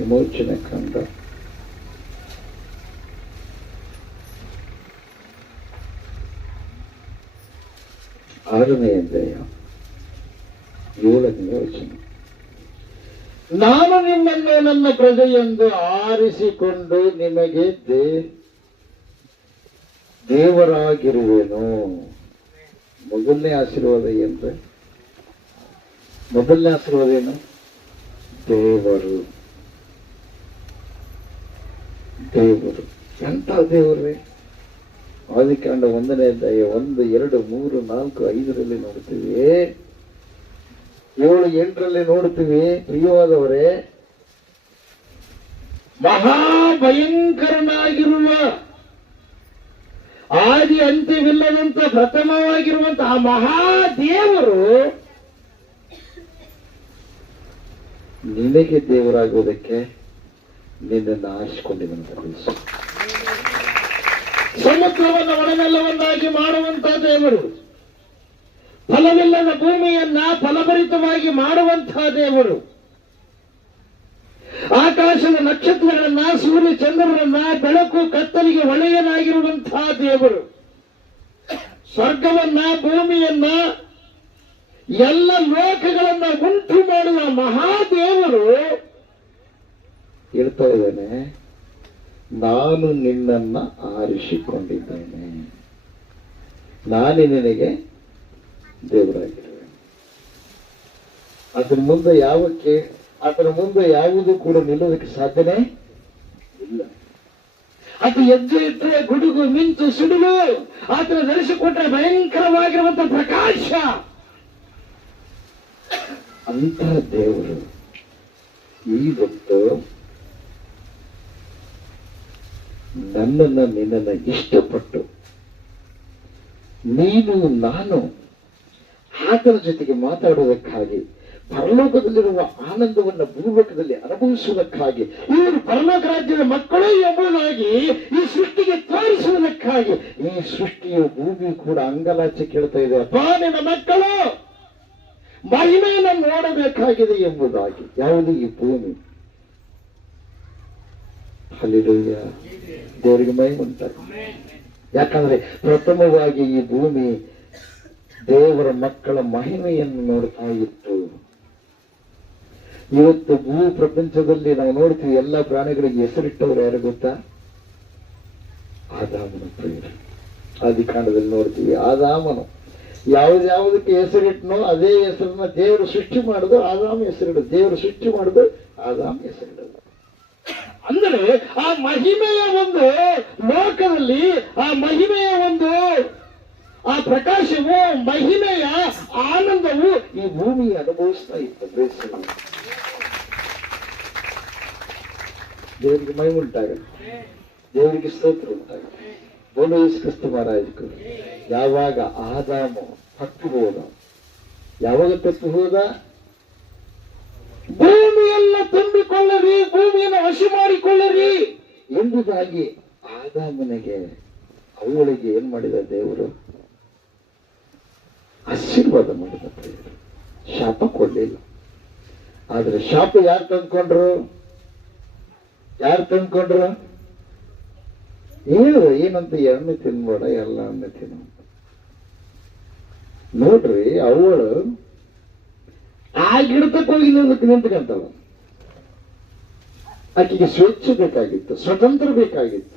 ವಿಮೋಚನೆ ಕಂಡ 6ನೇ ಅಧ್ಯಾಯ 7ನೇ ವಚನ. ನಾನು ನಿಮ್ಮನ್ನು ನನ್ನ ಪ್ರಜೆಯೆಂದು ಆರಿಸಿಕೊಂಡು ನಿಮಗೆ ದೇವರಾಗಿರುವೆನು. ಮೊದಲನೇ ಆಶೀರ್ವಾದ ಏನ್ರಿ? ಮೊದಲನೇ ಆಶೀರ್ವಾದ ಏನು? ದೇವರು. ದೇವರು ಎಂತ ದೇವರೇ? ಆದಿಕಾಂಡ 1ನೇ ಅಧ್ಯಾಯ 1, 2, 3, 4, 5ರಲ್ಲಿ ನೋಡ್ತೀವಿ, 7, 8ರಲ್ಲಿ ನೋಡ್ತೀವಿ. ಪ್ರಿಯವಾದವರೇ, ಮಹಾಭಯಂಕರನಾಗಿರುವ ಆದಿ ಅಂತ್ಯವಿಲ್ಲದಂತ ಪ್ರಥಮವಾಗಿರುವಂತ ಆ ಮಹಾದೇವರು ನಿನಗೆ ದೇವರಾಗುವುದಕ್ಕೆ ನಿನ್ನನ್ನು ಆರಿಸಿಕೊಂಡಿರುವಂತ ಸಮುದ್ರವನ್ನು ಒಣನೆಲ್ಲವನ್ನಾಗಿ ಮಾಡುವಂತಹ ದೇವರು, ಫಲವಿಲ್ಲದ ಭೂಮಿಯನ್ನ ಫಲಭರಿತವಾಗಿ ಮಾಡುವಂತಹ ದೇವರು, ಆಕಾಶದ ನಕ್ಷತ್ರಗಳನ್ನ, ಸೂರ್ಯ ಚಂದ್ರರನ್ನ ಬೆಳಕು ಕತ್ತಲಿಗೆ ಒಳೆಯನಾಗಿರುವಂತಹ ದೇವರು, ಸ್ವರ್ಗವನ್ನ, ಭೂಮಿಯನ್ನ, ಎಲ್ಲ ಲೋಕಗಳನ್ನ ಉಂಟು ಮಾಡುವ ಮಹಾದೇವರು ಹೇಳ್ತಾ ಇದ್ದಾನೆ, ನಾನು ನಿನ್ನನ್ನ ಆರಿಸಿಕೊಂಡಿದ್ದೇನೆ, ನಾನೇ ನಿನಗೆ ದೇವರಾಗಿರುವೆ. ಅದರ ಮುಂದೆ ಯಾವುದು ಕೂಡ ನಿಲ್ಲೋದಕ್ಕೆ ಸಾಧ್ಯನೇ ಇಲ್ಲ. ಅದು ಎದ್ದು ಇಟ್ಟರೆ ಗುಡುಗು, ಮಿಂಚು, ಸಿಡಿಲು, ಆತನ ಧರಿಸಿಕೊಟ್ರೆ ಭಯಂಕರವಾಗಿರುವಂತ ಪ್ರಕಾಶ. ಅಂತ ದೇವರು ಇವತ್ತು ನಿನ್ನನ್ನು ಇಷ್ಟಪಟ್ಟು ನೀನು ನಾನು ಆತನ ಜೊತೆಗೆ ಮಾತಾಡುವುದಕ್ಕಾಗಿ, ಪರಲೋಕದಲ್ಲಿರುವ ಆನಂದವನ್ನು ಭೂಲೋಕದಲ್ಲಿ ಅನುಭವಿಸುವುದಕ್ಕಾಗಿ, ಇವರು ಪರಲೋಕ ರಾಜ್ಯದ ಮಕ್ಕಳು ಎಂಬುದಾಗಿ ಈ ಸೃಷ್ಟಿಗೆ ತೋರಿಸುವುದಕ್ಕಾಗಿ ಈ ಸೃಷ್ಟಿಯು ಭೂಮಿ ಕೂಡ ಅಂಗಲಾಚೆ ಕೇಳ್ತಾ ಇದೆ, ಅಪ್ಪ ನಿನ್ನ ಮಕ್ಕಳು ಮಹಿಮೆಯನ್ನು ನೋಡಬೇಕಾಗಿದೆ ಎಂಬುದಾಗಿ. ಯಾವುದು ಈ ಭೂಮಿ? ಹಲ್ಲೆಲೂಯಾ, ದೇವರಿಗೆ ಮಹಿಮೆ ಉಂಟಾಗಲಿ. ಯಾಕಂದ್ರೆ ಪ್ರಥಮವಾಗಿ ಈ ಭೂಮಿ ದೇವರ ಮಕ್ಕಳ ಮಹಿಮೆಯನ್ನು ನೋಡ್ತಾ ಇತ್ತು. ಇವತ್ತು ಭೂ ಪ್ರಪಂಚದಲ್ಲಿ ನಾವು ನೋಡ್ತೀವಿ, ಎಲ್ಲ ಪ್ರಾಣಿಗಳಿಗೆ ಹೆಸರಿಟ್ಟವರು ಯಾರು ಗೊತ್ತಾ? ಆದಾಮನ ಪ್ರಿಯರು. ಆದಿಕಾಂಡದಲ್ಲಿ ನೋಡ್ತೀವಿ, ಆದಾಮನು ಯಾವುದಕ್ಕೆ ಹೆಸರಿಟ್ಟನೋ ಅದೇ ಹೆಸರನ್ನ ದೇವರು ಸೃಷ್ಟಿ ಮಾಡುದು ಆದಾಮ ಹೆಸರಿಡೋದು, ದೇವರು ಸೃಷ್ಟಿ ಮಾಡುದು ಆದಾಮ ಹೆಸರಿಡೋದು. ಅಂದರೆ ಆ ಮಹಿಮೆಯ ಒಂದು ಲೋಕದಲ್ಲಿ, ಆ ಮಹಿಮೆಯ ಒಂದು ಆ ಪ್ರಕಾಶವು, ಮಹಿಮೆಯ ಆನಂದವು ಈ ಭೂಮಿ ಅನುಭವಿಸ್ತಾ ಇತ್ತು. ದೇವರಿಗೆ ಮಹಿಮೆ ಉಂಟಾಗಲಿ, ದೇವರಿಗೆ ಸ್ತೋತ್ರ ಉಂಟಾಗಲಿ. ಬೋಲೋ ಯೇಸು ಕ್ರಿಸ್ತ ಮಹಾರಾಜರು. ಯಾವಾಗ ಆದಾಮ ತಪ್ಪಿ ಹೋದ, ಯಾವಾಗ ತಪ್ಪಿ ಹೋದ? ಭೂಮಿಯೆಲ್ಲ ತುಂಬಿಕೊಳ್ಳರಿ, ಭೂಮಿಯನ್ನು ವಶ ಮಾಡಿಕೊಳ್ಳರಿ ಎಂಬುದಾಗಿ ಆದಾಮನಿಗೆ ಅವಳಿಗೆ ಏನ್ ಮಾಡಿದ ದೇವರು? ಆಶೀರ್ವಾದ ಮಾಡಿದ ದೇವರು. ಶಾಪ ಕೊಡ್ಲಿಲ್ಲ. ಆದ್ರೆ ಶಾಪ ಯಾರು ತಂದ್ಕೊಂಡ್ರು? ಹೇಳು ಏನಂತ, ಎಣ್ಣೆ ತಿನ್ಬೇಡ, ಎಲ್ಲ ಎಣ್ಣೆ ತಿನ್ನು. ನೋಡ್ರಿ, ಅವಳು ಆ ಗಿಡತಕ್ಕೆ ಹೋಗಿ ನಿಂತ್ಕಂತವ. ಆಕೆಗೆ ಸ್ವೇಚ್ಛೆ ಬೇಕಾಗಿತ್ತು, ಸ್ವತಂತ್ರ ಬೇಕಾಗಿತ್ತು.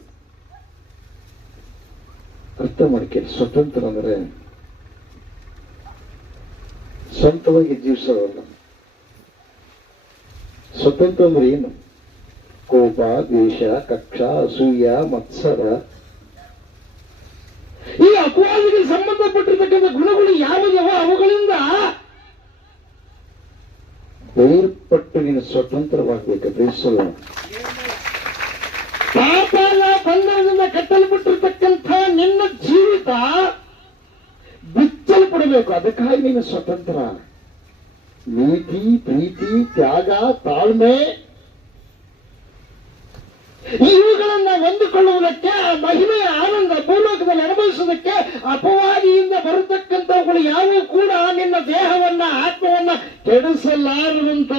ಅರ್ಥ ಮಾಡ್ಕೇಳಿ, ಸ್ವತಂತ್ರ ಅಂದ್ರೆ ಸ್ವಂತವಾಗಿ ಜೀವಿಸೋದಲ್ಲ. ಸ್ವತಂತ್ರ ಅಂದ್ರೆ ಏನು? ಕೋಪ, ದ್ವೇಷ, ಕಕ್ಷ, ಅಸೂಯ, ಮತ್ಸರ, ಈ ಅಪವಾದಿಗೆ ಸಂಬಂಧಪಟ್ಟಿರ್ತಕ್ಕಂಥ ಗುಣಗಳು ಯಾವುದವ ಅವುಗಳಿಂದ ಬೇರ್ಪಟ್ಟು ನೀನು ಸ್ವತಂತ್ರವಾಗಬೇಕು. ಬೇಸಲ್ಲ, ಪಾಪದ ಬಂಧನದಿಂದ ಕಟ್ಟಲ್ಪಟ್ಟಿರ್ತಕ್ಕಂಥ ನಿನ್ನ ಜೀವಿತ ಬಿಚ್ಚಲ್ಪಡಬೇಕು. ಅದಕ್ಕಾಗಿ ನೀನು ಸ್ವತಂತ್ರ. ನೀತಿ, ಪ್ರೀತಿ, ತ್ಯಾಗ, ತಾಳ್ಮೆ ಇವುಗಳನ್ನ ಹೊಂದಿಕೊಳ್ಳುವುದಕ್ಕೆ, ಆ ಮಹಿಮೆಯ ಆನಂದ ಭೂಲೋಕದಲ್ಲಿ ಅನುಭವಿಸುವುದಕ್ಕೆ ಅಪವಾದಿಯಿಂದ ಬರತಕ್ಕಂಥವುಗಳು ಯಾವುವು ಕೂಡ ನಿನ್ನ ದೇಹವನ್ನ, ಆತ್ಮವನ್ನ ಕೆಡಿಸಲಾರದಂತ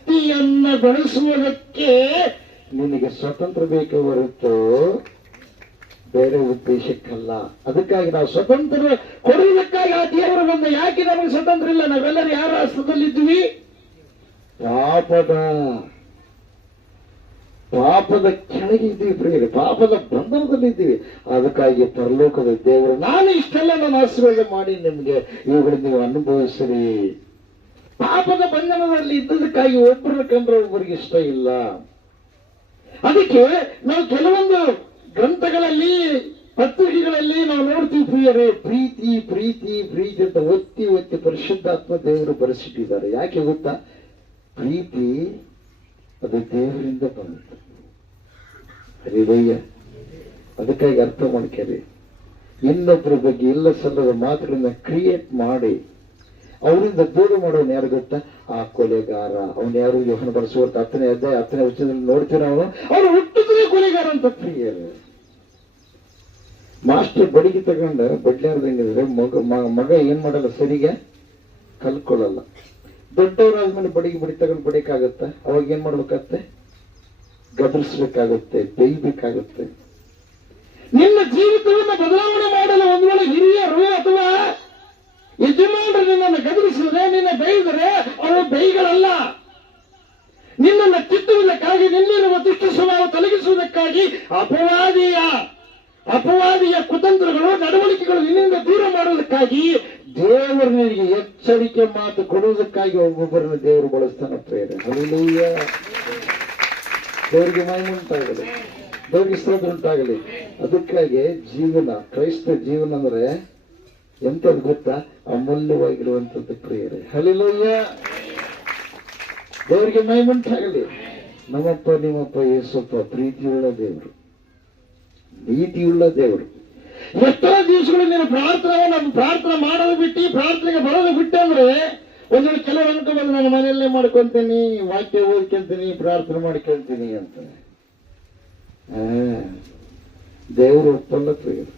ವ್ಯಕ್ತಿಯನ್ನ ಬೆಳೆಸುವುದಕ್ಕೆ ನಿನಗೆ ಸ್ವತಂತ್ರ ಬೇಕು ಹೊರತು ಬೇರೆ ಉದ್ದೇಶಕ್ಕಲ್ಲ. ಅದಕ್ಕಾಗಿ ನಾವು ಸ್ವತಂತ್ರ ಕೊಡುವುದಕ್ಕಾಗಿ ಆ ದೇವರು ಬಂದ. ಯಾಕೆ ನಮಗೆ ಸ್ವತಂತ್ರ ಇಲ್ಲ? ನಾವೆಲ್ಲರೂ ಯಾರ ಹಸ್ತದಲ್ಲಿದ್ವಿ? ಪಾಪದ ಕೆಳಗೆ ಇದ್ದೀವಿ ಪ್ರಿಯರೇ, ಪಾಪದ ಬಂಧನದಲ್ಲಿದ್ದೀವಿ. ಅದಕ್ಕಾಗಿ ಪರಲೋಕದ ದೇವರು ನಾನು ಇಷ್ಟೆಲ್ಲ ನಾನು ಆಶೀರ್ವಾದ ಮಾಡಿ ನಿಮ್ಗೆ ಇವುಗಳನ್ನು ನೀವು ಅನುಭವಿಸಿರಿ. ಪಾಪದ ಬಂಧನದಲ್ಲಿ ಇದ್ದದಕ್ಕಾಗಿ ಒಬ್ಬರನ್ನ ಕಂಡ್ರೆ ಒಬ್ಬರಿಗೆ ಇಷ್ಟ ಇಲ್ಲ. ಅದಕ್ಕೆ ನಾವು ಕೆಲವೊಂದು ಗ್ರಂಥಗಳಲ್ಲಿ ಪತ್ರಿಕೆಗಳಲ್ಲಿ ನಾವು ನೋಡ್ತೀವಿ ಪ್ರಿಯರೇ, ಪ್ರೀತಿ ಪ್ರೀತಿ ಪ್ರೀತಿ ಅಂತ ಒತ್ತಿ ಒತ್ತಿ ಪರಿಶುದ್ಧಾತ್ಮ ದೇವರು ಬರೆಸಿಟ್ಟಿದ್ದಾರೆ. ಯಾಕೆ ಗೊತ್ತಾ? ಪ್ರೀತಿ ಅದು ದೇವರಿಂದ ಬಂತು. ಹರಿವಯ್ಯ. ಅದಕ್ಕಾಗಿ ಅರ್ಥ ಮಾಡ್ಕೇರಿ. ಇನ್ನೊಬ್ಬರ ಬಗ್ಗೆ ಇಲ್ಲ ಸಲ್ಲದ ಮಾತುಗಳನ್ನ ಕ್ರಿಯೇಟ್ ಮಾಡಿ ಅವರಿಂದ ದೂರ ಮಾಡೋನು ಯಾರು ಗೊತ್ತಾ? ಆ ಕೊಲೆಗಾರ. ಅವನು ಯಾರು? ಯೋಹನ ಬರೆಸುವಂತ 10ನೇ ಅಧ್ಯಾಯ 10ನೇ ವಚನದಲ್ಲಿ ನೋಡ್ತೀವಿ ನಾವು. ಅವನು ಹುಟ್ಟುತ್ತಲೇ ಕೊಲೆಗಾರ ಅಂತ ಪ್ರಿಯರು. ಮಾಸ್ಟರ್ ಬಡಿಗೆ ತಗೊಂಡು ಬಡ್ಲಾರ್ದಂಗಿದ್ರೆ ಮಗ ಏನ್ ಮಾಡಲ್ಲ, ಸರಿಗೆ ಕಲ್ಕೊಳ್ಳಲ್ಲ. ದೊಡ್ಡವರಾದ್ಮೇಲೆ ಬಡಿ ತಗೊಂಡು ಬಡಿಕಾಗತ್ತ? ಅವಾಗ ಏನ್ ಮಾಡ್ಬೇಕಾಗತ್ತೆ? ಗದರಿಸ್ಬೇಕಾಗುತ್ತೆ, ಬೈಬೇಕಾಗುತ್ತೆ. ನಿನ್ನ ಜೀವಿತವನ್ನ ಬದಲಾವಣೆ ಮಾಡಲು ಒಂದು ವೇಳೆ ಹಿರಿಯರು ಅಥವಾ ಯಜಮಾನರು ನಿನ್ನನ್ನು ಗದರಿಸಿದ್ರೆ, ನಿನ್ನ ಬೈದರೆ ಅವರು ಬೈಗಳಲ್ಲ. ನಿನ್ನನ್ನು ಕಿತ್ತುವುದಕ್ಕಾಗಿ, ನಿನ್ನಿರುವ ದುಷ್ಟ ಸ್ವಭಾವ ತೊಲಗಿಸುವುದಕ್ಕಾಗಿ ಅಪವಾದಿಯ ಕುತಂತ್ರಗಳು, ನಡವಳಿಕೆಗಳು ನಿನ್ನಿಂದ ದೂರ ಮಾಡುವುದಕ್ಕಾಗಿ ದೇವರು ನಿನಗೆ ಎಚ್ಚರಿಕೆ ಮಾತು ಕೊಡುವುದಕ್ಕಾಗಿ ಒಬ್ಬೊಬ್ಬರನ್ನು ದೇವರು ಬಳಸ್ತಾನೆ ಪ್ರೇರೆ. ಹಲ್ಲೆಲೂಯಾ. ದೇವರಿಗೆ ಮಹಿಮೆ ಉಂಟಾಗಲಿ, ದೇವರಿಗೆ ಸ್ತೋತ್ರ ಉಂಟಾಗಲಿ. ಅದಕ್ಕಾಗಿ ಜೀವನ, ಕ್ರೈಸ್ತ ಜೀವನ ಅಂದ್ರೆ ಎಂತದ್ದು ಗೊತ್ತಾ? ಅಮೂಲ್ಯವಾಗಿರುವಂತದ್ದು ಪ್ರಿಯರೇ. ಹಲ್ಲೆಲೂಯಾ. ದೇವರಿಗೆ ಮಹಿಮೆ ಉಂಟಾಗಲಿ. ನಮ್ಮಪ್ಪ ನಿಮ್ಮಪ್ಪ ಯೇಸಪ್ಪ ಪ್ರೀತಿಯುಳ್ಳ ದೇವರು, ನೀತಿಯುಳ್ಳ ದೇವರು. ಎಷ್ಟೋ ದಿವಸಗಳು ನೀನು ಪ್ರಾರ್ಥನೆ ಮಾಡೋದು ಬಿಟ್ಟು, ಪ್ರಾರ್ಥನೆಗೆ ಬರೋದು ಬಿಟ್ಟು ಅಂದ್ರೆ ಒಂದೊಂದು ಕೆಲವು ಅನ್ಕೊಂಡ್ಬಂದು ನಾನು ಮನೆಯಲ್ಲೇ ಮಾಡ್ಕೊಂತೀನಿ, ವಾಕ್ಯ ಓದ್ಕೊಂತೀನಿ, ಪ್ರಾರ್ಥನೆ ಮಾಡ್ಕೊಳ್ತೀನಿ ಅಂತ. ದೇವರು ಒಪ್ಪಲ್ಲ ಪ್ರಿಯರು,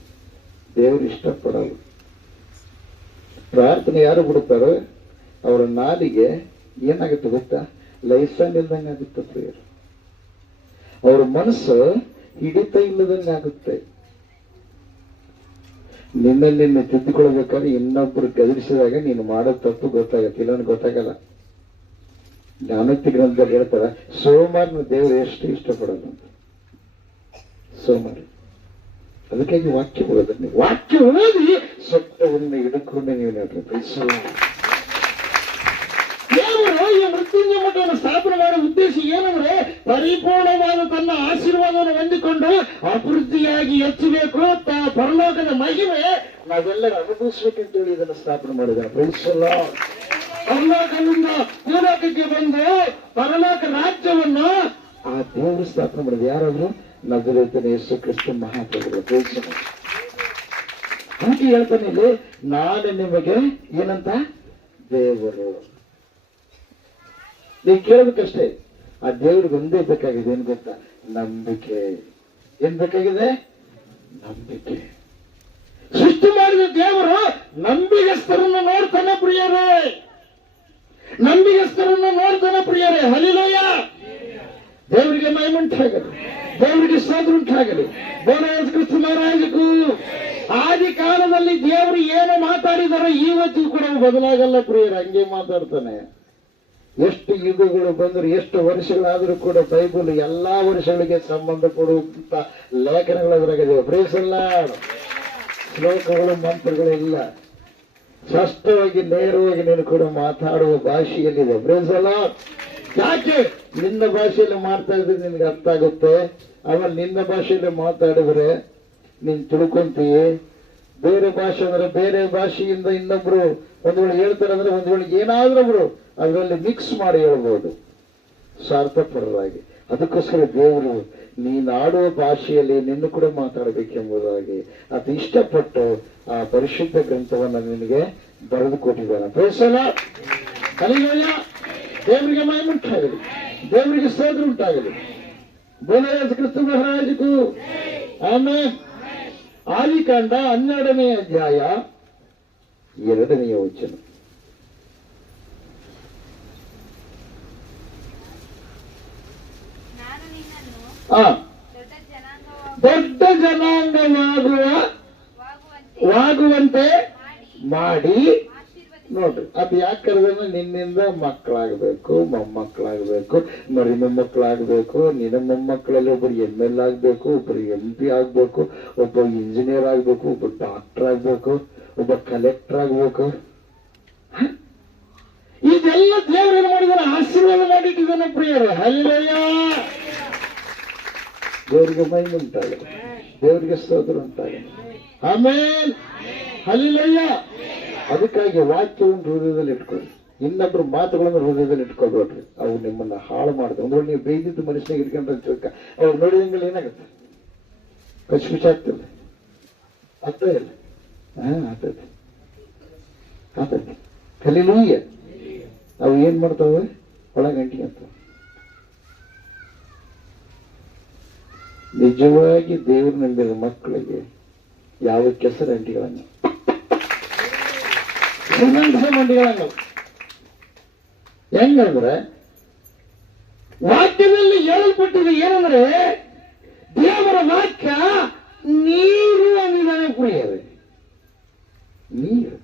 ದೇವರು ಇಷ್ಟಪಡಲ್ಲ. ಪ್ರಾರ್ಥನೆ ಯಾರು ಬಿಡ್ತಾರೋ ಅವರ ನಾಲಿಗೆ ಏನಾಗುತ್ತೆ ಗೊತ್ತಾ? ಲೈಸನ್ ಇಲ್ದಂಗೆ ಆಗುತ್ತೆ ಪ್ರಿಯರು. ಅವರ ಮನಸ್ಸು ಹಿಡಿತ ಇಲ್ಲದಂಗಾಗುತ್ತೆ. ನಿನ್ನ ತಿದ್ದುಕೊಳ್ಬೇಕಾದ್ರೆ ಇನ್ನೊಬ್ರು ಗದರಿಸಿದಾಗ ನೀನು ಮಾಡೋ ತಪ್ಪು ಗೊತ್ತಾಗತ್ತೆ, ಇಲ್ಲ ಗೊತ್ತಾಗಲ್ಲ. ಜ್ಞಾನೋಕ್ತಿ ಗ್ರಂಥದಲ್ಲಿ ಹೇಳ್ತಾರ, ಸೋಮಾರನ ದೇವರು ಎಷ್ಟು ಇಷ್ಟಪಡೋದು ಅಂತ. ಸೋಮಾರಿ. ಅದಕ್ಕಾಗಿ ವಾಕ್ಯ ಓದೋದು. ನೀವು ವಾಕ್ಯ ಓದಿ ಸತ್ಯವನ್ನು ಹಿಡ್ಕೊಂಡೆ ನೀವು ನೋಡ್ರಿ. ದೇವರು ಈ ಮೃತ್ಯುಂಜಯ ಮಠವನ್ನು ಸ್ಥಾಪನೆ ಮಾಡೋ ಉದ್ದೇಶ ಏನಂದ್ರೆ, ಪರಿಪೂರ್ಣವಾದ ತನ್ನ ಆಶೀರ್ವಾದವನ್ನು ಹೊಂದಿಕೊಂಡು ಅಭಿವೃದ್ಧಿಯಾಗಿ ಹೆಚ್ಚಬೇಕು. ಪರಲೋಕದ ಮಹಿಮೆ ನಾವೆಲ್ಲರೂ ಅನುಭವಿಸ್ಬೇಕಂತೇಳಿ ಇದನ್ನು ಸ್ಥಾಪನೆ ಮಾಡಿದ್ದಾರೆ. ಪರಲೋಕದಿಂದ ಭೂಲೋಕಕ್ಕೆ ಬಂದು ಪರಲೋಕ ರಾಜ್ಯವನ್ನು ಆ ದೇವರು ಸ್ಥಾಪನೆ ಮಾಡಿದೆ. ಯಾರಾದ್ರೂ? ನಜರೇತಿನ ಯೇಸು ಕ್ರಿಸ್ತ ಮಹಾಪ್ರಭುಗಳು. ಹಾಗೆ ಹೇಳ್ತಾನೆ ಇಲ್ಲಿ, ನಾನು ನಿಮಗೆ ಏನಂತ? ದೇವರು. ನೀವು ಕೇಳಬೇಕಷ್ಟೇ. ಆ ದೇವ್ರಿಗೆ ಒಂದೇ ಬೇಕಾಗಿದೆ, ಏನ್ ಗೊತ್ತಾ? ನಂಬಿಕೆ. ಏನ್ ಬೇಕಾಗಿದೆ? ನಂಬಿಕೆ. ಸೃಷ್ಟಿ ಮಾಡಿದ ದೇವರು ನಂಬಿಗಸ್ತರನ್ನು ನೋಡ್ತಾನೆ ಪ್ರಿಯರೇ, ನಂಬಿಗಸ್ತರನ್ನು ನೋಡ್ತಾನೆ ಪ್ರಿಯರೇ. ಹಲ್ಲೆಲೂಯಾ. ದೇವರಿಗೆ ಮಹಿಮೆ ಉಂಟಾಗಲಿ, ದೇವರಿಗೆ ಸ್ತೋತ್ರ ಉಂಟಾಗಲಿ. ಬೋಲಯೇಸು ಕ್ರಿಸ್ತ ಮಹಾರಾಜಗೂ. ಆದಿ ಕಾಲದಲ್ಲಿ ದೇವರು ಏನು ಮಾತಾಡಿದಾರೋ ಇವತ್ತಿಗೂ ಕೂಡ ಬದಲಾಗಲ್ಲ ಪ್ರಿಯರೇ, ಹಂಗೆ ಮಾತಾಡ್ತಾನೆ. ಎಷ್ಟು ಯುಗಗಳು ಬಂದರೂ, ಎಷ್ಟು ವರ್ಷಗಳಾದರೂ ಕೂಡ ಬೈಬಲ್ ಎಲ್ಲಾ ವರ್ಷಗಳಿಗೆ ಸಂಬಂಧ ಕೊಡುವಂತ ಲೇಖನಗಳು ಅದರಾಗಿದೆ. ಪ್ರೇಸಲ್ಲ, ಶ್ಲೋಕಗಳು ಮಂತ್ರಗಳು ಇಲ್ಲ. ಸ್ಪಷ್ಟವಾಗಿ ನೇರವಾಗಿ ನೀನು ಕೂಡ ಮಾತಾಡುವ ಭಾಷೆಯಲ್ಲಿದೆ. ಪ್ರೇಸಲ್ಲ. ಯಾಕೆ? ನಿನ್ನ ಭಾಷೆಯಲ್ಲಿ ಮಾಡ್ತಾ ಇದ್ರೆ ನಿನ್ಗೆ ಅರ್ಥ ಆಗುತ್ತೆ. ಆಮೇಲೆ ನಿನ್ನ ಭಾಷೆಯಲ್ಲಿ ಮಾತಾಡಿದ್ರೆ ನೀನ್ ತಿಳ್ಕೊಂತೀವಿ. ಬೇರೆ ಭಾಷೆ ಅಂದ್ರೆ ಬೇರೆ ಭಾಷೆಯಿಂದ ಇನ್ನೊಬ್ರು ಒಂದ್ ವೇಳೆ ಹೇಳ್ತಾರೆ ಅಂದ್ರೆ ಒಂದ್ ವೇಳೆ ಏನಾದ್ರೂ ಒಬ್ರು ಅದರಲ್ಲಿ ಮಿಕ್ಸ್ ಮಾಡಿ ಹೇಳ್ಬೋದು ಸ್ವಾರ್ಥಪರರಾಗಿ. ಅದಕ್ಕೋಸ್ಕರ ದೇವರು ನೀನು ಆಡುವ ಭಾಷೆಯಲ್ಲಿ ನಿನ್ನ ಕೂಡ ಮಾತಾಡಬೇಕೆಂಬುದಾಗಿ ಅದು ಇಷ್ಟಪಟ್ಟು ಆ ಪರಿಶುದ್ಧ ಗ್ರಂಥವನ್ನು ನಿನಗೆ ಬರೆದು ಕೊಟ್ಟಿದ್ದಾನೆ. ಪ್ರೈಸಲ್ಲ. ಹಲ್ಲೆಲೂಯಾ. ದೇವರಿಗೆ ಮಹಿಮೆ ಉಂಟಾಗಲಿ, ದೇವರಿಗೆ ಸ್ತೋತ್ರ ಉಂಟಾಗಲಿ. ಬೋಲಯೇಸು ಕ್ರಿಸ್ತ ಮಹಾರಾಜಗೂ. ಆಮೇಲೆ ಆದಿಕಾಂಡ 12ನೇ ಅಧ್ಯಾಯ 2ನೇ ವಚನ. ಆ ದೊಡ್ಡ ಜನಾಂಗವಾಗುವಂತೆ ಮಾಡಿ ನೋಡ್ರಿ. ಅದು ಯಾಕೆ ಕರೆದ್ರೆ ನಿನ್ನಿಂದ ಮಕ್ಕಳಾಗಬೇಕು, ಮೊಮ್ಮಕ್ಕಳಾಗಬೇಕು, ಮರಿ ಮೊಮ್ಮಕ್ಕಳಾಗಬೇಕು. ನಿನ್ನ ಮೊಮ್ಮಕ್ಕಳಲ್ಲಿ ಒಬ್ಬರು ML ಆಗ್ಬೇಕು, ಒಬ್ಬರು MP ಆಗ್ಬೇಕು, ಒಬ್ಬ ಇಂಜಿನಿಯರ್ ಆಗ್ಬೇಕು, ಒಬ್ಬ ಡಾಕ್ಟರ್ ಆಗ್ಬೇಕು, ಒಬ್ಬ ಕಲೆಕ್ಟರ್ ಆಗ್ಬೇಕು. ಇದೆಲ್ಲ ದೇವರು ಏನು ಮಾಡಿದಾರೆ? ಆಶೀರ್ವಾದ ಮಾಡಿಟ್ಟಿದ್ದಾನೆ ಪ್ರಿಯರೇ. ಹಲ್ಲೆಲೂಯಾ. ದೇವರಿಗೆ ಮಹಿಮೆ ಉಂಟಾಗಲಿ, ದೇವರಿಗೆ ಸ್ತೋತ್ರ ಉಂಟಾಗಲಿ. ಆಮೇಲೆ ಹಲ್ಲೆಲೂಯಾ. ಅದಕ್ಕಾಗಿ ವಾಕ್ಯವನ್ನು ಹೃದಯದಲ್ಲಿ ಇಟ್ಕೊಳ್ಳಿ. ಇನ್ನೊಬ್ರು ಮಾತುಗಳನ್ನು ಹೃದಯದಲ್ಲಿ ಇಟ್ಕೊಳ್ಬೇಡ್ರಿ. ಅವು ನಿಮ್ಮನ್ನ ಹಾಳು ಮಾಡ್ತವೆ. ಒಂದು ನೀವು ಬೈದಿದ್ದು ಮನುಷ್ಯನಾಗ ಇಟ್ಕೊಂಡ್ರೆ ತಿಳ್ಕ ಅವ್ರು ನೋಡಿದಂಗೆಲ್ಲ ಏನಾಗುತ್ತೆ? ಕಚ್ಕುಚ್ ಆಗ್ತದೆ. ಆಗ್ತಾ ಇಲ್ಲ? ಆಗ್ತದೆ. ಹಲ್ಲೆಲೂಯಾ. ಅವು ಏನ್ ಮಾಡ್ತಾವೆ? ಒಳಗಂಟಿ ಅಂತ. ನಿಜವಾಗಿ ದೇವ್ರ ನಂಬಿದ ಮಕ್ಕಳಿಗೆ ಯಾವ ಕೆಸರು ಅಂಟಿಗಳನ್ನ ಮಂಡಿಗಳಂಗ. ಹೆಂಗಂದ್ರೆ ವಾಕ್ಯದಲ್ಲಿ ಹೇಳಲ್ಪಟ್ಟಿದೆ ಏನಂದ್ರೆ ದೇವರ ವಾಕ್ಯ ನೀರು ಅಂದಿದ್ದಾನೆ ಪ್ರಿಯರೇ. ನೀರು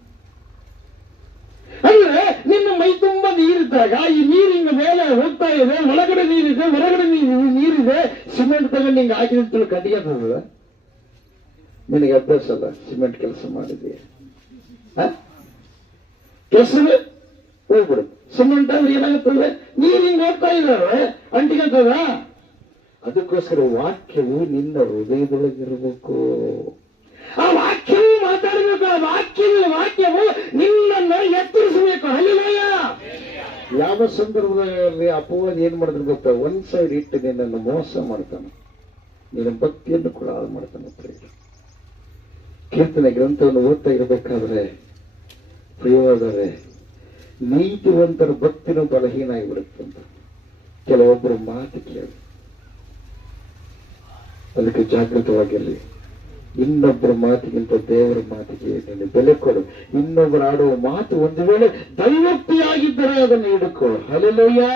ಅಂದ್ರೆ ನಿನ್ನ ಮೈ ತುಂಬಾ ನೀರಿದ್ದಾಗ ಈ ನೀರು ಹಿಂಗ ಮೇಲೆ ಹೋಗ್ತಾ ಇದೆ, ಒಳಗಡೆ ನೀರಿದೆ, ಹೊರಗಡೆ ನೀರಿದೆ. ಸಿಮೆಂಟ್ ತಗೊಂಡು ಹಿಂಗ ಹಾಕಿದ ಕಟ್ಟಿಗೆ ಅಂತದ. ನಿನಗೆ ಅಭ್ಯಾಸ ಅಲ್ಲ, ಸಿಮೆಂಟ್ ಕೆಲಸ ಮಾಡಿದೀಯ. ಕೆಸರು ಹೋಗ್ಬಿಡುತ್ತೆ. ಸಿಮೆಂಟ್ ಅಂದ್ರೆ ಏನಾಗುತ್ತದೆ? ನೀರು ಹಿಂಗ್ ಹೋಗ್ತಾ ಇದ್ದಾವೆ, ಅಂಟಿಗಂತದ. ಅದಕ್ಕೋಸ್ಕರ ವಾಕ್ಯವು ನಿನ್ನ ಹೃದಯದೊಳಗಿರಬೇಕು. ಆ ವಾಕ್ಯವು ಮಾತಾಡಬೇಕು. ಆ ವಾಕ್ಯವು ನಿನ್ನನ್ನು ಎತ್ತರಿಸಬೇಕು. ಹಲ್ಲೆಲೂಯಾ. ಯಾವ ಸಂದರ್ಭದಲ್ಲಿ ಅಪವಾದ ಏನ್ ಮಾಡಿದ್ರು ಗೊತ್ತಾ? ಒಂದ್ ಸೈಡ್ ಇಟ್ಟು ನಿನ್ನನ್ನು ಮೋಸ ಮಾಡ್ತಾನೆ, ನಿನ್ನ ಭಕ್ತಿಯನ್ನು ಕೂಡ ಹಾಳು ಮಾಡ್ತಾನೆ. ಕೀರ್ತನೆ ಗ್ರಂಥವನ್ನು ಓದ್ತಾ ಇರಬೇಕಾದ್ರೆ ಪ್ರಿಯವಾದರೆ ನೀತಿವಂತರ ಭಕ್ತಿನೂ ಬಲಹೀನ ಆಗಿಬಿಡುತ್ತಂತ. ಕೆಲವೊಬ್ಬರು ಮಾತು ಕೇಳಿ, ಅದಕ್ಕೆ ಜಾಗೃತವಾಗಿರಲಿ. ಇನ್ನೊಬ್ಬರ ಮಾತಿಗಿಂತ ದೇವರ ಮಾತಿಗೆ ನೀನು ಬೆಲೆ ಕೊಡು. ಇನ್ನೊಬ್ಬರು ಆಡುವ ಮಾತು ಒಂದು ವೇಳೆ ದೈವೋಕ್ತಿಯಾಗಿದ್ದರೆ ಅದನ್ನು ಹಿಡ್ಕೊ. ಹಲ್ಲೆಲೂಯಾ.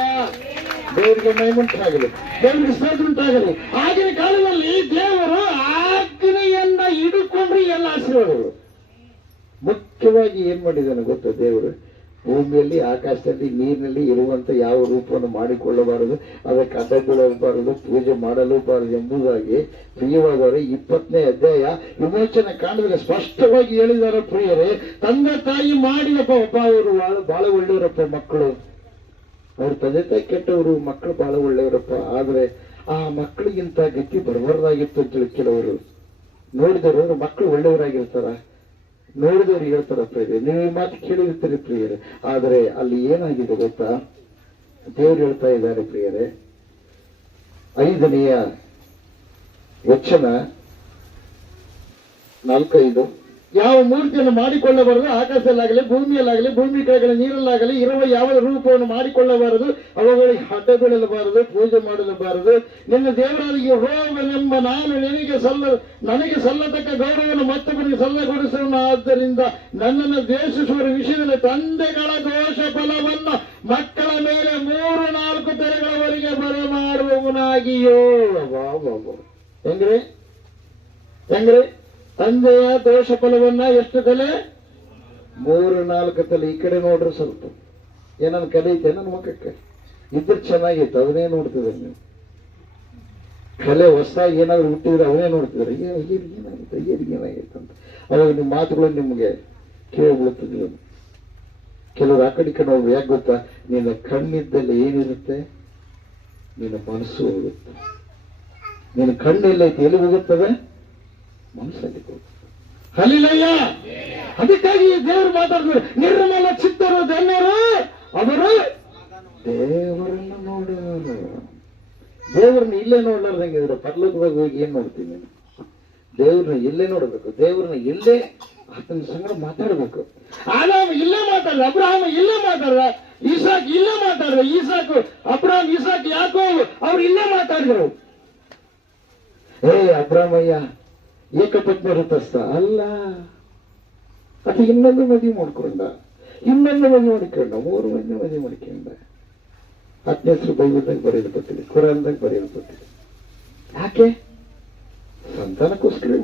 ದೇವರಿಗೆ ಮಹಿಮುಂಟಾಗಲಿ, ದೇವರಿಗೆ ಸ್ತೋತ್ರ ಉಂಟಾಗಲಿ. ಆಗಿನ ಕಾಲದಲ್ಲಿ ದೇವರು ಆಜ್ಞೆಯನ್ನ ಹಿಡ್ಕೊಂಡ್ರೆ ಎಲ್ಲ ಆಶೀರ್ವಾದಗಳು. ಮುಖ್ಯವಾಗಿ ಏನ್ ಮಾಡಿದಾನೆ ಗೊತ್ತಾ? ದೇವರು ಭೂಮಿಯಲ್ಲಿ, ಆಕಾಶದಲ್ಲಿ, ನೀರಿನಲ್ಲಿ ಇರುವಂತ ಯಾವ ರೂಪವನ್ನು ಮಾಡಿಕೊಳ್ಳಬಾರದು, ಅದಕ್ಕೆ ಅಡ್ಡ ಬೀಳಬಾರದು, ಪೂಜೆ ಮಾಡಲೂಬಾರದು ಎಂಬುದಾಗಿ ಪ್ರಿಯವಾದವರೇ 20ನೇ ಅಧ್ಯಾಯ ವಿಮೋಚನೆ ಕಾಂಡದಲ್ಲಿ ಸ್ಪಷ್ಟವಾಗಿ ಹೇಳಿದಾರೆ ಪ್ರಿಯರೇ. ತಂದೆ ತಾಯಿ ಮಾಡಿದಪ್ಪ ಒಬ್ಬ ಅವರು ಬಹಳ ಒಳ್ಳೆಯವರಪ್ಪ ಮಕ್ಕಳು. ಅವ್ರ ತಂದೆ ತಾಯಿ ಕೆಟ್ಟವರು, ಮಕ್ಕಳು ಬಹಳ ಒಳ್ಳೆಯವರಪ್ಪ. ಆದ್ರೆ ಆ ಮಕ್ಕಳಿಗಿಂತ ಗತಿ ಬರಬಾರ್ದಾಗಿತ್ತು ಅಂತೇಳಿ ಕೆಲವರು ನೋಡಿದವರು ಮಕ್ಕಳು ಒಳ್ಳೆಯವರಾಗಿರ್ತಾರ, ನೋಡಿದವ್ರು ಹೇಳ್ತಾರ ಪ್ರಿಯರೇ. ನೀವು ಈ ಮಾತು ಕೇಳಿರ್ತೀರಿ ಪ್ರಿಯರೇ. ಆದರೆ ಅಲ್ಲಿ ಏನಾಗಿದೆ ಗೊತ್ತಾ? ದೇವರು ಹೇಳ್ತಾ ಇದ್ದಾರೆ ಪ್ರಿಯರೇ, 5ನೇ ವಚನ 4-5. ಯಾವ ಮೂರ್ತಿಯನ್ನು ಮಾಡಿಕೊಳ್ಳಬಾರದು, ಆಕಾಶದಲ್ಲಾಗಲಿ ಭೂಮಿಯಲ್ಲಾಗಲಿ ಭೂಮಿ ಕೆಳಗಡೆ ನೀರಲ್ಲಾಗಲಿ ಇರುವ ಯಾವ ರೂಪವನ್ನು ಮಾಡಿಕೊಳ್ಳಬಾರದು, ಅವುಗಳಿಗೆ ಅಡ್ಡ ಬೀಳಬಾರದು, ಪೂಜೆ ಮಾಡಲಬಾರದು. ನಿನ್ನ ದೇವರಾದ ಯೆಹೋವನೆಂಬ ನಾನು ನನಗೆ ಸಲ್ಲತಕ್ಕ ಗೌರವವನ್ನು ಮತ್ತೊಬ್ಬರಿಗೆ ಸಲ್ಲಗೊಳಿಸುವನು. ಆದ್ದರಿಂದ ನನ್ನನ್ನು ದ್ವೇಷಿಸುವ ವಿಷಯದಲ್ಲಿ ತಂದೆಗಳ ದೋಷ ಫಲವನ್ನು ಮಕ್ಕಳ ಮೇಲೆ 3-4 ತಲೆಗಳವರೆಗೆ ಬರಮಾಡುವವನಾಗಿಯೋ. ಹೆಂಗ್ರಿ ತಂದೆಯ ದೋಷ ಫಲವನ್ನ ಎಷ್ಟು ತಲೆ? 3-4 ತಲೆ. ಈ ಕಡೆ ನೋಡ್ರಿ ಸ್ವಲ್ಪ. ಏನನ್ನ ಕಲಿಯುತ್ತೆ ನನ್ನ ಮಕ್ಕಕ್ಕೆ ಇದ್ರ ಚೆನ್ನಾಗಿತ್ತು, ಅದನ್ನೇ ನೋಡ್ತಿದ್ರಿ ನೀವು. ಕಲೆ ಹೊಸದಾಗಿ ಏನಾದ್ರು ಹುಟ್ಟಿದ್ರೆ ಅವನೇ ನೋಡ್ತಿದ್ರಿ. ಏನಾಗಿತ್ತು ಅಂತ ಅವಾಗ ನಿಮ್ಮ ಮಾತುಗಳು ನಿಮ್ಗೆ ಕೇಳಿಬಿಡುತ್ತಿದ್ವಿ. ಕೆಲವರು ಆ ಕಡೆ ನೋಡ್ರಿ. ಯಾಕೆ ಗೊತ್ತಾ? ನಿನ್ನ ಕಣ್ಣಿದ್ದಲ್ಲಿ ಏನಿರುತ್ತೆ, ನಿನ್ನ ಮನಸ್ಸು ಹೋಗುತ್ತೆ. ನಿನ್ನ ಕಣ್ಣಿಲ್ಲ ಐತಿ, ಎಲ್ಲಿ ಹೋಗುತ್ತದೆ? ಮನಸ್ಸಲ್ಲಿ ಹೋಗುತ್ತೆ. ಹಲ್ಲೆಲೂಯಾ. ಅದಕ್ಕಾಗಿ ದೇವರು ಮಾತಾಡಿದ್ರು, ನಿರ್ಮಲ ಚಿತ್ತರು ಧನ್ಯರು, ಅವರು ದೇವರನ್ನು ನೋಡುವರು. ದೇವರನ್ನ ಇಲ್ಲೇ ನೋಡ್ಲಾರ್ದಂಗಿದ್ರೆ ಪರಲೋಕದಾಗ ಹೋಗಿ ಏನ್ ನೋಡ್ತೀನಿ ನೀನು? ದೇವ್ರನ್ನ ಇಲ್ಲೇ ನೋಡ್ಬೇಕು. ದೇವ್ರನ್ನ ಇಲ್ಲೇ ಆತನ ಸಂಗಡ ಮಾತಾಡ್ಬೇಕು. ಆದಾಮ ಇಲ್ಲೇ ಮಾತಾಡ, ಅಬ್ರಹಾಮ ಇಲ್ಲೇ ಮಾತಾಡ, ಈಸಾಕ್ ಇಲ್ಲೇ ಮಾತಾಡ್ರ. ಈಸಾಕು ಅಬ್ರಹಾಮ್, ಈಸಾಕ್ ಯಾಕೋಬ್ ಅವ್ರು ಇಲ್ಲೇ ಮಾತಾಡಿದ್ರು. ಅಬ್ರಾಮಯ್ಯ ಏಕಪತ್ನಿ ವೃತಸ್ಥ ಅಲ್ಲ, ಅದು ಇನ್ನೊಂದು ಮದುವೆ ಮಾಡ್ಕೊಂಡ, 3 ಮಂದಿ ಮದುವೆ ಮಾಡ್ಕೊಂಡ. 10ನೇ ಹೆಸರು ಬೈಬಲ್ದಾಗ ಬರೆಯಲ್ಪಟ್ಟಿದೆ, ಕುರಾನ್ದಾಗ ಬರೆಯಲ್ಪಟ್ಟಿದೆ. ಯಾಕೆ? ಸಂತಾನಕ್ಕೋಸ್ಕರ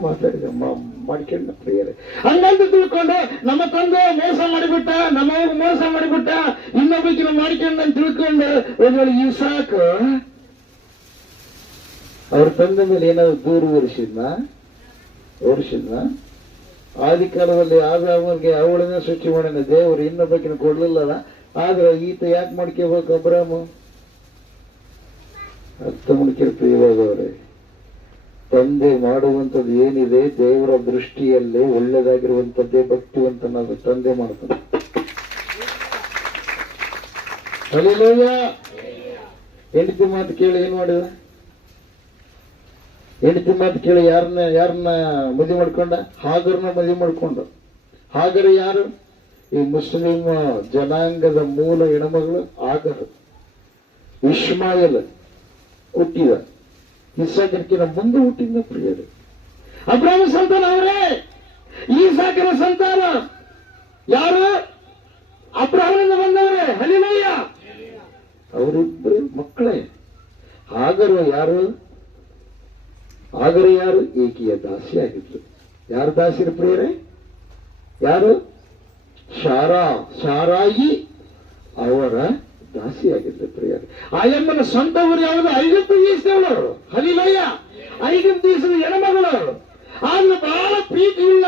ಮಾಡ್ಕೊಂಡ ಪ್ರಿಯರೇ. ಹಂಗಂತ ತಿಳ್ಕೊಂಡು ನಮ್ಮ ತಂದೆ ಮೋಸ ಮಾಡಿಬಿಟ್ಟ, ನಮ್ಮವ್ರು ಮೋಸ ಮಾಡಿಬಿಟ್ಟ, ಇನ್ನೊಬ್ಬಕಿನ ಮಾಡ್ಕೊಂಡ ಅಂತ ತಿಳ್ಕೊಂಡು ಒಂದು ಇಸಾಕ ಅವ್ರ ತಂದೆ ಮೇಲೆ ಏನಾದ್ರು ದೂರು ಓಡಿಸಿದ್ನ? ಆದಿಕಾಲದಲ್ಲಿ ಆದಾಮನಿಗೆ ಅವಳನ್ನ ಸೃಷ್ಟಿ ಮಾಡೋಣ ದೇವರು, ಇನ್ನೊಬ್ಬಕಿನ ಕೊಡ್ಲಿಲ್ಲ. ಆದ್ರೆ ಈತ ಯಾಕೆ ಮಾಡ್ಕೋಬೇಕು? ಅಬ್ರಾಮ ಅರ್ಥ ಮಾಡ್ಕಿರ್ತೀವಿ ಇವಾಗ ಅವ್ರೆ. ತಂದೆ ಮಾಡುವಂಥದ್ದು ಏನಿದೆ ದೇವರ ದೃಷ್ಟಿಯಲ್ಲಿ ಒಳ್ಳೆದಾಗಿರುವಂಥದ್ದೇ ಭಕ್ತಿವಂತನಾದ ತಂದೆ ಮಾಡ್ತಾನೆ. ಹೆಂಡತಿ ಮಾತು ಕೇಳಿ ಏನ್ ಮಾಡಿದ? ಹೆಂಡತಿ ಮಾತು ಕೇಳಿ ಯಾರನ್ನ ಮದುವೆ ಮಾಡ್ಕೊಂಡ? ಹಾಗರ್ನ ಮದುವೆ ಮಾಡ್ಕೊಂಡ. ಹಾಗರ್ ಯಾರು? ಈ ಮುಸ್ಲಿಂ ಜನಾಂಗದ ಮೂಲ ಹೆಣ್ಮಗಳು ಆಗರ್. ಇಸ್ಮಾಯಿಲ್ ಹುಟ್ಟಿದ, ಇಸಾಕನ ಮುಂದೆ ಹುಟ್ಟಿದ ಪ್ರಿಯರು. ಅಬ್ರಾಹ್ಮ ಸಂತಾನ ಅವರೇ. ಈಸಾಕನ ಸಂತಾನ ಯಾರು? ಅಬ್ರಾಹ್ಮನಿಂದ ಬಂದವರೇ. ಹಲ್ಲೆಲೂಯ. ಅವರಿಬ್ಬರು ಮಕ್ಕಳೇ. ಆಗರು ಯಾರು? ಆಗರು ಯಾರು? ಏಕೆಯ ದಾಸಿ ಆಗಿದ್ರು. ಯಾರು ದಾಸಿರ ಪ್ರಿಯರೇ? ಯಾರು? ಶಾರಾಯಿ ಅವರ ದಾಸಿಯಾಗಿದ್ದ ಪ್ರಿಯರೇ. ಆಯಮ್ಮನ ಸ್ವಂತ ಊರು ಯಾವುದು? ಐಗುಪ್ತ ದೇಶದವಳು. ಹಲ್ಲೆಲೂಯ. ಐಗುಪ್ತ ದೇಶದ ಹೆಣ್ಮಗಳು. ಆದ್ರೂ ಬಹಳ ಪ್ರೀತಿಯುಳ್ಳ,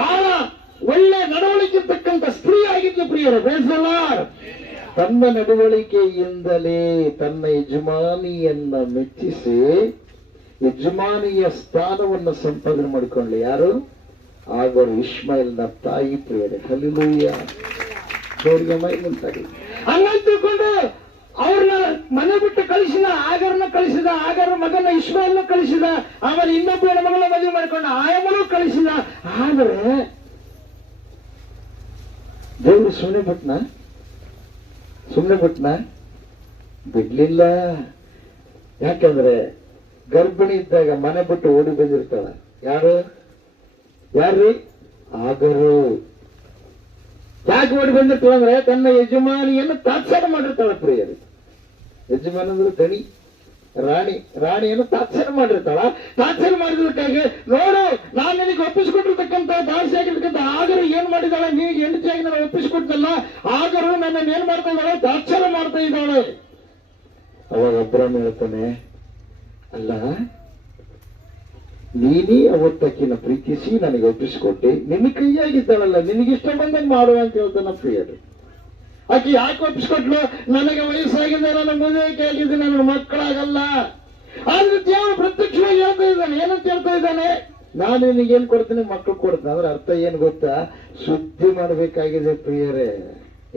ಬಹಳ ಒಳ್ಳೆ ನಡವಳಿಕೆ ಇರ್ತಕ್ಕಂಥ ಸ್ತ್ರೀ ಆಗಿದ್ದ ಪ್ರಿಯರೇ. Praise the Lord. ತನ್ನ ನಡವಳಿಕೆಯಿಂದಲೇ ತನ್ನ ಯಜಮಾನಿಯನ್ನ ಮೆಚ್ಚಿಸಿ ಯಜಮಾನಿಯ ಸ್ಥಾನವನ್ನು ಸಂಪಾದನೆ ಮಾಡಿಕೊಂಡ್ಲಿ. ಯಾರು? ಆಗರು ಇಸ್ಮಾಯಿಲ್ನ ತಾಯಿ ಪ್ರಿಯರೇ. ಹಲ್ಲೆಲೂಯ. ದೇವರಿಗೆ ಮಹಿಮೆ ಉಂಟಾಗಲಿ. ಹಂಗಂತ ತಿಳ್ಕೊಂಡು ಅವ್ರನ್ನ ಮನೆ ಬಿಟ್ಟು ಕಳಿಸಿದ, ಆಗರನ್ನ ಕಳಿಸಿದ, ಆಗರ ಮಗನ ಇಸ್ಮಾಯಿಲ್ನ ಕಳಿಸಿದ, ಆಮೇಲೆ ಇನ್ನೊಬ್ಬ ಹೆಣ್ಮಗಳ ಮದುವೆ ಮಾಡಿಕೊಂಡ, ಆಯಮ್ಮನೂ ಕಳಿಸಿದ. ಆದ್ರೆ ದೇವರು ಸುಮ್ಮನೆ ಬಿಟ್ನ? ಬಿಡ್ಲಿಲ್ಲ. ಯಾಕಂದ್ರೆ ಗರ್ಭಿಣಿ ಇದ್ದಾಗ ಮನೆ ಬಿಟ್ಟು ಓಡಿ ಬಂದಿರ್ತಾಳ. ಯಾರ್ರಿ? ಆಗರು. ಯಾಕೆ ಓಡಿ ಬಂದಿರ್ತಾಳ ಅಂದ್ರೆ ತನ್ನ ಯಜಮಾನಿಯನ್ನು ತಾತ್ಸಾರ ಮಾಡಿರ್ತಾಳ ಪ್ರಿಯರು. ಯಜಮಾನ ಅಂದ್ರೆ ದಣಿ, ರಾಣಿಯನ್ನು ತಾತ್ಸಾರ ಮಾಡಿರ್ತಾಳ. ತಾತ್ಸಾರ ಮಾಡಿದಕ್ಕಾಗಿ ನೋಡು, ನಾನು ನಿನಗೆ ಒಪ್ಪಿಸಿಕೊಟ್ಟಿರ್ತಕ್ಕಂಥ ದಾಸಿ ಆಗಿರ್ತಕ್ಕಂಥ ಆಗರು ಏನ್ ಮಾಡಿದಾಳೆ? ನಿನಗೆ ಹೆಂಡತಿಯಾಗಿ ನಾನು ಒಪ್ಪಿಸಿಕೊಟ್ಟಲ್ಲ, ಆಗರು ನನ್ನ ಏನ್ ಮಾಡ್ತಾ ಇದ್ದಾಳೆ? ತಾತ್ಸಾರ ಮಾಡ್ತಾ ಇದ್ದಾಳೆ. ಅವಾಗ ಅಬ್ರಾಮ್ ಹೇಳ್ತಾನೆ, ಅಲ್ಲ ನೀನೇ ಅವತ್ತಕ್ಕಿನ ಪ್ರೀತಿಸಿ ನನಗೆ ಒಪ್ಪಿಸಿಕೊಟ್ಟೆ, ನಿನ್ನ ಕೈಯಾಗಿದ್ದಾಳಲ್ಲ, ನಿನಗಿಷ್ಟ ಬಂದಂಗೆ ಮಾಡುವ ಅಂತ ಹೇಳ್ತಾನ ಪ್ರಿಯರು. ಆಕೆ ಯಾಕೆ ಒಪ್ಪಿಸ್ಕೊಟ್ಲು? ನನಗೆ ವಯಸ್ಸಾಗಿದೆ, ನನ್ನ ಮದುವೆ ಆಗಿದೆ, ನನ್ನ ಮಕ್ಕಳಾಗಲ್ಲ. ಆದ್ರೆ ದೇವರು ಪ್ರತ್ಯಕ್ಷವಾಗಿ ಹೇಳ್ತಾ ಇದ್ದಾನೆ. ಏನಂತ ಹೇಳ್ತಾ ಇದ್ದಾನೆ? ನಾನು ನಿನಗೇನ್ ಕೊಡ್ತೀನಿ? ಮಕ್ಕಳು ಕೊಡ್ತೀನಿ. ಅಂದ್ರೆ ಅರ್ಥ ಏನ್ ಗೊತ್ತಾ? ಶುದ್ಧಿ ಮಾಡಬೇಕಾಗಿದೆ ಪ್ರಿಯರೇ.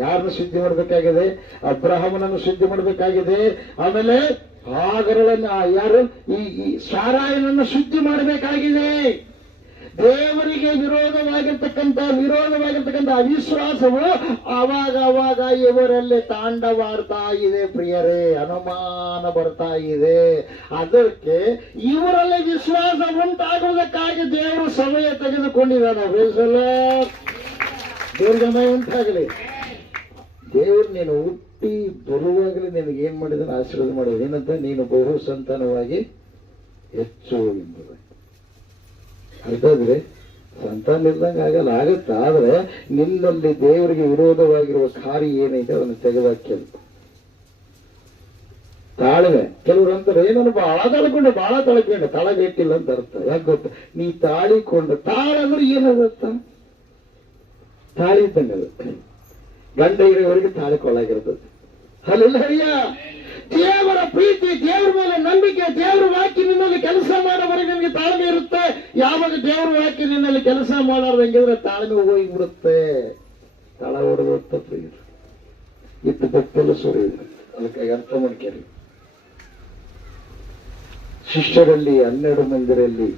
ಯಾರನ್ನು ಶುದ್ಧಿ ಮಾಡಬೇಕಾಗಿದೆ? ಅಬ್ರಹಾಮನನ್ನು ಶುದ್ಧಿ ಮಾಡಬೇಕಾಗಿದೆ. ಆಮೇಲೆ ಆಗರಳನ್ನ ಯಾರು? ಈ ಶಾರಾಯನನ್ನು ಶುದ್ಧಿ ಮಾಡಬೇಕಾಗಿದೆ. ದೇವರಿಗೆ ವಿರೋಧವಾಗಿರ್ತಕ್ಕಂಥ ಅವಿಶ್ವಾಸವು ಅವಾಗ ಇವರಲ್ಲಿ ತಾಂಡವಾಡ್ತಾ ಇದೆ ಪ್ರಿಯರೇ. ಅನುಮಾನ ಬರ್ತಾ ಇದೆ. ಅದಕ್ಕೆ ಇವರಲ್ಲಿ ವಿಶ್ವಾಸ ಉಂಟಾಗುವುದಕ್ಕಾಗಿ ದೇವರು ಸಮಯ ತೆಗೆದುಕೊಂಡಿದ್ದಾನೆ. ದೇವರಿಗೆ ಮಹಿಮೆ ಉಂಟಾಗಲಿ. ದೇವರು ನೀನು ಹುಟ್ಟಿ ಬರುವಾಗಲೇ ನಿನಗೆ ಏನ್ ಮಾಡಿದಾನೆ? ಆಶೀರ್ವಾದ ಮಾಡಿದ. ಏನಂತ? ನೀನು ಬಹು ಸಂತಾನವಾಗಿ ಹೆಚ್ಚು ಎಂಬುದು. ಹಾಗಾದ್ರೆ ಸಂತಾನ ಇಲ್ದಂಗೆ ಆಗತ್ತ. ಆದ್ರೆ ನಿನ್ನಲ್ಲಿ ದೇವರಿಗೆ ವಿರೋಧವಾಗಿರುವ ಕಾರ್ಯ ಏನೈತೆ ಅದನ್ನು ತೆಗೆದಾಕ್ಯದು. ತಾಳ್ಮೆ. ಕೆಲವರು ಅಂತಾರೆ, ಏನನ್ನು ಬಹಳ ತಳಕೊಂಡೆ ತಳಗೆಟ್ಟಿಲ್ಲ ಅಂತ ಅರ್ಥ. ಯಾಕೆ ಗೊತ್ತ? ನೀ ತಾಳಿಕೊಂಡ. ತಾಳಂದ್ರೆ ಏನದತ್ತ? ತಾಳಿ ಇದ್ದಂಗೆ ಅದು. ಗಂಡ ಇರೋವರೆಗೆ ತಾಳಿಕೊಳ್ಳಾಗಿರ್ತದೆ. ಹಲ್ಲೆಲೂಯಾ. ದೇವರ ಪ್ರೀತಿ, ದೇವರ ಮೇಲೆ ನಂಬಿಕೆ, ದೇವರ ವಾಕ್ಯ ನಿನ್ನಲ್ಲಿ ಕೆಲಸ ಮಾಡೋವರೆಗೆ ನಿಮಗೆ ತಾಳ್ಮೆ ಇರುತ್ತೆ. ಯಾವಾಗ ದೇವರ ವಾಕ್ಯ ನಿನ್ನಲ್ಲಿ ಕೆಲಸ ಮಾಡಾರ್ದಂಗಿದ್ರೆ ತಾಳ್ಮೆ ಹೋಗಿಬಿಡುತ್ತೆ. ತಳ ಹೊಡೆದ ಪ್ರಿಯರು ಇತ್ತು ಬೆಟ್ಟಲು ಸುರಿಯುತ್ತೆ. ಅದಕ್ಕಾಗಿ ಅರ್ಥ ಮಾಡ್ಕೇಳಿ. ಶಿಷ್ಯರಲ್ಲಿ 12 ಮಂದಿರಲ್ಲಿ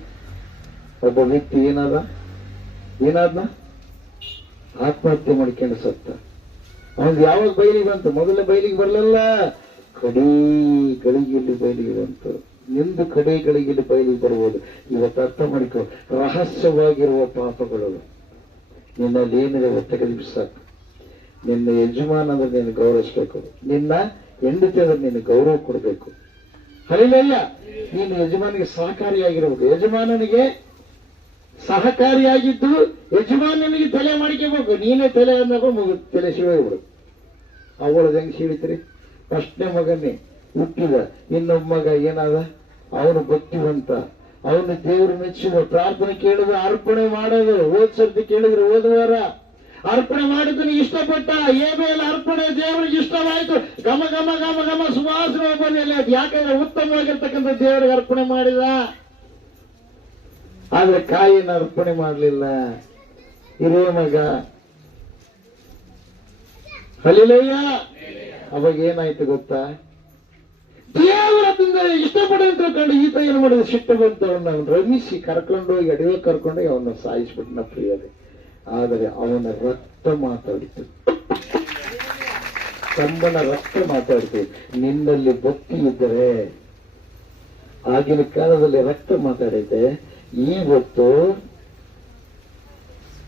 ಒಬ್ಬ ವ್ಯಕ್ತಿ ಏನಾದ್ನ ಆತ್ಮಹತ್ಯೆ ಮಾಡ್ಕೊಂಡು ಸತ್ತ. ಅವನು ಯಾವಾಗ ಬಯಲಿಗೆ ಬಂತು? ಮೊದಲೇ ಬಯಲಿಗೆ ಬರಲಿಲ್ಲ, ಗಳಿಗೆಯಲ್ಲಿ ಬಯಲಿಗೆ ಬಂತು. ನಿಂದು ಗಳಿಗೆಯಲ್ಲಿ ಬಯಲಿಗೆ ಬರ್ಬೋದು. ಇವತ್ತು ಅರ್ಥ ಮಾಡಿಕೊ. ರಹಸ್ಯವಾಗಿರುವ ಪಾಪಗಳು ನಿನ್ನಲ್ಲಿ ಏನಿದೆ ತೆಗೆದುಬಿಸಾಕು. ನಿನ್ನ ಯಜಮಾನ ಅಂದ್ರೆ ನೀನು ಗೌರವಿಸ್ಬೇಕು. ನಿನ್ನ ಹೆಂಡತಿ ಅಂದ್ರೆ ನೀನು ಗೌರವ ಕೊಡಬೇಕು. ಹರಿಲಯ್ಯ. ನೀನು ಯಜಮಾನಿಗೆ ಸಹಕಾರಿಯಾಗಿರ್ಬೇಕು. ಯಜಮಾನನಿಗೆ ಸಹಕಾರಿಯಾಗಿದ್ದು ಯಜಮಾನನಿಗೆ ತಲೆ ಮಾಡ್ಕೋಬೇಕು. ನೀನೇ ತಲೆ ಅಂದಾಗ ತಲೆ ಸಿಗೋಗ್ಬಿಡು. ಅವಳದ ಹೆಂಗ್ ಸಿಡಿತ್ರಿ? ಫಸ್ಟ್ನೇ ಮಗನೇ ಹುಟ್ಟಿದ, ಇನ್ನೊಬ್ಬ ಮಗ ಏನಾದ, ಅವನು ಭಕ್ತಿವಂತ, ಅವನು ದೇವರು ಮೆಚ್ಚಿದ, ಪ್ರಾರ್ಥನೆ ಕೇಳಿದ, ಅರ್ಪಣೆ ಮಾಡೋದು, ಓದ್ಸರ್ತಿ ಕೇಳಿದ್ರೆ ಓದುವಾರ, ಅರ್ಪಣೆ ಮಾಡಿದ್ದನ್ನು ಇಷ್ಟಪಟ್ಟ. ಏಬೇಲ ಅರ್ಪಣೆ ದೇವರಿಗೆ ಇಷ್ಟವಾಯಿತು, ಘಮ ಘಮ ಘಮ ಘಮ ಸುವಾಸನೆ ಬಂದಿಲ್ಲ. ಯಾಕಂದ್ರೆ ಉತ್ತಮವಾಗಿರ್ತಕ್ಕಂಥ ದೇವರಿಗೆ ಅರ್ಪಣೆ ಮಾಡಿದ. ಆದ್ರೆ ಕಾಯಿನ ಅರ್ಪಣೆ ಮಾಡಲಿಲ್ಲ. ಹಿರೇ ಮಗ ಹಲಿಲಯ್ಯ. ಅವಾಗ ಏನಾಯ್ತು ಗೊತ್ತಾ? ದೇವರದಿಂದ ಇಷ್ಟಪಟ್ಟು ತಿಳ್ಕೊಂಡು ಈತ ಏನು ಮಾಡಿದ, ಸಿಟ್ಟು ಬಂತು. ಅವನ್ನ ರಮಿಸಿ ಕರ್ಕೊಂಡು ಹೋಗಿ ಅಡಿವೆ ಕರ್ಕೊಂಡೋಗಿ ಅವನ್ನ ಸಾಯಿಸ್ಬಿಟ್ನ ಪ್ರಿಯರೇ. ಆದರೆ ಅವನ ರಕ್ತ ಮಾತಾಡಿತು, ತಮ್ಮನ ರಕ್ತ ಮಾತಾಡಿತು. ನಿನ್ನಲ್ಲಿ ಭಕ್ತಿ ಇದ್ದರೆ, ಆಗಿನ ಕಾಲದಲ್ಲಿ ರಕ್ತ ಮಾತಾಡೈತೆ. ಇವತ್ತು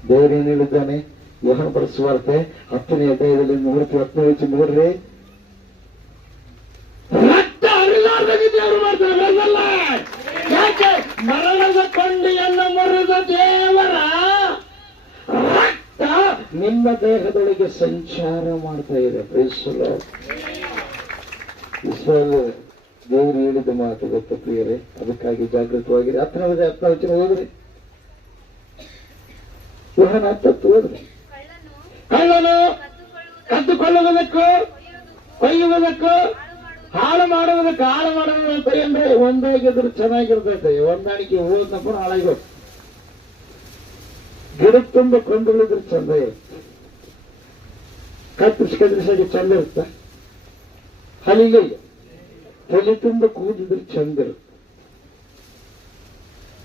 ದೇವರೇನು ಹೇಳಿದ್ದಾನೆ? ಯೋಹಾನ ಬರೆದ ಸುವಾರ್ತೆ 10ನೇ ಅಧ್ಯಾಯದಲ್ಲಿ 110 ನೋಡ್ರಿ. ರಕ್ತ ಹರಿಲಾರ್ದಂಗೆ ದೇವರು ಮಾಡ್ತಾರೆ. ಯಾಕೆ? ಮರಣದ ಕೊಂಡಿಯನ್ನು ಮುರಿದ ದೇವರ ರಕ್ತ ನಿಮ್ಮ ದೇಹದೊಳಗೆ ಸಂಚಾರ ಮಾಡ್ತಾ ಇದೆ. ಇಸ್ರಾಯೇಲ್ ದೇವರು ಹೇಳಿದ ಮಾತು ಗೊತ್ತ ಪ್ರಿಯರೇ. ಅದಕ್ಕಾಗಿ ಜಾಗೃತವಾಗಿರಿ. 10ನೇ ಹೋದ್ರಿ, ಯೋಹಾನ 10 ಹೋದ್ರಿ. ಕಳ್ಳನು ಕದ್ದುಕೊಳ್ಳುವುದಕ್ಕೂ ಕೊಯ್ಯುವುದಕ್ಕೂ ಹಾಳು ಮಾಡುವುದಕ್ಕೆ. ಹಾಳು ಮಾಡುವುದಕ್ಕೆ ಅಂದ್ರೆ ಒಂದಾಗಿದ್ರು ಚೆನ್ನಾಗಿರ್ತೈತೆ, ಹೊಂದಾಣಿಕೆ ಹೋದ್ನಪ್ಪ ಹಾಳಾಗೋದು. ಗಿಡ ತುಂಬ ಕೊಂಡುಗಳಿದ್ರೆ ಚಂದ ಇರುತ್ತೆ, ಕತ್ತರಿಸಾಗಿ ಚಂದ ಇರುತ್ತ. ಹಲಿಗೆ ತಲೆ ತುಂಬ ಕೂದಿದ್ರೆ ಚಂದ ಇರುತ್ತೆ,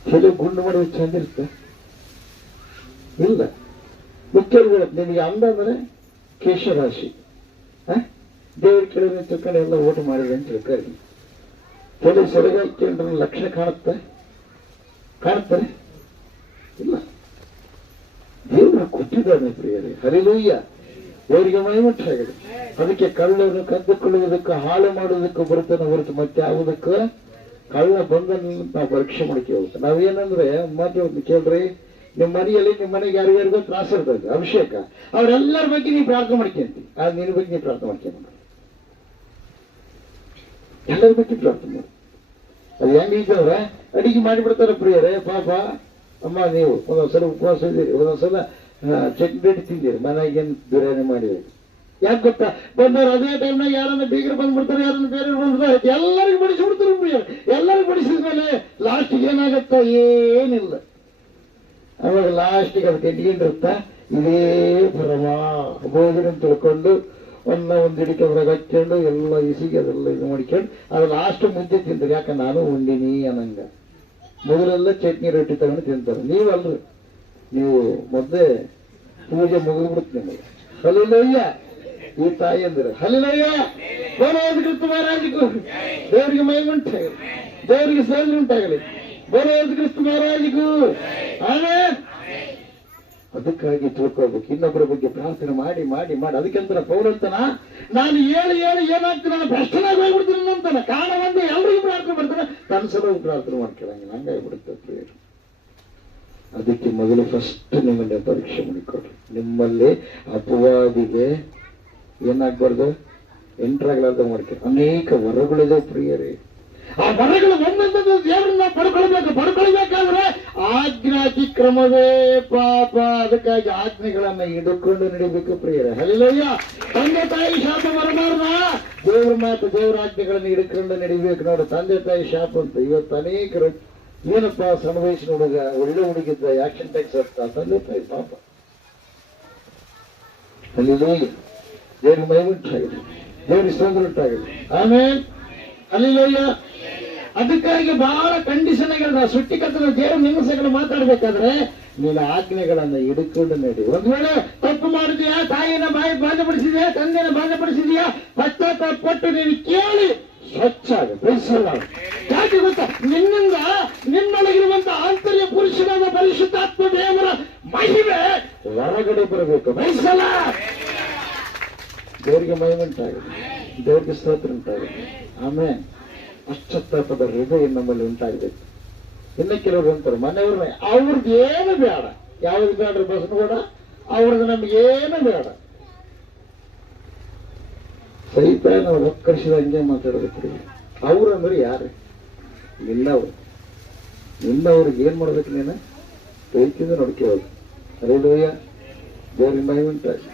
ತಲೆ ಗುಂಡು ಮಾಡಿದ್ರೆ ಚಂದ ಇರುತ್ತೆ ಇಲ್ಲ. ಮುಖ್ಯವಾಗಿ ನಿನಗೆ ಅಂದ ಅಂದ್ರೆ ಕೇಶರಾಶಿ. ದೇವ್ರ ಕೆಳಗೆ ತಿಳ್ಕೊಂಡು ಎಲ್ಲ ಓಟು ಮಾಡಿದೆ ಅಂತ ತಿಳ್ಕೊಳ್ಳಿ. ತಲೆ ಸೆರಗಾಕೊಂಡ್ರೆ ಲಕ್ಷಣ ಕಾಣುತ್ತಾರೆ ಇಲ್ಲ. ದೇವರು ಕೊಟ್ಟಿದ್ದಾನೆ ಪ್ರಿಯರೇ. ಹರಿಲೂಯ್ಯ. ದೇವರಿಗೆ ಮೈಮುಟ್ಟಾಗಿದೆ. ಅದಕ್ಕೆ ಕಳ್ಳನು ಕದ್ದುಕೊಳ್ಳುವುದಕ್ಕೂ ಹಾಳು ಮಾಡುವುದಕ್ಕೂ ಬರುತ್ತಾನೆ ಹೊರತು ಮತ್ತೆ ಯಾವುದಕ್ಕೂ ಕಳ್ಳ ಬಂದನ್ನು ನಾವು ಪರೀಕ್ಷೆ ಮಾಡ್ಕೆ ಹೋಗುತ್ತೆ. ನಾವೇನಂದ್ರೆ ಮಾತು ಕೇಳ್ರಿ, ನಿಮ್ಮ ಮನೆಯಲ್ಲಿ ನಿಮ್ಮ ಮನೆಗೆ ಯಾರಿಗಾರಿಗೋ ತ್ರಾಸ ಇರ್ತದೆ, ಅಭಿಷೇಕ, ಅವರೆಲ್ಲರ ಬಗ್ಗೆ ನೀವು ಪ್ರಾರ್ಥನೆ ಮಾಡ್ಕೊಂತೀವಿ. ಆದ್ರೆ ನಿನ್ನ ಬಗ್ಗೆ ನೀವು ಪ್ರಾರ್ಥನೆ ಮಾಡ್ಕೊಂಡು ಎಲ್ಲರ ಬಗ್ಗೆ ಪ್ರಾರ್ಥನೆ ಮಾಡಿ. ಅದು ಹೆಂಗಿದ್ದವ್ರೆ ಅಡಿಗೆ ಮಾಡಿಬಿಡ್ತಾರ ಪ್ರಿಯರೇ. ಪಾಪ ಅಮ್ಮ ನೀವು ಒಂದೊಂದ್ಸಲ ಉಪವಾಸ ಇದ್ದೀರಿ, ಒಂದೊಂದ್ಸಲ ಚಟ್ನಿ ತಿಂದಿರಿ, ಮನೆಗೇನು ಬಿರಿಯಾನಿ ಮಾಡಿರಿ. ಯಾಕೆ ಗೊತ್ತಾ? ಬಂದವ್ರು ಅದೇ ಟೈಮ್ನಾಗ ಯಾರನ್ನ ಬೀಗರು ಬಂದ್ಬಿಡ್ತಾರೆ, ಯಾರನ್ನ ಬೇರೆ ಬಂದ್ಬಿಡ್ತಾರೆ, ಎಲ್ಲರಿಗೂ ಬಡಿಸ್ಬಿಡ್ತಾರೆ ಪ್ರಿಯರೇ. ಎಲ್ಲರಿಗೂ ಬಡಿಸಿದ್ಮೇಲೆ ಲಾಸ್ಟಿಗೆ ಏನಾಗತ್ತ? ಏನಿಲ್ಲ. ಅವಾಗ ಲಾಸ್ಟಿಗೆ ಅದಕ್ಕೆ ಎಂಟ್ಗಿಂಡಿರುತ್ತ ಇದೇ ಪರಮ ಭೋಜನ ತಿಳ್ಕೊಂಡು ಒಂದು ಹಿಡಿಕೆ ಅದ್ರಾಗ ಹಚ್ಕೊಂಡು ಎಲ್ಲ ಇಸಿಗೆ ಅದೆಲ್ಲ ಇದು ಮಾಡ್ಕೊಂಡು ಅದು ಲಾಸ್ಟ್ ಮುದ್ದೆ ತಿಂತಾರೆ. ಯಾಕೆ? ನಾನು ಉಂಡಿನಿ ಅನ್ನಂಗ. ಮೊದಲೆಲ್ಲ ಚಟ್ನಿ ರೊಟ್ಟಿ ತಗೊಂಡು ತಿಂತಾರೆ. ನೀವಲ್ರಿ, ನೀವು ಮೊದಲೇ ಪೂಜೆ ಮುಗಿದ್ಬಿಡುತ್ತೆ ನಿಮಗೆ. ಹಲಿಲಯ್ಯ. ಈ ತಾಯಿ ಅಂದ್ರೆ ಹಲಿಲಯ್ಯ. ಬೋಲೋದು ಮಹಾರಾಜಗೂ ದೇವರಿಗೆ ಮೈಮುಂಟಾಗಲಿ, ದೇವರಿಗೆ ಸೇವೆ ಉಂಟಾಗಲಿ. ಬೋಲೋದು ಕ್ರಿಸ್ತ ಮಹಾರಾಜಗೂ ಆಮೇಲೆ. ಅದಕ್ಕಾಗಿ ತಿಳ್ಕೋಬೇಕು. ಇನ್ನೊಬ್ಬರ ಬಗ್ಗೆ ಪ್ರಾರ್ಥನೆ ಮಾಡಿ ಮಾಡಿ ಮಾಡಿ. ಅದಕ್ಕೆಂತ ಪೌರಂತನ ನಾನು ಹೇಳಿ ಏನಾಗ್ತೀನಿ, ನಾನು ಭ್ರಷ್ಟನಾಗಿ ಹೋಗ್ಬಿಡ್ತೀನಿ ಅಂತಾನೆ. ಕಾರಣ ಒಂದು ಎಲ್ರಿಗೂ ಪ್ರಾರ್ಥನೆ ಮಾಡ್ತಾನೆ, ಕನಸಲು ಪ್ರಾರ್ಥನೆ ಮಾಡ್ಕೊಳ್ಳಂಗಿಲ್ಲ. ಹಂಗಾಗ್ಬಿಡುತ್ತೆ. ಅದಕ್ಕೆ ಮೊದಲು ಫಸ್ಟ್ ನಿಮ್ಮನ್ನೇ ಪರೀಕ್ಷೆ ಮಾಡಿಕೊಡ್ರಿ. ನಿಮ್ಮಲ್ಲಿ ಅಪವಾದಿಗೆ ಏನಾಗ್ಬಾರ್ದು, ಎಂಟ್ರಾಗ್ಲಾರ್ದ ಮಾಡ್ತೀರಿ. ಅನೇಕ ವರಗಳಿದೆ ಪ್ರಿಯರೇ. ಆ ವರಗಳು ಒಂದೊಂದು ದೇವರನ್ನ ಪಡ್ಕೊಳ್ಬೇಕಾದ್ರೆ ಆಜ್ಞಾತಿಕ್ರಮವೇ ಪಾಪ. ಅದಕ್ಕಾಗಿ ಆಜ್ಞೆಗಳನ್ನ ಹಿಡ್ಕೊಂಡು ನಡಿಬೇಕು ಪ್ರಿಯರೇ. ಹಲ್ಲೆಲೂಯಾ. ತಂದೆ ತಾಯಿ ಶಾಪ ಬರಬಾರ್ದ, ದೇವ್ರ ಮಾತು ದೇವರ ಆಜ್ಞೆಗಳನ್ನ ಹಿಡ್ಕೊಂಡು ನಡಿಬೇಕು. ನೋಡು, ತಂದೆ ತಾಯಿ ಶಾಪ ಅಂತ ಇವತ್ತು ಅನೇಕರು ಏನಪ್ಪ, ಸಣ್ಣ ವಯಸ್ಸಿನ ಹುಡುಗ ಒಳ್ಳೆ ಹುಡುಗಿದ್ದ ಆಕ್ಷನ್ ಟ್ಯಾಕ್ಸ್ ಆಗ್ತಾ, ತಂದೆ ತಾಯಿ ಪಾಪ. ಹಲ್ಲೆಲೂಯಾ. ದೇವ್ರಿಗೆ ಮೈಮುಂಟಾಗಲಿ, ದೇವ್ರಿಗೆ ಸ್ತೋತ್ರ ಉಂಟಾಗಲಿ. ಆಮೇಲೆ ಹಲ್ಲೆಲೂಯಾ. ಅದಕ್ಕಾಗಿ ಬಹಳ ಕಂಡೀಷನ್ ಆಗಿರೋದು. ಸೃಷ್ಟಿಕರ್ತನ ದೇವರ ನಿಮಿಷಗಳು ಮಾತಾಡ್ಬೇಕಾದ್ರೆ ನೀನು ಆಜ್ಞೆಗಳನ್ನ ಹಿಡ್ಕೊಂಡು ನಡಿ. ಒಂದ್ ವೇಳೆ ತಪ್ಪು ಮಾಡಿದ್ಯಾ, ತಾಯಿನ ಬಾಧಪಡಿಸಿದ್ಯಾ, ತಂದೆನ ಬಾಧಪಡಿಸಿದ್ಯಾ, ಪಶ್ಚಾತ್ತಾಪಟ್ಟು ನೀನು ಕೇಳಿ ಸ್ವಚ್ಛ ಆಗ. ಯಾಕೆ ಗೊತ್ತಾ? ನಿನ್ನಿಂದ ನಿನ್ನೊಳಗಿರುವಂತ ಆಂತರ್ಯ ಪುರುಷನಾದ ಪರಿಶುದ್ಧಾತ್ಮ ದೇವರ ಮಹಿಮೆ ಹೊರಗಡೆ ಬರಬೇಕು. ಬಯಸಲ್ಲ. ದೇವರಿಗೆ ಮಹಿಮೆ ಉಂಟಾಗಲಿ, ದೇವರಿಗೆ ಸ್ತೋತ್ರ ಉಂಟಾಗಲಿ. ಆಮೇಲೆ ಪಶ್ಚಾತ್ತಾಪದ ಹೃದಯ ನಮ್ಮಲ್ಲಿ ಉಂಟಾಗಬೇಕು. ಇನ್ನು ಕೆಲವರು ಅಂತಾರೆ ಮನೆಯವ್ರನ್ನ ಅವ್ರದ್ದು ಏನು ಬೇಡ, ಯಾವ್ದು ಬೇಡ್ರಿ ಬಸನಗೌಡ, ಅವ್ರದ್ದು ನಮ್ಗೇನು ಬೇಡ. ಸಹಿತ ನಾವು ಒಕ್ಕರ್ಸಿದ ಹಂಗೆ ಮಾತಾಡ್ಬೇಕ್ರಿ. ಅವ್ರಂದ್ರೆ ಯಾರು? ನಿನ್ನವ್ರಿಗೆ ಏನ್ ಮಾಡ್ಬೇಕು? ನೀನು ಪ್ರೀತಿಯಿಂದ ನೋಡ್ಕೋದು. ಅರೇಲೋಯ್ಯ, ದೇವ್ರಿಗೆ ಮಹಿಮೆ ಉಂಟಾಗಿ,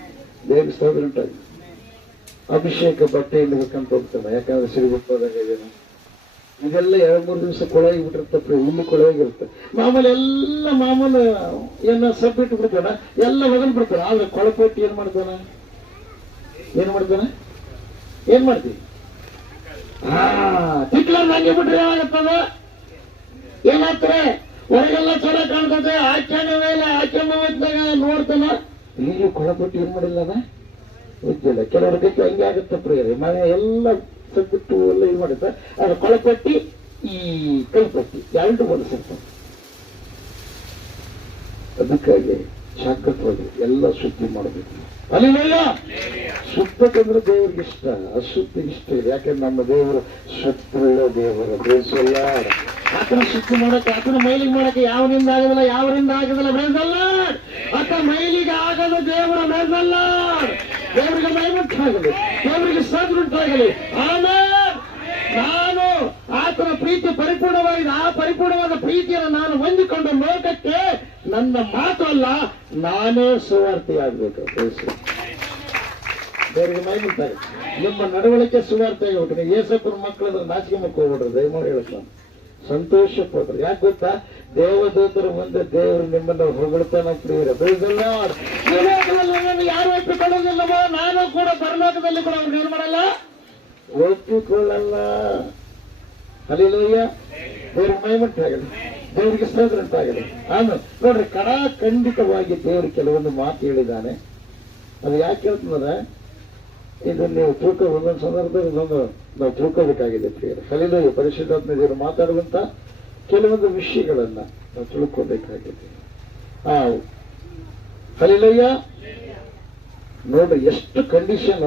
ದೇವ್ರಿಗೆ ಸ್ತೋತ್ರ ಉಂಟಾಗಿ. ಅಭಿಷೇಕ ಬಟ್ಟೆ ಇಲ್ಲಬೇಕಂತ ಹೋಗ್ತಾನೆ, ಯಾಕಂದ್ರೆ ಸಿಡಿಬಿಟ್ಟೋದಾಗ ಇದೆಲ್ಲ 2-3 ದಿವಸ ಕೊಳೆಯಾಗಿ ಬಿಟ್ಟಿರ್ತಪ್ಪ, ಇಲ್ಲಿ ಕೊಳೆಯಾಗಿರುತ್ತೆ. ಮಾಮೂಲಿ ಏನ ಸಬ್ಬಿಟ್ಟು ಬಿಡ್ತಾನ, ಎಲ್ಲ ಒಗಲ್ ಬಿಡ್ತಾನೆ. ಆದ್ರೆ ಕೊಳಪಟ್ಟಿ ಏನ್ ಮಾಡ್ತಾನೆ? ಏನ್ ಮಾಡ್ತೀವಿ? ತಿಕ್ಲರ್ ಹಂಗೆ ಬಿಟ್ರೆ ಏನಾಗತ್ತದ? ಏನಾಗ್ತಾರೆ? ಹೊರಗೆಲ್ಲ ಚಲೋ ಕಾಣ್ತದೆ, ಆಚರಣೆ ಮೇಲೆ ಆಚರಣೆದಾಗ ನೋಡ್ತಾನ. ಇಲ್ಲಿ ಕೊಳಪಟ್ಟಿ ಏನ್ ಮಾಡಿಲ್ಲದ ಗೊತ್ತಿಲ್ಲ. ಕೆಲವ್ರ ಗತಿ ಹಂಗೆ ಆಗುತ್ತೆ ಪ್ರಿಯರೇ. ಮನೆ ಎಲ್ಲ ಸಬ್ಬಿಟ್ಟು ಎಲ್ಲ ಇದು ಮಾಡುತ್ತೆ. ಅದು ಕೊಳಪಟ್ಟಿ, ಈ ಕೈಪಟ್ಟಿ ಎರಡು ಬಳಸಿರ್ತಾರೆ. ಅದಕ್ಕಾಗಿ ಜಾಗೃತವಾಗಿ ಎಲ್ಲ ಶುದ್ಧಿ ಮಾಡಬೇಕು. ಅಲ್ಲಿಲ್ಲ ಶುದ್ಧಕ್ಕಂದ್ರೆ ದೇವ್ರಿಗೆ ಇಷ್ಟ, ಅಶುದ್ಧಿಗೆ ಇಷ್ಟ ಇದೆ. ಯಾಕಂದ್ರೆ ನಮ್ಮ ದೇವರು ಶತ್ರುಳ್ಳ ದೇವರು. ಬೇಸಲ್ಲ ಆತನ ಶುದ್ಧಿ ಮಾಡಕ್ಕೆ, ಆತನ ಮೈಲಿಗೆ ಮಾಡಕ್ಕೆ ಯಾವರಿಂದ ಆಗದಿಲ್ಲ ಬೇಸಲ್ಲ. ಆತ ಮೈಲಿಗೆ ಆಗದ ದೇವರ ಬೇಸಲ್ಲ. ದೇವರಿಗೆ ಮೈಮುಟ್ಟಾಗಲಿ, ದೇವರಿಗೆ ಸ್ತೋತ್ರವುಂಟಾಗಲಿ. ಆಮೇಲೆ ನಾನು ಆತನ ಪ್ರೀತಿ ಪರಿಪೂರ್ಣವಾಗಿದೆ. ಆ ಪರಿಪೂರ್ಣವಾದ ಪ್ರೀತಿಯನ್ನು ನಾನು ಹೊಂದಿಕೊಂಡು ಲೋಕಕ್ಕೆ ನನ್ನ ಮಾತು ಅಲ್ಲ, ನಾನೇ ಸುವಾರ್ತೆಯಾಗಬೇಕು. ದೇವರಿಗೆ ಮೈಮುಟ್ಟಾಗಲಿ. ನಿಮ್ಮ ನಡವಳಿಕೆ ಸುವಾರ್ತೆಯಾಗಿ ಹೋಗ್ರಿ. ಏಸಪ್ಪನ ಮಕ್ಕಳಂದ್ರೆ ನಾಚಿಕೆ ಹೋಗ್ಬಿಡ್ರಿ. ದಯಮಾಡಿ ಹೇಳ್ತಾನೆ, ಸಂತೋಷ ಪಡ್ರಿ. ಯಾಕೆ ಗೊತ್ತಾ? ದೇವದೂತರ ಮುಂದೆ ದೇವರು ನಿಮ್ಮನ್ನ ಹೊಗಳ್ತಾನ ಪ್ರಿಯರೇ. ಬೇಸಲ್ಲ ಯಾರು ಒಪ್ಪಿಕೊಳ್ಳೋದಿಲ್ಲವೋ ನಾನು ಕೂಡ ಪರಲೋಕದಲ್ಲಿ ಕೂಡ ಅವ್ರಿಗೆ ಏನ್ ಮಾಡಲ್ಲ, ಒಪ್ಪಿಕೊಳ್ಳಲ್ಲ. ಹಲ್ಲೆಲೂಯಾ. ದೇವ್ರ ಮಹಿಮೆಯುಂಟಾಗಲಿ, ದೇವರಿಗೆ ಸ್ತೋತ್ರ ಉಂಟಾಗಲಿ. ಆಮೇಲೆ ನೋಡ್ರಿ, ಖಂಡಿತವಾಗಿ ದೇವರು ಕೆಲವೊಂದು ಮಾತು ಹೇಳಿದ್ದಾನೆ. ಅದು ಯಾಕೆ ಹೇಳ್ತಂದ್ರೆ, ಇದು ನೀವು ಒಂದೊಂದು ಸಂದರ್ಭದಲ್ಲಿ ನಾವು ತಿಳ್ಕೋಬೇಕಾಗಿದೆ ಪ್ರಿಯರೇ. ಹಲ್ಲೆಲೂಯಾ. ಪರಿಶುದ್ಧಾತ್ಮ ದೇವರು ಮಾತಾಡುವಂತ ಕೆಲವೊಂದು ವಿಷಯಗಳನ್ನ ನಾವು ತಿಳ್ಕೋಬೇಕಾಗಿದೆ. ಹಲ್ಲೆಲೂಯಾ. ನೋಡ್ರಿ, ಎಷ್ಟು ಕಂಡೀಷನ್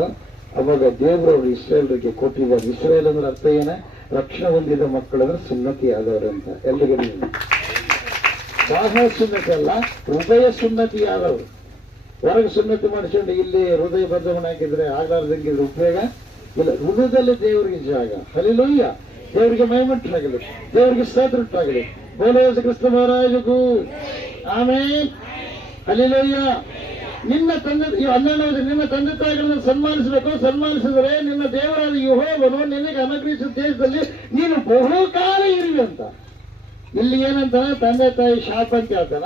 ಅವಾಗ ದೇವರವರು ಇಸ್ರೇಲ್ರಿಗೆ ಕೊಟ್ಟಿದ್ದಾರೆ. ಇಸ್ರೇಲ್ ಅಂದ್ರೆ ಅರ್ಥ ಏನ? ರಕ್ಷಣೆ ಹೊಂದಿದ ಮಕ್ಕಳಂದ್ರೆ ಸುನ್ನತಿ ಆದವರು ಅಂತ. ಎಲ್ಲಿಗೆ ಬಾಹ್ಯ ಸುನ್ನತಿ ಅಲ್ಲ, ಹೃದಯ ಸುನ್ನತಿ ಆದವರು. ಹೊರಗೆ ಸುನ್ನತಿ ಮಾಡಿಸ್ಕೊಂಡು ಇಲ್ಲಿ ಹೃದಯ ಬದ್ಧವನ್ನ ಹಾಕಿದ್ರೆ ಆಗ್ಲಾರ್ದಂಗಿದ್ರೆ ಉಪಯೋಗ ಇಲ್ಲ. ಹೃದಯದಲ್ಲಿ ದೇವರಿಗೆ ಜಾಗ. ಹಲ್ಲೆಲೂಯಾ. ದೇವರಿಗೆ ಮಹಿಮೆಯುಂಟಾಗಲಿ, ದೇವರಿಗೆ ಸ್ತೋತ್ರ ಉಂಟಾಗಲಿ. ಬೋಲೋ ಯೇಸು ಕ್ರಿಸ್ತ ಮಹಾರಾಜಗೂ ಆಮೆನ್. ಹಲ್ಲೆಲೂಯಾ. ನಿನ್ನ ತಂದೆ 12 ನಿನ್ನ ತಂದೆ ತಾಯಿಗಳನ್ನು ಸನ್ಮಾನಿಸಬೇಕು. ಸನ್ಮಾನಿಸಿದರೆ ನಿನ್ನ ದೇವರಾದ ಯೆಹೋವನು ನಿನಗೆ ಅನುಗ್ರಹಿಸಿದ ದೇಶದಲ್ಲಿ ನೀನು ಬಹುಕಾಲ ಇರುವೆ ಅಂತ. ಇಲ್ಲಿ ಏನಂತಾನ? ತಂದೆ ತಾಯಿ ಶಾಪ ಅಂತ ಹೇಳ್ತಾನ.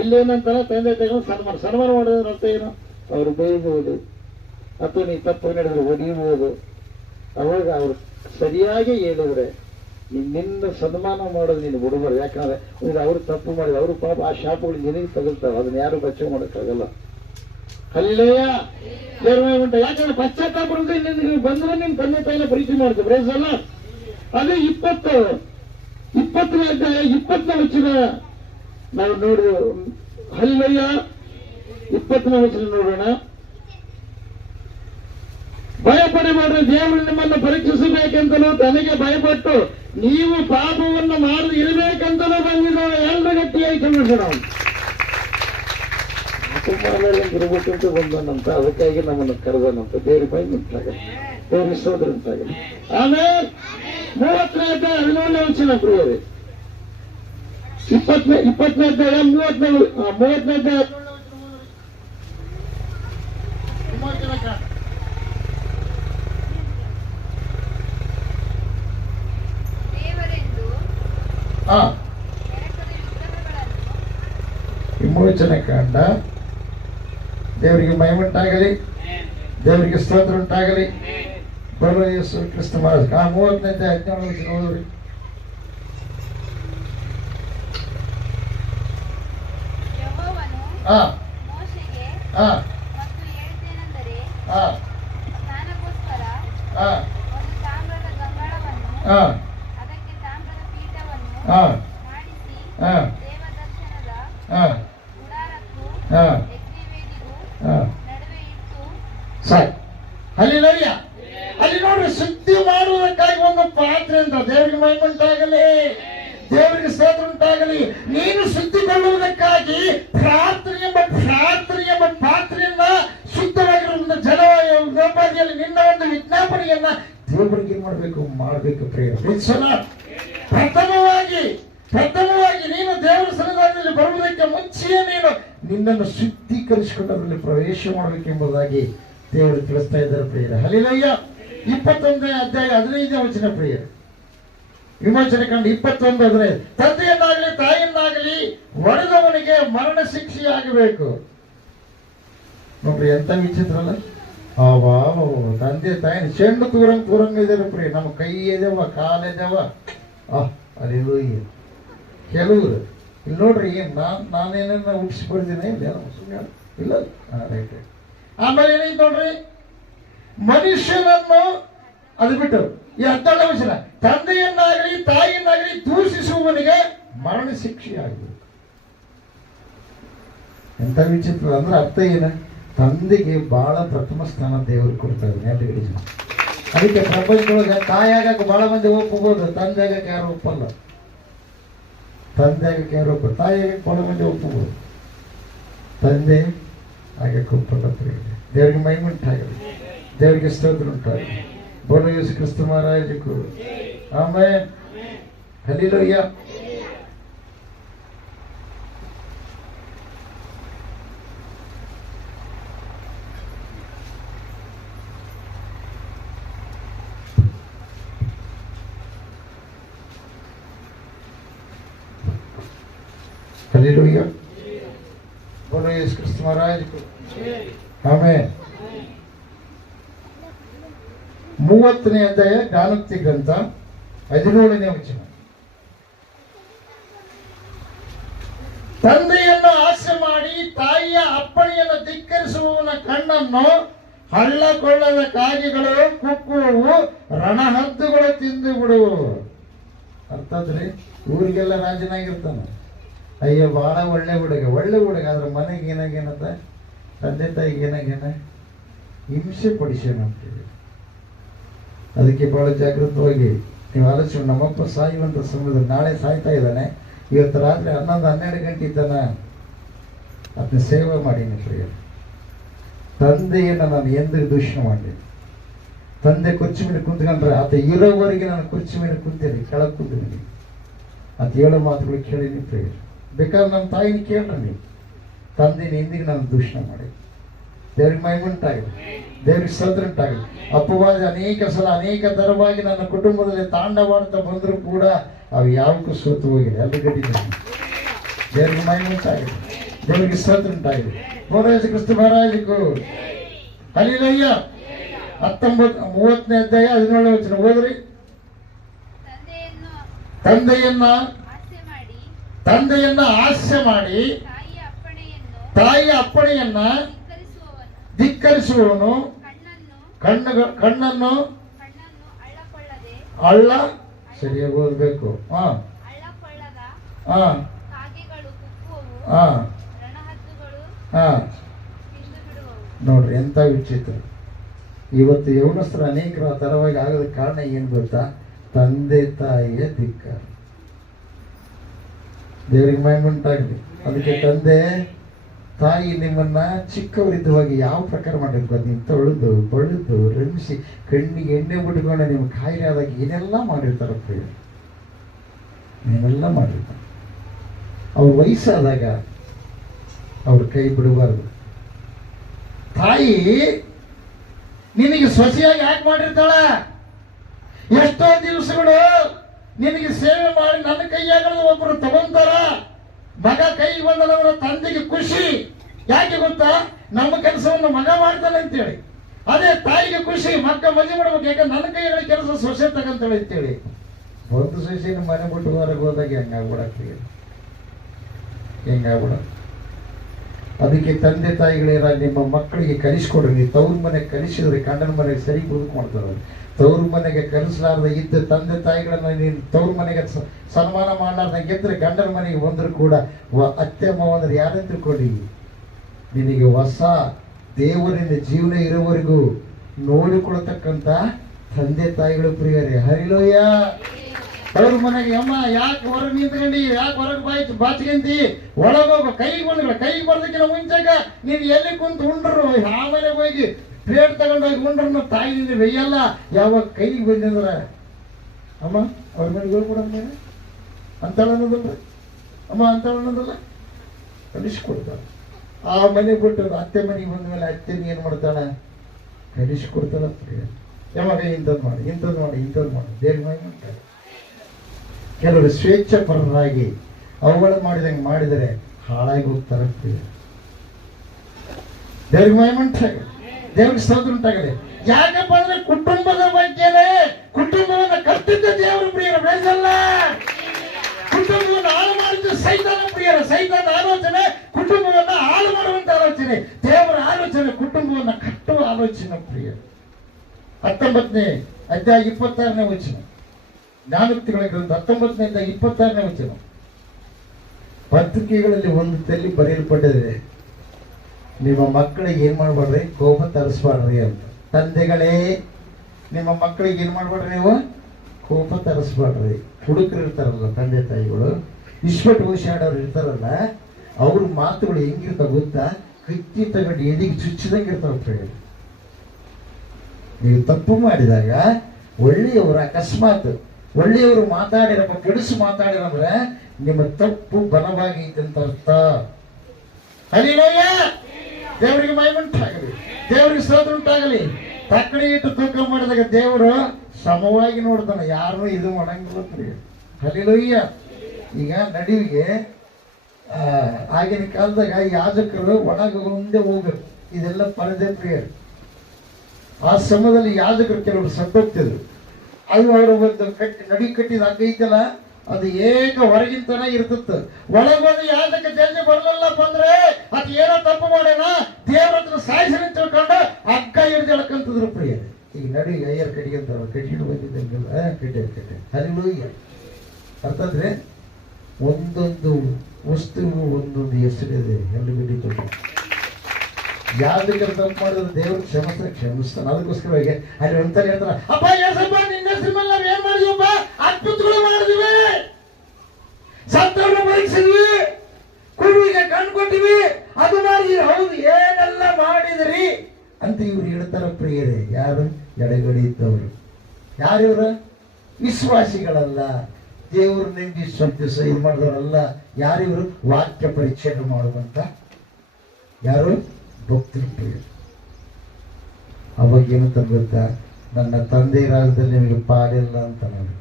ಇಲ್ಲಿ ಏನಂತಾನ? ತಂದೆ ತಾಯಿಗಳನ್ನು ಸನ್ಮಾನ ಮಾಡೋದ್ರ ಅರ್ಥ ಏನು? ಅವ್ರು ಬೈಬಹುದು, ಅಥವಾ ನೀ ತಪ್ಪು ನಡೆದ್ರೆ ಹೊಡಿಬಹುದು. ಅವಾಗ ಅವ್ರು ಸರಿಯಾಗಿ ಹೇಳಿದ್ರೆ ನಿನ್ನ ಸನ್ಮಾನ ಮಾಡೋದು ನೀನು ಬಿಡಬಾರ್ದು. ಯಾಕಂದ್ರೆ ಅವ್ರು ತಪ್ಪು ಮಾಡಿದ್ರೆ ಅವ್ರು ಪಾಪ ಆ ಶಾಪಗಳು ನಿನಗೆ ತಗುಲ್ತಾವೆ. ಅದನ್ನ ಯಾರು ಬಚಾವ್ ಮಾಡೋಕ್ಕಾಗಲ್ಲ. ಹಲ್ಲೆಲೂಯಾ. ದೇವರ ಉಂಟ. ಯಾಕಂದ್ರೆ ಪಶ್ಚಾತ್ತಾಪ ನಿನಗೆ ಬಂದ್ರೆ ನಿನ್ ತಂದೆ ತಾಯಿನ ಪ್ರೀತಿ ಮಾಡ್ತೀವಿ. ಪ್ರೇಸಲ್ಲ. ಅದೇ 20ನೇ ಅಧ್ಯಾಯ 20ನೇ ವಚನ ನಾವು ನೋಡಿದ. ಹಲ್ಲೆಲೂಯಾ. 20ನೇ ವಚನ ನೋಡೋಣ. ಭಯಪಡಬೇಡ್ರಿ, ದೇವರು ನಿಮ್ಮನ್ನು ಪರೀಕ್ಷಿಸಬೇಕೆಂತಲೂ ತನಗೆ ಭಯಪಟ್ಟು ನೀವು ಪಾಪವನ್ನು ಮಾಡದೆ ಇರಬೇಕಂತಲೂ ಬಂದಿದ್ದಾವೆ. ಎಲ್ಲರ ಗಟ್ಟಿಯಾಗಿ ತಿಳಿಸೋಣ. ಇರಬೇಕಂತ ಬಂದನಂತ, ಅದಕ್ಕಾಗಿ ನಮ್ಮನ್ನು ಕರೆದನಂತ. ದೇವ್ರ ಮಹಿಮೆಯುಂಟಾಗಲಿ, ದೇವರ ಸ್ತೋತ್ರ ಉಂಟಾಗಲಿ. ಆಮೇಲೆ 30ನೇ ಅಧ್ಯಾಯ 11ನೇ ವಚನ ಪ್ರಿಯರೇ. 20ನೇ ಅಧ್ಯಾಯ 30ನೇ ಅಧ್ಯಾಯ ವಿಮೋಚನ ಕಾಂಡ. ದೇವರಿಗೆ ಮಹಿಮೆಯುಂಟಾಗಲಿ, ದೇವರಿಗೆ ಸ್ತೋತ್ರ ಉಂಟಾಗಲಿ. ಬೋಲೋ ಯೇಸು ಕ್ರಿಸ್ತ ಮಹಾರಾಜ. 30ನೇ ಅಧ್ಯಾಯ 17ನೇ ವಚನ ಓದ್ರಿ. ಹಲ್ಲೆಲೂಯಾ. ಅಲ್ಲಿ ನೋಡ್ರಿ, ದೇವರು ಶುದ್ಧಿ ಮಾಡುವುದಕ್ಕಾಗಿ ಒಂದು ಪಾತ್ರೆಯಿಂದ ದೇವರಿಗೆ ಮಹಿಮುಂಟಾಗಲಿ, ದೇವರಿಗೆ ಸ್ತೋತ್ರ ಉಂಟಾಗಲಿ. ನೀನು ಶುದ್ಧಿಗೊಳ್ಳುವುದಕ್ಕಾಗಿ ಪ್ರಾರ್ಥನೆ ಎಂಬ ಪಾತ್ರೆಯನ್ನ ಶುದ್ಧವಾಗಿರುವುದರಿಂದ ಜನವಾದಿಯಲ್ಲಿ ನಿನ್ನ ಒಂದು ವಿಜ್ಞಾಪನೆಯನ್ನ ದೇವರಿಗೆ ಏನ್ ಮಾಡಬೇಕು ಪ್ರೇರಣೆ. ಪ್ರಥಮವಾಗಿ ನೀನು ದೇವರ ಸನ್ನಿಧಾನದಲ್ಲಿ ಬರುವುದಕ್ಕೆ ಮುಂಚೆಯೇ ನೀನು ನಿನ್ನನ್ನು ಶುದ್ಧೀಕರಿಸಿಕೊಂಡು ಅದರಲ್ಲಿ ಪ್ರವೇಶ ಮಾಡಬೇಕೆಂಬುದಾಗಿ ದೇವರು ತಿಳಿಸ್ತಾ ಇದ್ದಾರೆ ಪ್ರಿಯರೇ. ಹಲ್ಲೆಲೂಯಾ. 21ನೇ ಅಧ್ಯಾಯ 15ನೇ ವಚನ ಪ್ರಿಯರೇ. ವಿಮೋಚನೆ ಕಂಡು 21 ತಂದೆಯನ್ನಾಗಲಿ ತಾಯಿಯನ್ನಾಗಲಿ ಹೊಡೆದವನಿಗೆ ಮರಣ ಶಿಕ್ಷೆಯಾಗಬೇಕು. ನೋಡ್ರಿ ಎಂತ ವಿಚಿತ್ರ ಅಲ್ಲ. ತಂದೆ ತಾಯಿನ ಚೆಂಡು ತೂರಂಗ ಇದಾರೆ ಪ್ರಿಯ. ನಮ್ಮ ಕೈ ಇದಾವ, ಕಾಲಿದಾವ. ಅಲ್ಲೆಲೂಯಾ. ಕೆಲವರು ಇಲ್ಲಿ ನೋಡ್ರಿ, ನಾನೇನ ಹುಟ್ಟಿಸ್ಬಿಡ್ತೀನಿ ಇಲ್ಲ. ರೈಟ್. ಆಮೇಲೆ ಏನೈತೆ ನೋಡ್ರಿ, ಮನುಷ್ಯನನ್ನು ಅದು ಬಿಟ್ಟು ಈ 12ನೇ ವಚನ, ತಂದೆಯನ್ನಾಗಲಿ ತಾಯಿಯನ್ನಾಗಲಿ ದೂಷಿಸುವವನಿಗೆ ಮರಣ ಶಿಕ್ಷೆ ಆಗಬೇಕು. ಎಂತ ವಿಚಿತ್ರ ಅಂದ್ರೆ ಅರ್ಥ ಏನ? ತಂದೆಗೆ ಬಹಳ ಪ್ರಥಮ ಸ್ಥಾನ ದೇವರು ಕೊಡ್ತಾರೆ ನೆಲೆಗಡೆ ಜನ. ಅದಕ್ಕೆ ಪ್ರಪಂಚದೊಳಗೆ ತಾಯಿ ಆಗಕ್ಕೆ ಬಹಳ ಮಂದಿ ಒಪ್ಪಬಹುದು, ತಂದೆ ಆಗಕ್ಕೆ ಯಾರು ಒಪ್ಪಲ್ಲ. ತಂದೆ ಆಗಕ್ಕೆ ಯಾರು ಒಪ್ಪ, ತಾಯಿ ಆಗಕ್ಕೆ ಬಹಳ ಮಂದಿ ಒಪ್ಪಬಹುದು, ತಂದೆ ಆಗಕ್ಕೆ ಒಪ್ಪಲ್ಲ. ದೇವರಿಗೆ ಮಹಿಮೆ ಉಂಟಾಗಲಿ, ದೇವರಿಗೆ ಸ್ತೋತ್ರ ಉಂಟಾಗಲಿ. ಬೋಲೋ Yesu Krista ಮಹಾರಾಜಕ್ಕೂ amen. Hallelujah. Hallelujah. ಬೋಲೋ ಯೇಸು ಕ್ರಿಸ್ತ ಮಹಾರಾಜಕ್ಕೂ ಆಮೆನ್. 30ನೇ ಅಧ್ಯಾಯ ಜ್ಞಾನೋಕ್ತಿ ಗ್ರಂಥ 17ನೇ ವಚನ. ತಂದೆಯನ್ನು ಆಸೆ ಮಾಡಿ ತಾಯಿಯ ಅಪ್ಪಣೆಯನ್ನು ಧಿಕ್ಕರಿಸುವವನ ಕಣ್ಣನ್ನು ಹಳ್ಳ ಕೊಳ್ಳದ ಕಾಗೆಗಳು ಕುಕ್ಕುವು, ರಣಹದ್ದುಗಳು ತಿಂದು ಬಿಡುವು. ಅರ್ಥಾದ್ರಿ ಊರಿಗೆಲ್ಲ ರಾಜನಾಗಿರ್ತಾನ. ಅಯ್ಯೋ ಬಹಳ ಒಳ್ಳೆ ಹುಡುಗ ಆದ್ರೆ ಮನೆಗೆ ಏನಾಗೇನದ, ತಂದೆ ತಾಯಿಗೆ ಏನಾಗೇನ ಹಿಂಸೆ ಪಡಿಸೇನಂತೀವಿ. ಅದಕ್ಕೆ ಬಹಳ ಜಾಗೃತವಾಗಿ ನೀವು ಆಲೋಚನೆ. ನಮ್ಮಪ್ಪ ಸಾಯುವಂತ ಸಮಯದಲ್ಲಿ ನಾಳೆ ಸಾಯ್ತಾ ಇದ್ದಾನೆ, ಇವತ್ತು ರಾತ್ರಿ 11-12 ಗಂಟೆ ತನ ಅದನ್ನ ಸೇವೆ ಮಾಡೀನಿ ಪ್ರಿಯ. ತಂದೆಯನ್ನು ನಾನು ಎಂದಿಗೂ ದೂಷಣೆ ಮಾಡಲಿ. ತಂದೆ ಕುರ್ಚಿ ಮೇಲೆ ಕುಂತ್ಕೊಂಡ್ರೆ ಆತ ಇರೋವರೆಗೆ ನಾನು ಕುರ್ಚಿ ಮೇಲೆ ಕುಂತೀನಿ, ಕೆಳಗೆ ಕುಂತೀನಿ. ಅಂತ ಹೇಳೋ ಮಾತುಗಳು ಕೇಳೀನಿ ಪ್ರಿಯ. ಬೇಕಾದ್ರೆ ನಮ್ಮ ತಾಯಿನ ಕೇಳ್ರಿ ನೀವು. ತಂದೆನ ಎಂದಿಗೂ ನಾನು ದೂಷಣೆ ಮಾಡಿ. ದೇವ್ರಿಗೆ ಮಹಿಮೆ ಉಂಟಾಗಲಿ, ದೇವ್ರಿಗೆ ಸ್ತೋತ್ರ ಉಂಟಾಗಲಿ. ಅಪವಾದ ಅನೇಕ ಸಲ ಅನೇಕ ತರವಾಗಿ ನನ್ನ ಕುಟುಂಬದಲ್ಲಿ ತಾಂಡವಾಡ್ತಾ ಬಂದರೂ ಕೂಡ ಅವು ಯಾವಕ್ಕೂ ಸೋತು ಹೋಗಿದೆ, ಅಲ್ಲಿ ಗಟ್ಟಿದ್ದೀನಿ. ದೇವ್ರಿಗೆ ಮಹಿಮೆ ಉಂಟಾಗಲಿ, ದೇವರಿಗೆ ಸ್ತೋತ್ರ ಉಂಟಾಗಲಿ. ಬೋಲೋ ಯೇಸು ಕ್ರಿಸ್ತ ಮಹಾರಾಜಕ್ಕೂ ಹಲ್ಲೆಲೂಯಾ. 30ನೇ ಅಧ್ಯಾಯ 17ನೇ ವಚನ ಓದ್ರಿ. ತಂದೆಯನ್ನ ಹಾಸ್ಯ ಮಾಡಿ ತಾಯಿಯ ಅಪ್ಪಣೆಯನ್ನ ಧಿಕ್ಕರಿಸುವವನು ಕಣ್ಣನ್ನು ಹಳ್ಳ ಸರಿಯಾಗಿ ಓದಬೇಕು. ನೋಡ್ರಿ ಎಂತ ವಿಚಿತ್ರ. ಇವತ್ತು ಯೌವನಸ್ಥರ ಅನೇಕರ ತರವಾಗಿ ಆಗೋದಕ್ಕೆ ಕಾರಣ ಏನ್ ಗೊತ್ತಾ? ತಂದೆ ತಾಯಿಯ ಧಿಕ್ಕಾರ. ದೇವರಿಗೆ ಮಹಿಮೆ ಉಂಟಾಗಲಿ. ಅದಕ್ಕೆ ತಂದೆ ತಾಯಿ ನಿಮ್ಮನ್ನ ಚಿಕ್ಕವರಿದ್ದವಾಗಿ ಯಾವ ಪ್ರಕಾರ ಮಾಡಿರ್ಬೋದು, ನೀವು ತೊಳೆದು ಬಳಿದು ರಂಜಿಸಿ ಕಣ್ಣಿಗೆ ಎಣ್ಣೆ ಬಿಟ್ಕೊಂಡು ನೀವು ಕಾಯಿಲೆ ಆದಾಗ ಏನೆಲ್ಲ ಮಾಡಿರ್ತಾರ ಪ್ರಿಯ, ಏನೆಲ್ಲ ಮಾಡಿರ್ತಾರೆ. ಅವ್ರ ವಯಸ್ಸಾದಾಗ ಅವ್ರ ಕೈ ಬಿಡಬಾರ್ದು. ತಾಯಿ ನಿನಗೆ ಸೊಸೆಯಾಗಿ ಯಾಕೆ ಮಾಡಿರ್ತಾಳ? ಎಷ್ಟೋ ದಿವಸಗಳು ನಿನಗೆ ಸೇವೆ ಮಾಡಿ ನನ್ನ ಕೈಯಾಗಲು ಒಬ್ಬರು ತಗೊಂತಾರ. ಮಗ ಕೈಗೆ ಬಂದವರ ತಂದೆಗೆ ಖುಷಿ. ಯಾಕೆ ಗೊತ್ತಾ? ನಮ್ಮ ಕೆಲಸವನ್ನು ಮಗ ಮಾಡ್ತಾನೆ ಅಂತೇಳಿ. ಅದೇ ತಾಯಿಗೆ ಖುಷಿ, ಮಕ್ಕ ಮದುವೆ ಮಾಡ್ಬೇಕು. ಯಾಕಂದ್ರೆ ನನ್ನ ಕೈಗಳ ಕೆಲಸ ಸೊಸೆ ತಗಂತಾಳೆ ಅಂತೇಳಿ. ಒಂದು ಸೊಸೆನ ಮನೆ ಬಿಟ್ಟು ಹೊರಗೆ ಹೋದಾಗ ಹೆಂಗಾಗ್ಬಿಡ. ಅದಕ್ಕೆ ತಂದೆ ತಾಯಿಗಳೇನ ನಿಮ್ಮ ಮಕ್ಕಳಿಗೆ ಕಲಿಸ್ಕೊಡ್ರಿ. ನೀವು ತವ್ರ ಮನೆಗೆ ಕಲಿಸಿದ್ರೆ ಗಂಡನ ಮನೆಗೆ ಸರಿ ಬದುಕು ತವ್ರ ಮನೆಗೆ ಕಲಿಸಲಾರ್ದ ಇದ್ದ ತಂದೆ ತಾಯಿಗಳನ್ನ ನೀನು ತವ್ರ ಮನೆಗೆ ಸನ್ಮಾನ ಮಾಡಲಾರ್ದ ಗೆದ್ರೆ ಗಂಡನ ಮನೆಗೆ ಬಂದರೂ ಕೂಡ ಅತ್ತೆ ಮಾವ ಅಂದ್ರೆ ಯಾರಂತ ತಿಳ್ಕೊಳ್ಳಿ. ನಿನಗೆ ಹೊಸ ದೇವರಿನ ಜೀವನ ಇರೋವರೆಗೂ ನೋಡಿಕೊಳ್ತಕ್ಕಂಥ ತಂದೆ ತಾಯಿಗಳು ಪ್ರಿಯರೇ, ಹರಿಲೋಯ. ಅವ್ರ ಮನೆಗೆ ಅಮ್ಮ ಯಾಕೆ ಹೊರಗೆ ನಿಂತ್ಕೊಂಡಿ, ಯಾಕೆ ಹೊರಗೆ ಬಾಚ್ಕಂತಿ, ಒಳಗೋಗ ಕೈಗೆ ಬಂದ್ಗಳ, ಕೈಗೆ ಬರ್ದಕ್ಕಿಂತ ಮುಂಚೆಗ ನೀನು ಎಲ್ಲಿ ಕುಂತು ಉಂಡ್ರು ಆಮೇಲೆ ಹೋಗಿ ಪ್ಲೇಟ್ ತಗೊಂಡೋಗಿ ಉಂಡ್ರು ತಾಯಿ ನಿಂದ ಬೆಯ್ಯಲ್ಲ. ಯಾವಾಗ ಕೈಗೆ ಬಂದಂದ್ರ ಅಮ್ಮ ಅವ್ರ ಮನೆಗೆ ಹೋಗ್ಬಿಡಮ್ಮ ಅಂತಳ ಅನ್ನೋದಲ್ಲ, ಅಮ್ಮ ಅಂತಳ ಅನ್ನೋದಲ್ಲ, ಕಲಿಸ್ಕೊಡ್ತಾಳ. ಆ ಮನೆ ಬಿಟ್ಟು ಅತ್ತೆ ಮನೆಗೆ ಬಂದ ಮೇಲೆ ಅತ್ತೆನ ಏನು ಮಾಡ್ತಾಳ, ಕಲಿಸ್ಕೊಡ್ತಾಳ ಪ್ರಿಯ. ಯಾವಾಗ ಇಂಥದ್ದು ಮಾಡಿ, ಇಂಥದ್ದು ಮಾಡಿ, ಇಂಥದ್ದು ಮಾಡಿ ದೇವ್ರ ಮನೆ ಮಾಡ್ತಾರೆ. ಕೆಲವರು ಸ್ವೇಚ್ಛಪರರಾಗಿ ಅವುಗಳು ಮಾಡಿದಂಗೆ ಮಾಡಿದರೆ ಹಾಳಾಗಿ ಹೋಗ್ತಾರೆ ಪ್ರಿಯ. ದೇವ್ರಿಗೆ ಮಹಿಮೆ ಉಂಟಾಗಲಿ, ದೇವ್ರಿಗೆ ಸ್ತೋತ್ರ ಉಂಟಾಗಲಿ. ಯಾಕಪ್ಪ ಅಂದ್ರೆ ಕುಟುಂಬದ ಬಗ್ಗೆನೇ, ಕುಟುಂಬವನ್ನು ಕಟ್ಟಿದ್ದ ದೇವರು ಪ್ರಿಯರ, ಬೇಸಲ್ಲ. ಕುಟುಂಬವನ್ನು ಹಾಳು ಮಾಡಿದ ಸೈತಾನ ಪ್ರಿಯರ, ಸೈತಾನ ಆಲೋಚನೆ ಕುಟುಂಬವನ್ನು ಹಾಳು ಮಾಡುವಂತ ಆಲೋಚನೆ. ದೇವರ ಆಲೋಚನೆ ಕುಟುಂಬವನ್ನು ಕಟ್ಟುವ ಆಲೋಚನೆ ಪ್ರಿಯ. 19ನೇ ಅಧ್ಯಾಯ 26ನೇ ವಚನ, ಜ್ಞಾನೋಕ್ತಿಗಳ ಗ್ರಂಥ 19ನೇ ಅಧ್ಯಾಯ 26ನೇ ವಚನ. ಪತ್ರಿಕೆಗಳಲ್ಲಿ ಒಂದು ತಲೆ ಬರೆಯಲ್ಪಟ್ಟಿದೆ, ನಿಮ್ಮ ಮಕ್ಕಳಿಗೆ ಏನ್ ಮಾಡ್ಬೇಡ್ರಿ, ಕೋಪ ತರಿಸ್ಬಾಡ್ರಿ ಅಂತ. ತಂದೆಗಳೇ ನಿಮ್ಮ ಮಕ್ಕಳಿಗೆ ಏನ್ ಮಾಡ್ಬೇಡ್ರಿ, ನೀವು ಕೋಪ ತರಿಸ್ಬಾಡ್ರಿ. ಹುಡುಕರು ಇರ್ತಾರಲ್ಲ ತಂದೆ ತಾಯಿಗಳು, ಇಸ್ಪಟ್ ಓಶಾಡೋರು ಇರ್ತಾರಲ್ಲ, ಅವ್ರ ಮಾತುಗಳು ಹೆಂಗಿರ್ತಾವ ಗೊತ್ತಾ, ಕತ್ತಿ ತಗೊಂಡು ಎದಿಗೆ ಚುಚ್ಚಿದಂಗೆ ಇರ್ತಾವ. ನೀವು ತಪ್ಪು ಮಾಡಿದಾಗ ಒಳ್ಳೆಯವರು ಅಕಸ್ಮಾತ್ ಒಳ್ಳೆಯವರು ಮಾತಾಡಿರಪ್ಪ, ಕೆಡಿಸು ಮಾತಾಡಿರಂದ್ರೆ ನಿಮ್ಮ ತಪ್ಪು ಬಲವಾಗೈತೆ ಅಂತ ಅರ್ಥ. ಹರಿಲೋಯ. ದೇವರಿಗೆ ಮಹಿಮೆ ಉಂಟಾಗಲಿ, ದೇವರಿಗೆ ಸ್ತೋತ್ರ ಉಂಟಾಗಲಿ. ತಕ್ಕಡಿ ಇಟ್ಟು ತೂಕ ಮಾಡಿದಾಗ ದೇವರು ಸಮವಾಗಿ ನೋಡ್ತಾನೆ, ಯಾರು ಇದು ಮಾಡಂಗಿಲ್ಲ ಪ್ರಿಯ. ಹರಿಲೋಯ್ಯ. ಈಗ ನಡುವಿಗೆ ಆಗಿನ ಕಾಲದಾಗ ಯಾಜಕರು ಒಳಗೆ ಮುಂದೆ ಹೋಗ್ಬೇಕು, ಇದೆಲ್ಲ ಪರದೆ ಪ್ರಿಯ. ಆ ಸಮಯದಲ್ಲಿ ಯಾಜಕರು ಕೆಲವರು ಸತ್ತೋಗ್ತಿದ್ರು. ಅದು ಅವರ ಒಂದು ನಡಿ ಕಟ್ಟಿದ ಹಗ್ಗ ಐತಲ್ಲ, ಅದು ಏಕ ಹೊರಗಿಂತನ ಇರ್ತದ. ಒಳಗೋದು ಯಾಜಕ ಜಲ್ದಿ ಬರ್ಲಲ್ಲಪ್ಪ ಅಂದ್ರೆ ಅದು ಏನೋ ತಪ್ಪು ಮಾಡ್ಯಾನ, ದೇವ್ರ ಹತ್ರ ಸಾಯಿಸಿ ತಿಳ್ಕೊಂಡು ಹಗ್ಗ ಹಿಡಿದು ಎಳ್ಕಂತಿದ್ರು ಪ್ರಿಯ. ಈಗ ನಡಿ ಅಯ್ಯರ್ ಕಟ್ಟಿಗೆಂತಾರ, ಕಟ್ಟಿಗೆ ಬಂದಿದ್ದಂಗೆಲ್ಲ ಕಟ್ಟೆ ಹರಿಲೂಯ್ಯ. ಅರ್ಥಾದ್ರೆ ಒಂದೊಂದು ವಸ್ತುವು ಒಂದೊಂದು ಹೆಸರಿದೆ. ಎಲ್ಲಿ ಬಿಟ್ಟಿತ್ತು ಯಾವ್ದಕ್ಕೆ ತಪ್ಪು ಮಾಡಿದ್ರೆ ದೇವ್ರ ಕ್ಷಮಿಸ್ತಾನೆ. ಅದಕ್ಕೋಸ್ಕರ ಅಲ್ಲಿ ಒಂದ್ಸಲ ಹೇಳ್ತಾರ, ಅಪ್ಪ ಯೇಸಪ್ಪ ನಿನ್ನ ಹೆಸರು ಮೇಲೆ ನಾವ್ ಏನ್ ಮಾಡಿದ್ವಪ್ಪ, ಅದ್ಭುತಗಳು ಮಾಡಿದ್ವಿ, ಸತ್ತವ್ರನ್ನ ಬದುಕಿಸಿದ್ವಿ, ಕುರುವಿಗೆ ಕಣ್ ಕೊಟ್ಟಿವಿ, ಅದು ಮಾಡಿದ್ರಿ, ಹೌದು ಏನೆಲ್ಲ ಮಾಡಿದ್ರಿ ಅಂತ ಇವ್ರು ಹೇಳ್ತಾರ ಪ್ರಿಯರೇ. ಯಾರು ಎಡಗಡೆ ಇದ್ದವರು, ಯಾರಿವ್ರು ವಿಶ್ವಾಸಿಗಳಲ್ಲ, ದೇವ್ರ ನಂಬಿ ಸ್ವಂತ ಇದು ಮಾಡಿದವರಲ್ಲ. ಯಾರಿವರು ವಾಕ್ಯ ಪರೀಕ್ಷೆ ಮಾಡುವಂತ ಯಾರು ಭಕ್ತರು ಪ್ರಿಯ. ಅವಾಗ ಏನಂತ ಗೊತ್ತಾ, ನನ್ನ ತಂದೆ ರಾಜ್ಯದಲ್ಲಿ ನಿಮಗೆ ಪಾಲಿಲ್ಲ ಅಂತ ನೋಡಿ.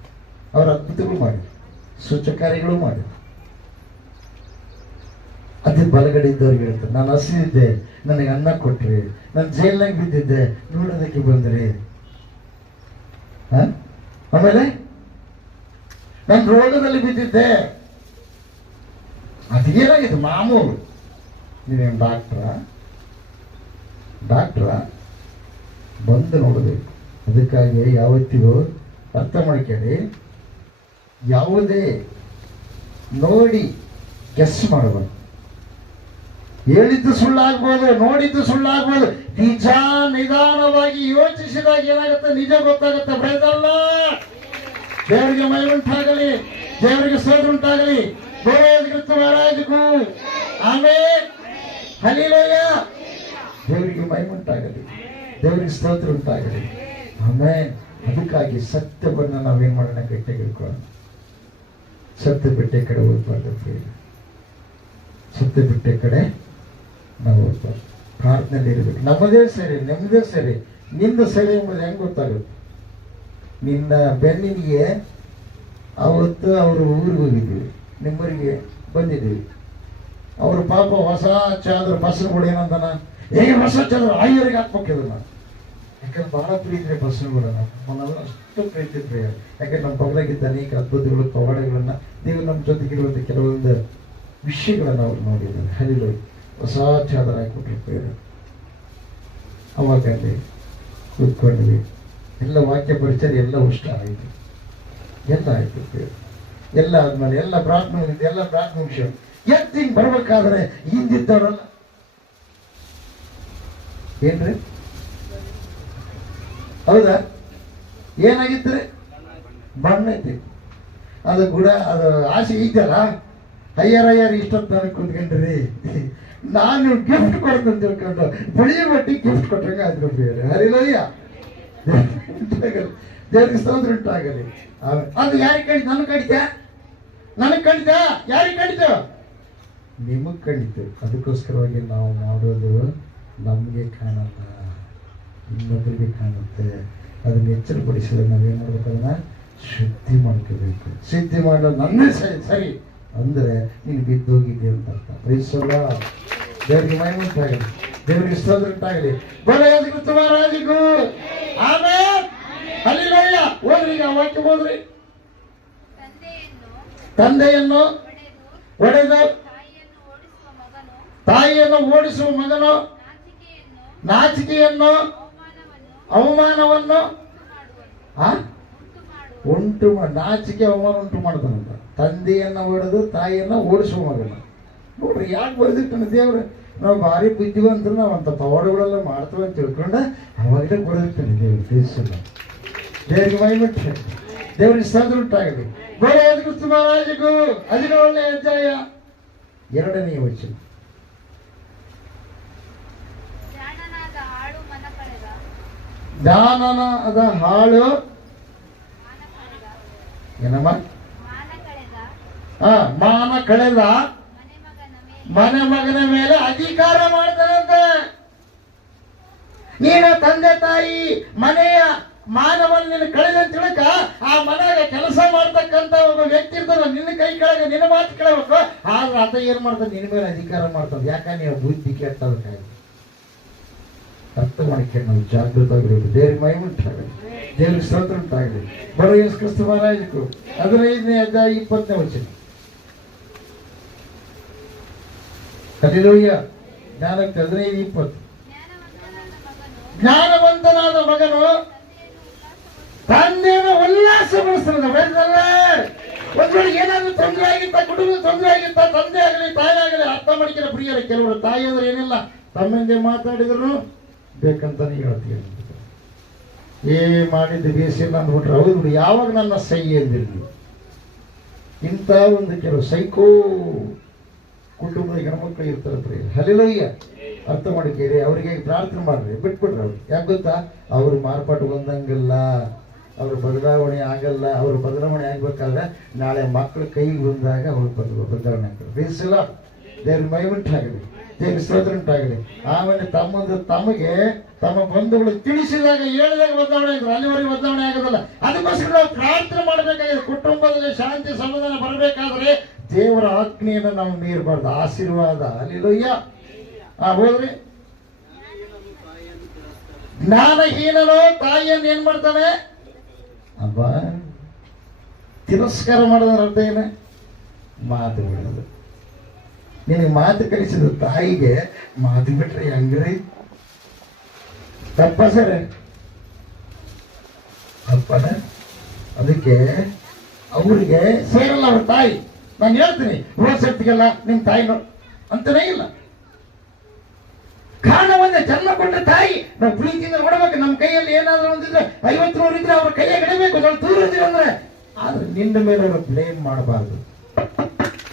ಅವ್ರ ಅದ್ಭುತಗಳು ಮಾಡಿದ್ರು, ಸೂಚಕಾರಿಗಳು ಮಾಡಿದ್ರು. ಅದೇ ಬಲಗಡೆ ಇದ್ದವ್ರಿಗೆ ಹೇಳ್ತಾರೆ, ನಾನು ಹಸಿದಿದ್ದೆ ನನಗೆ ಅನ್ನ ಕೊಟ್ರಿ, ನಾನು ಜೈಲ್ನಾಗ ಬಿದ್ದಿದ್ದೆ ನೋಡೋದಕ್ಕೆ ಬಂದ್ರಿ, ಆಮೇಲೆ ನಾನು ರೋಗದಲ್ಲಿ ಬಿದ್ದಿದ್ದೆ, ಅದೇನಾಗಿದೆ ಮಾಮೂಲು. ನೀವೇನು ಡಾಕ್ಟ್ರ ಬಂದು ನೋಡಬೇಕು. ಅದಕ್ಕಾಗಿ ಯಾವತ್ತಿಗೂ ಅರ್ಥ ಮಾಡ್ಕೊಳ್ಳಿ, ಯಾವುದೇ ನೋಡಿ ಗೆಸ್ ಮಾಡಬಾರ್ದು. ಹೇಳಿದ್ದು ಸುಳ್ಳಾಗ್ಬೋದು, ನೋಡಿದ್ದು ಸುಳ್ಳಾಗ್ಬೋದು. ನಿಧಾನವಾಗಿ ಯೋಚಿಸಿದಾಗ ಏನಾಗುತ್ತೆ, ನಿಜ ಗೊತ್ತಾಗುತ್ತೆ. ಬ್ರದಲ್ಲ, ದೇವರಿಗೆ ಮಹಿಮೆ ಉಂಟಾಗಲಿ, ದೇವರಿಗೆ ಸ್ತೋತ್ರ ಉಂಟಾಗಲಿ. ಮಹಾರಾಜಗೂ ಆಮೇಲೆ ಹಲ್ಲಿಲೂಯ. ದೇವರಿಗೆ ಮಹಿಮೆ ಉಂಟಾಗಲಿ, ದೇವರಿಗೆ ಸ್ತೋತ್ರ ಉಂಟಾಗಲಿ. ಆಮೇಲೆ ಅದಕ್ಕಾಗಿ ಸತ್ಯವನ್ನು ನಾವೇನ್ ಮಾಡೋಣ, ಗಟ್ಟಿಗೆ ಇಟ್ಕೊಳ್ಳೋಣ. ಸತ್ಯ ಬಿಟ್ಟೆ ಕಡೆ ಹೋಗ್ಬಾರ್ದು, ಸತ್ಯ ಬಿಟ್ಟೆ ಕಡೆ ನಾವು ಹೋಗ್ಬಾರ್ದು. ಪ್ರಾರ್ಥನೆಯಲ್ಲಿ ಇರಬೇಕು. ನಮ್ಮದೇ ಸರಿ, ನಿಮ್ಮದೇ ಸರಿ, ನಿಂದ ಸರಿ ಎಂಬುದು ಹೆಂಗೆ ಗೊತ್ತಾಗುತ್ತೆ? ನಿನ್ನ ಬೆನ್ನಿಗೆ ಅವತ್ತು ಅವರು ಊರಿಗೆ ಹೋಗಿದ್ವಿ, ನಿಮ್ಮೂರಿಗೆ ಬಂದಿದ್ದೀವಿ. ಅವರು ಪಾಪ ಹೊಸ ಚಾದ್ರ ಬಸ್ಸುಗಳು ಏನಂತಾನ, ಹೇಗೆ ಹೊಸ ಚಾದ್ರ ಆಯ್ಯರಿಗೆ ಹಾಕ್ಬೇಕಿದ್ರು. ನಾನು ಯಾಕಂದ್ರೆ ಬಹಳ ಪ್ರೀತಿ ಬಸ್ಸುಗಳು, ನಮ್ಮನ್ನೆಲ್ಲ ಅಷ್ಟು ಪ್ರೀತಿ ಪ್ರಿಯ. ಯಾಕಂದ್ರೆ ನಮ್ಮ ಪಕ್ಕದಾಗಿದ್ದ ಅನೇಕ ಅದ್ಭುತಗಳು, ಪವಾಡಗಳನ್ನ ದೇವರು ನಮ್ಮ ಜೊತೆಗಿರುವಂಥ ಕೆಲವೊಂದು ವಿಷಯಗಳನ್ನ ಅವ್ರು ನೋಡಿದ್ದಾರೆ. ಹರಿಲು ಹೊಸ ಚಾದ್ರ ಹಾಕಿಬಿಟ್ರು ಪ್ರಿಯ. ಅವಾಗ ಅಲ್ಲಿ ಕೂತ್ಕೊಂಡ್ವಿ, ಎಲ್ಲ ವಾಕ್ಯ ಪರಿಚಯ ಎಲ್ಲ ಉಷ್ಟ ಆಯಿತು, ಎಲ್ಲ ಆಯ್ತು ಪ್ರಿಯ. ಎಲ್ಲ ಆದ್ಮೇಲೆ ಎಲ್ಲ ಪ್ರಾರ್ಥನೆ ವಿಷಯ ಎತ್ತಿಂಗ್ ಬರ್ಬೇಕಾದ್ರೆ ಹಿಂದಿದ್ದವರಲ್ಲ ಏನ್ರಿ, ಹೌದಾ? ಏನಾಗಿತ್ತು? ಬಣ್ಣ ಐತಿ. ಅದು ಗುಡ ಅದು ಆಸೆ ಇದೆಯಲ್ಲ, ಅಯ್ಯರ್ ಇಷ್ಟೊತ್ತು ನನಗೆ ಕುಂತ್ಕೊಂಡ್ರಿ, ನಾನು ಗಿಫ್ಟ್ ಕೊಡ್ತಂತ ತಿಳ್ಕೊಂಡು ಬಿಳಿ ಬಟ್ಟಿ ಗಿಫ್ಟ್ ಕೊಟ್ಟಂಗೆ ಆದ್ರು ಬೇರೆ. ಹರಿಲಯ್ಯ, ದೇವ್ರಿಗೆ ಸ್ತೋತ್ರ ಉಂಟಾಗಲಿ. ಅದು ಯಾರಿಗೆ ಕಡಿತ? ನನಗೆ ಕಡಿತ? ನನಗೆ ಕಡಿತ? ಯಾರಿಗೆ ಕಡಿತು? ನಿಮಗೆ ಕಡಿತು. ಅದಕ್ಕೋಸ್ಕರವಾಗಿ ನಾವು ಮಾಡೋದು ನಮಗೆ ಕಾಣಲ್ಲ, ಇನ್ನೊಬ್ಬರಿಗೆ ಕಾಣುತ್ತೆ. ಅದನ್ನ ಎಚ್ಚರಪಡಿಸಲು ನಾವೇನು ಮಾಡ್ಬೇಕು? ಅದನ್ನ ಶುದ್ಧಿ ಮಾಡ್ಕೋಬೇಕು. ಶುದ್ಧಿ ಮಾಡೋದು ನನ್ನೇ ಸರಿ ಅಂದರೆ ನೀನು ಬಿದ್ದೋಗಿದ್ದೆ ಅಂತ ಅರ್ಥ. ಪ್ರೀಸಲ್ಲ, ದೇವರಿಗೆ ಮಹಿಮೆ ಉಂಟಾಗಲಿ, ದೇವರಿಗೆ ಸ್ತೋತ್ರ ಉಂಟಾಗಲಿ. ಮಹಾರಾಜಿಗೂ ಆಮೇಲೆ ಹಲ್ಲೆಲೂಯಾ. ಓದ್ರಿ, ಈಗ ವಾಕ್ಯ ಓದ್ರಿ. ತಂದೆಯನ್ನು ಒಡೆದು ತಾಯಿಯನ್ನು ಓಡಿಸುವ ಮಗನು ನಾಚಿಕೆಯನ್ನು ಅವಮಾನವನ್ನು ಉಂಟು ನಾಚಿಕೆ ಅವಮಾನ ಉಂಟು ಮಾಡ್ತಾನಂತ. ತಂದೆಯನ್ನು ಹೊಡೆದು ತಾಯಿಯನ್ನು ಓಡಿಸುವ ಮಗನು. ನೋಡ್ರಿ ಯಾಕೆ ಬರೆದಿಟ್ಟಾನೆ ದೇವ್ರು. ನಾವು ಭಾರಿ ಬುದ್ಧಿವಂತರು, ನಾವು ಅಂತ ಪವಾಡಗಳೆಲ್ಲ ಮಾಡ್ತೇವೆ ಅಂತ ತಿಳ್ಕೊಂಡ ಅವಾಗಲೇ ಬರೆದಿಟ್ಟಾನೆ ದೇವ್ರು. ತಿಳಿಸಲ್ಲ, ದೇವರಿಗೆ ಮಹಿಮೆ, ದೇವರಿಗೆ ಸ್ತೋತ್ರ ಉಂಟಾಗಲಿ. ಕ್ರಿಸ್ತ ಮಹಾರಾಜಗೂ 17ನೇ ಅಧ್ಯಾಯ 2ನೇ ವಚನ. ಜ್ಞಾನದ ಹಾಳು ಏನಮ್ಮ? ಮಾನ ಕಳೆದ ಮನೆ ಮಗನ ಮೇಲೆ ಅಧಿಕಾರ ಮಾಡ್ತಾನಂತೆ. ನೀನು ತಂದೆ ತಾಯಿ ಮನೆಯ ಮಾನವನ್ನ ಕಳೆದ ತಿಳಕ ಆ ಮನೆಯಾಗ ಕೆಲಸ ಮಾಡ್ತಕ್ಕಂತ ಒಬ್ಬ ವ್ಯಕ್ತಿ ಇರ್ತಾನ, ನಿನ್ನ ಕೈ ಕೆಳಗೆ ನಿನ್ನ ಮಾತು ಕೇಳಬೇಕು. ಆದ್ರೆ ಆತ ಏನ್ ಮಾಡ್ತಾನೆ? ನಿನ್ನ ಮೇಲೆ ಅಧಿಕಾರ ಮಾಡ್ತಾನೆ. ಯಾಕಂದ್ರೆ ನೀವು ಬುದ್ಧಿ ಕೆಟ್ಟದಕ್ಕಾಗಿ ಅರ್ಥ ಮಾಡಿಕೊಂಡು ನಾವು ಜಾಗೃತವಾಗಿರಬೇಕು. ದೇವ್ರಿಗೆ ಮಹಿಮೆ ಉಂಟಾಗಲಿ, ದೇವ್ರಿಗೆ ಸ್ತೋತ್ರ ಉಂಟಾಗಲಿ. ಬರೋ ಯೇಸು ಕ್ರಿಸ್ತ ಮಹಾರಾಜಕ್ಕೂ 15ನೇ ಅಧ್ಯಾಯ 20ನೇ ವಚನ. ಹಲ್ಲೆಲೂಯಾ. ಜ್ಞಾನಕ್ಕೆ 15:20. ಜ್ಞಾನವಂತನಾದ ಮಗನು ತಂದೆಯನ್ನು ಉಲ್ಲಾಸಗೊಳಿಸ್ತಾನೆ. ಒಂದ್ ವೇಳೆ ಏನಾದ್ರೂ ತೊಂದರೆ ಆಗಿತ್ತ, ಕುಟುಂಬದ ತೊಂದರೆ ಆಗಿತ್ತ, ತಂದೆ ಆಗಲಿ ತಾಯಿ ಆಗಲಿ ಅರ್ಥ ಮಾಡ್ಕಿಲ್ಲ ಪ್ರಿಯರ. ಕೆಲವರು ತಾಯಿ ಅಂದ್ರೆ ಏನಿಲ್ಲ, ತಮ್ಮಂಗೆ ಮಾತಾಡಿದ್ರು ಬೇಕಂತಾನೆ ಹೇಳ್ತೀವಿ. ಮಾಡಿದ್ದು ಬೇಸಿಲ್ಲ ಅಂದ್ಬಿಟ್ರೆ ಹೌದು ಬಿಡಿ, ಯಾವಾಗ ನನ್ನ ಸೈ ಎಂದಿರ್ಲಿ. ಇಂಥ ಒಂದು ಕೆಲವು ಸೈಕೋ ಕುಟುಂಬದ ಹೆಣ್ಮಕ್ಳು ಇರ್ತಾರೆ ಪ್ರಿಯ. ಹಲ್ಲೆಲೂಯಾ. ಅರ್ಥ ಮಾಡಿಕೇರಿ, ಅವರಿಗೆ ಪ್ರಾರ್ಥನೆ ಮಾಡ್ರಿ, ಬಿಟ್ಬಿಡ್ರಿ. ಅವ್ರು ಯಾಕೆ ಗೊತ್ತಾ? ಅವ್ರು ಮಾರ್ಪಾಟು ಬಂದಂಗಿಲ್ಲ, ಅವ್ರ ಬದಲಾವಣೆ ಆಗಲ್ಲ. ಅವ್ರ ಬದಲಾವಣೆ ಆಗ್ಬೇಕಾದ್ರೆ ನಾಳೆ ಮಕ್ಕಳು ಕೈಗೆ ಬಂದಾಗ ಅವ್ರು ಬದಲಾವಣೆ ಆಗ್ತಾರೆ. ಬೇಸಿಲ್ಲ, ದೇವ್ರ ಮಹಿಮೆ ಉಂಟಾಗಲಿ, ದೇವ್ರ ಸ್ತೋತ್ರ ಉಂಟಾಗಲಿ. ಆಮೇಲೆ ತಮಗೆ ತಮ್ಮ ಬಂಧುಗಳು ತಿಳಿಸಿದಾಗ ಹೇಳಿದಾಗ ಬದಲಾವಣೆ ಆಗಿದ್ರು, ಅಲ್ಲಿವರೆಗೆ ಬದಲಾವಣೆ ಆಗೋದಲ್ಲ. ಅದಕ್ಕೋಸ್ಕರ ನಾವು ಪ್ರಾರ್ಥನೆ ಮಾಡಬೇಕಾಗಿದೆ. ಕುಟುಂಬದಲ್ಲಿ ಶಾಂತಿ ಸಮಾಧಾನ ಬರಬೇಕಾದ್ರೆ ದೇವರ ಆಜ್ಞೆಯನ್ನು ನಾವು ಮೀರಬಾರ್ದು. ಆಶೀರ್ವಾದ. ಹಲ್ಲೆಲೂಯಾ. ಹೋದ್ರಿ. ಜ್ಞಾನಹೀನನು ತಾಯಿಯನ್ನು ಏನ್ ಮಾಡ್ತಾನೆ? ಅಬ್ಬ ತಿರಸ್ಕಾರ ಮಾಡೋದ್ರ ಅರ್ಥ ಏನ? ಮಾತು ಬಿಡೋದು. ನಿನಗೆ ಮಾತು ಕಲಿಸಿದ ತಾಯಿಗೆ ಮಾತು ಬಿಟ್ರೆ ಹೆಂಗ್ರಿ? ತಪ್ಪ ಸರ್? ತಪ್ಪನ. ಅದಕ್ಕೆ ಅವ್ರಿಗೆ ಸೇರಲ್ಲ ಅವ್ರ ತಾಯಿ. ನಾನು ಹೇಳ್ತೀನಿ, ರೋಸತ್ತಿಗೆಲ್ಲ ನಿಮ್ ತಾಯಿ ಅಂತನೇ ಇಲ್ಲ. ಕಾರಣ ಒಂದೇ, ಜನ್ಮ ಕೊಟ್ಟ ತಾಯಿ ನಾವು ಪ್ರೀತಿಯಿಂದ ನೋಡ್ಬೇಕು. ನಮ್ಮ ಕೈಯಲ್ಲಿ ಏನಾದ್ರೂ ಒಂದಿದ್ರೆ 50 ನೂರು ಇದ್ರೆ ಅವ್ರ ಕೈಯಾಗ ಇಡಬೇಕು. ನಾವು ದೂರ ಇದ್ದೀವಿ ಅಂದ್ರೆ. ಆದ್ರೆ ನಿನ್ನ ಮೇಲೆ ಅವರು ಬ್ಲೇಮ್ ಮಾಡಬಾರ್ದು.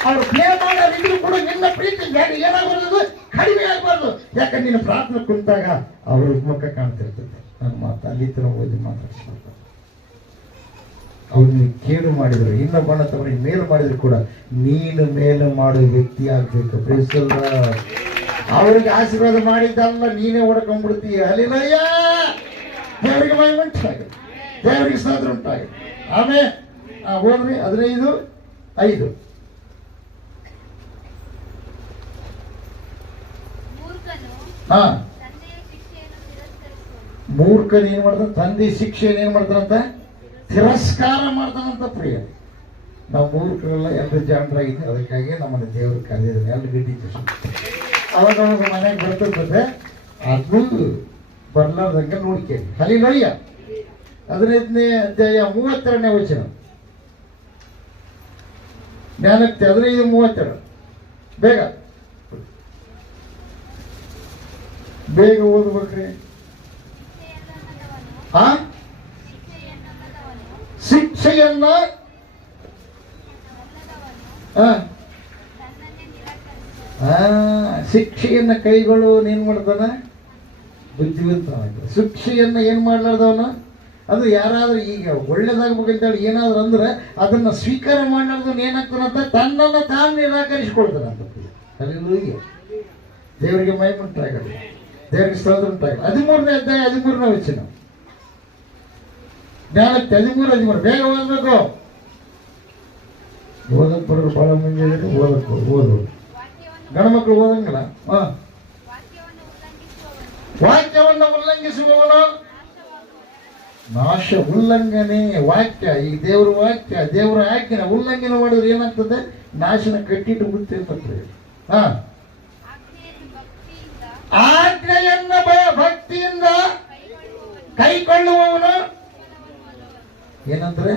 ಅವ್ರು ಬ್ಲೇಮ್ ಮಾಡೋದಿದ್ರು ಕೂಡ ನಿನ್ನ ಪ್ರೀತಿ ಏನಾಗೋದು ಕಡಿಮೆ ಆಗಬಾರ್ದು. ಯಾಕಂದ್ರೆ ನೀನು ಪ್ರಾರ್ಥನೆ ಕುಂತಾಗ ಅವ್ರ ಮುಖ ಕಾಣ್ತಿರ್ತದೆ. ನನ್ನ ಮಾತು ಅಲ್ಲಿ ತರ ಓದಿ ಮಾತಾಡಿಸ್ಬೇಕು. ಅವ್ರು ನೀವು ಕೇಳು ಮಾಡಿದ್ರು, ಇನ್ನೊಬ್ಬನ ತವರಿಗೆ ಮೇಲು ಮಾಡಿದ್ರು ಕೂಡ ನೀನು ಮೇಲು ಮಾಡುವ ವ್ಯಕ್ತಿ ಆಗ್ಬೇಕು. ಪ್ರೀಸಲ್ಲ, ಅವರಿಗೆ ಆಶೀರ್ವಾದ ಮಾಡಿದ್ದಲ್ಲ, ನೀನೇ ಹೊಡ್ಕೊಂಡ್ಬಿಡ್ತೀಯ. ಹಲ್ಲೆಲೂಯಾ. ದೇವರಿಗೆ ಮಹಿಮೆ ಉಂಟಾಗಲಿ, ದೇವರಿಗೆ ಸ್ತೋತ್ರ ಉಂಟಾಗಲಿ. ಆಮೇಲೆ ಹೋದ್ರಿ 15:5. ಮೂರ್ಖನ ಏನ್ ಮಾಡ್ತಾನ? ತಂದೆ ಶಿಕ್ಷೆಯನ್ನು ಏನ್ ಮಾಡ್ತಾನಂತ? ತಿರಸ್ಕಾರ ಮಾಡ್ತಾನಂತ ಪ್ರಿಯ. ನಾವು ಮೂರ್ಖರೆಲ್ಲ ಎಲ್ಲ ಜಾಣರಾಗಿದ್ದೀವಿ. ಅದಕ್ಕಾಗಿ ನಮ್ಮನ್ನು ದೇವರು ಕರೆದಿದ್ದಾರೆ. ಎಲ್ಲ ಗಿಡ್ಡಿ ಅವಾಗ ಮನೆಗೆ ಬರ್ತಿರ್ತದೆ. ಅದು ಬರ್ಲಾರ್ದಂಗೆ ನೋಡ್ಕೇಳಿ. ಹಲ್ಲೆಲೂಯಾ. 15ನೇ ಅಧ್ಯಾಯ 32ನೇ ವಚನ. ಜ್ಞಾನಕ್ಕೆ 15:32. ಬೇಗ ಬೇಗ ಓದ್ಬೇಕ್ರಿ. ಶಿಕ್ಷೆಯನ್ನ ಶಿಕ್ಷೆಯನ್ನ ಕೈಗೊಳ್ಳುವವನು ಏನ್ ಮಾಡ್ತಾನ? ಬುದ್ಧಿವಂತ. ಶಿಕ್ಷೆಯನ್ನ ಏನ್ ಮಾಡ್ಲಾರ್ದವನು ಅದು ಯಾರಾದ್ರೂ ಈಗ ಒಳ್ಳೇದಾಗ್ಬೇಕಂತೇಳಿ ಏನಾದ್ರು ಅಂದ್ರೆ ಅದನ್ನ ಸ್ವೀಕಾರ ಮಾಡ್ಲಾರ್ದವನು ಏನಾಗ್ತಾನಂತ ತನ್ನನ್ನು ತಾನು ನಿರಾಕರಿಸಿಕೊಳ್ತಾನಂತ. ಅಲ್ಲಿ ದೇವರಿಗೆ ಮಹಿಮೆ ಉಂಟಾಗಲಿ, ದೇವರಿಗೆ ಸ್ತೋತ್ರ ಉಂಟಾಗಲಿ. 13ನೇ ಅಧ್ಯಾಯ 13ನೇ ವಚನ. ಜ್ಞಾನಕ್ಕೆ 13 ಬೇಗ ಓದಬೇಕು. ಓದಕ್ ಬರೋರು ಬಹಳ ಮಂದಿ ಓದು ಗಣಮಕ್ಳು ಓದಂಗಿಲ್ಲ. ವಾಕ್ಯವನ್ನು ಉಲ್ಲಂಘಿಸುವವನು ನಾಶ. ಉಲ್ಲಂಘನೆ ವಾಕ್ಯ, ಈಗ ದೇವರ ವಾಕ್ಯ, ದೇವರ ಆಜ್ಞೆ ಉಲ್ಲಂಘನೆ ಮಾಡಿದ್ರೆ ಏನಾಗ್ತದೆ? ನಾಶನ ಕಟ್ಟಿಟ್ಟು ಬಿಡ್ತಿರ್ತದೆ. ಆಜ್ಞೆಯನ್ನು ಭಕ್ತಿಯಿಂದ ಕೈಕೊಳ್ಳುವವನು ಏನಂದ್ರೆ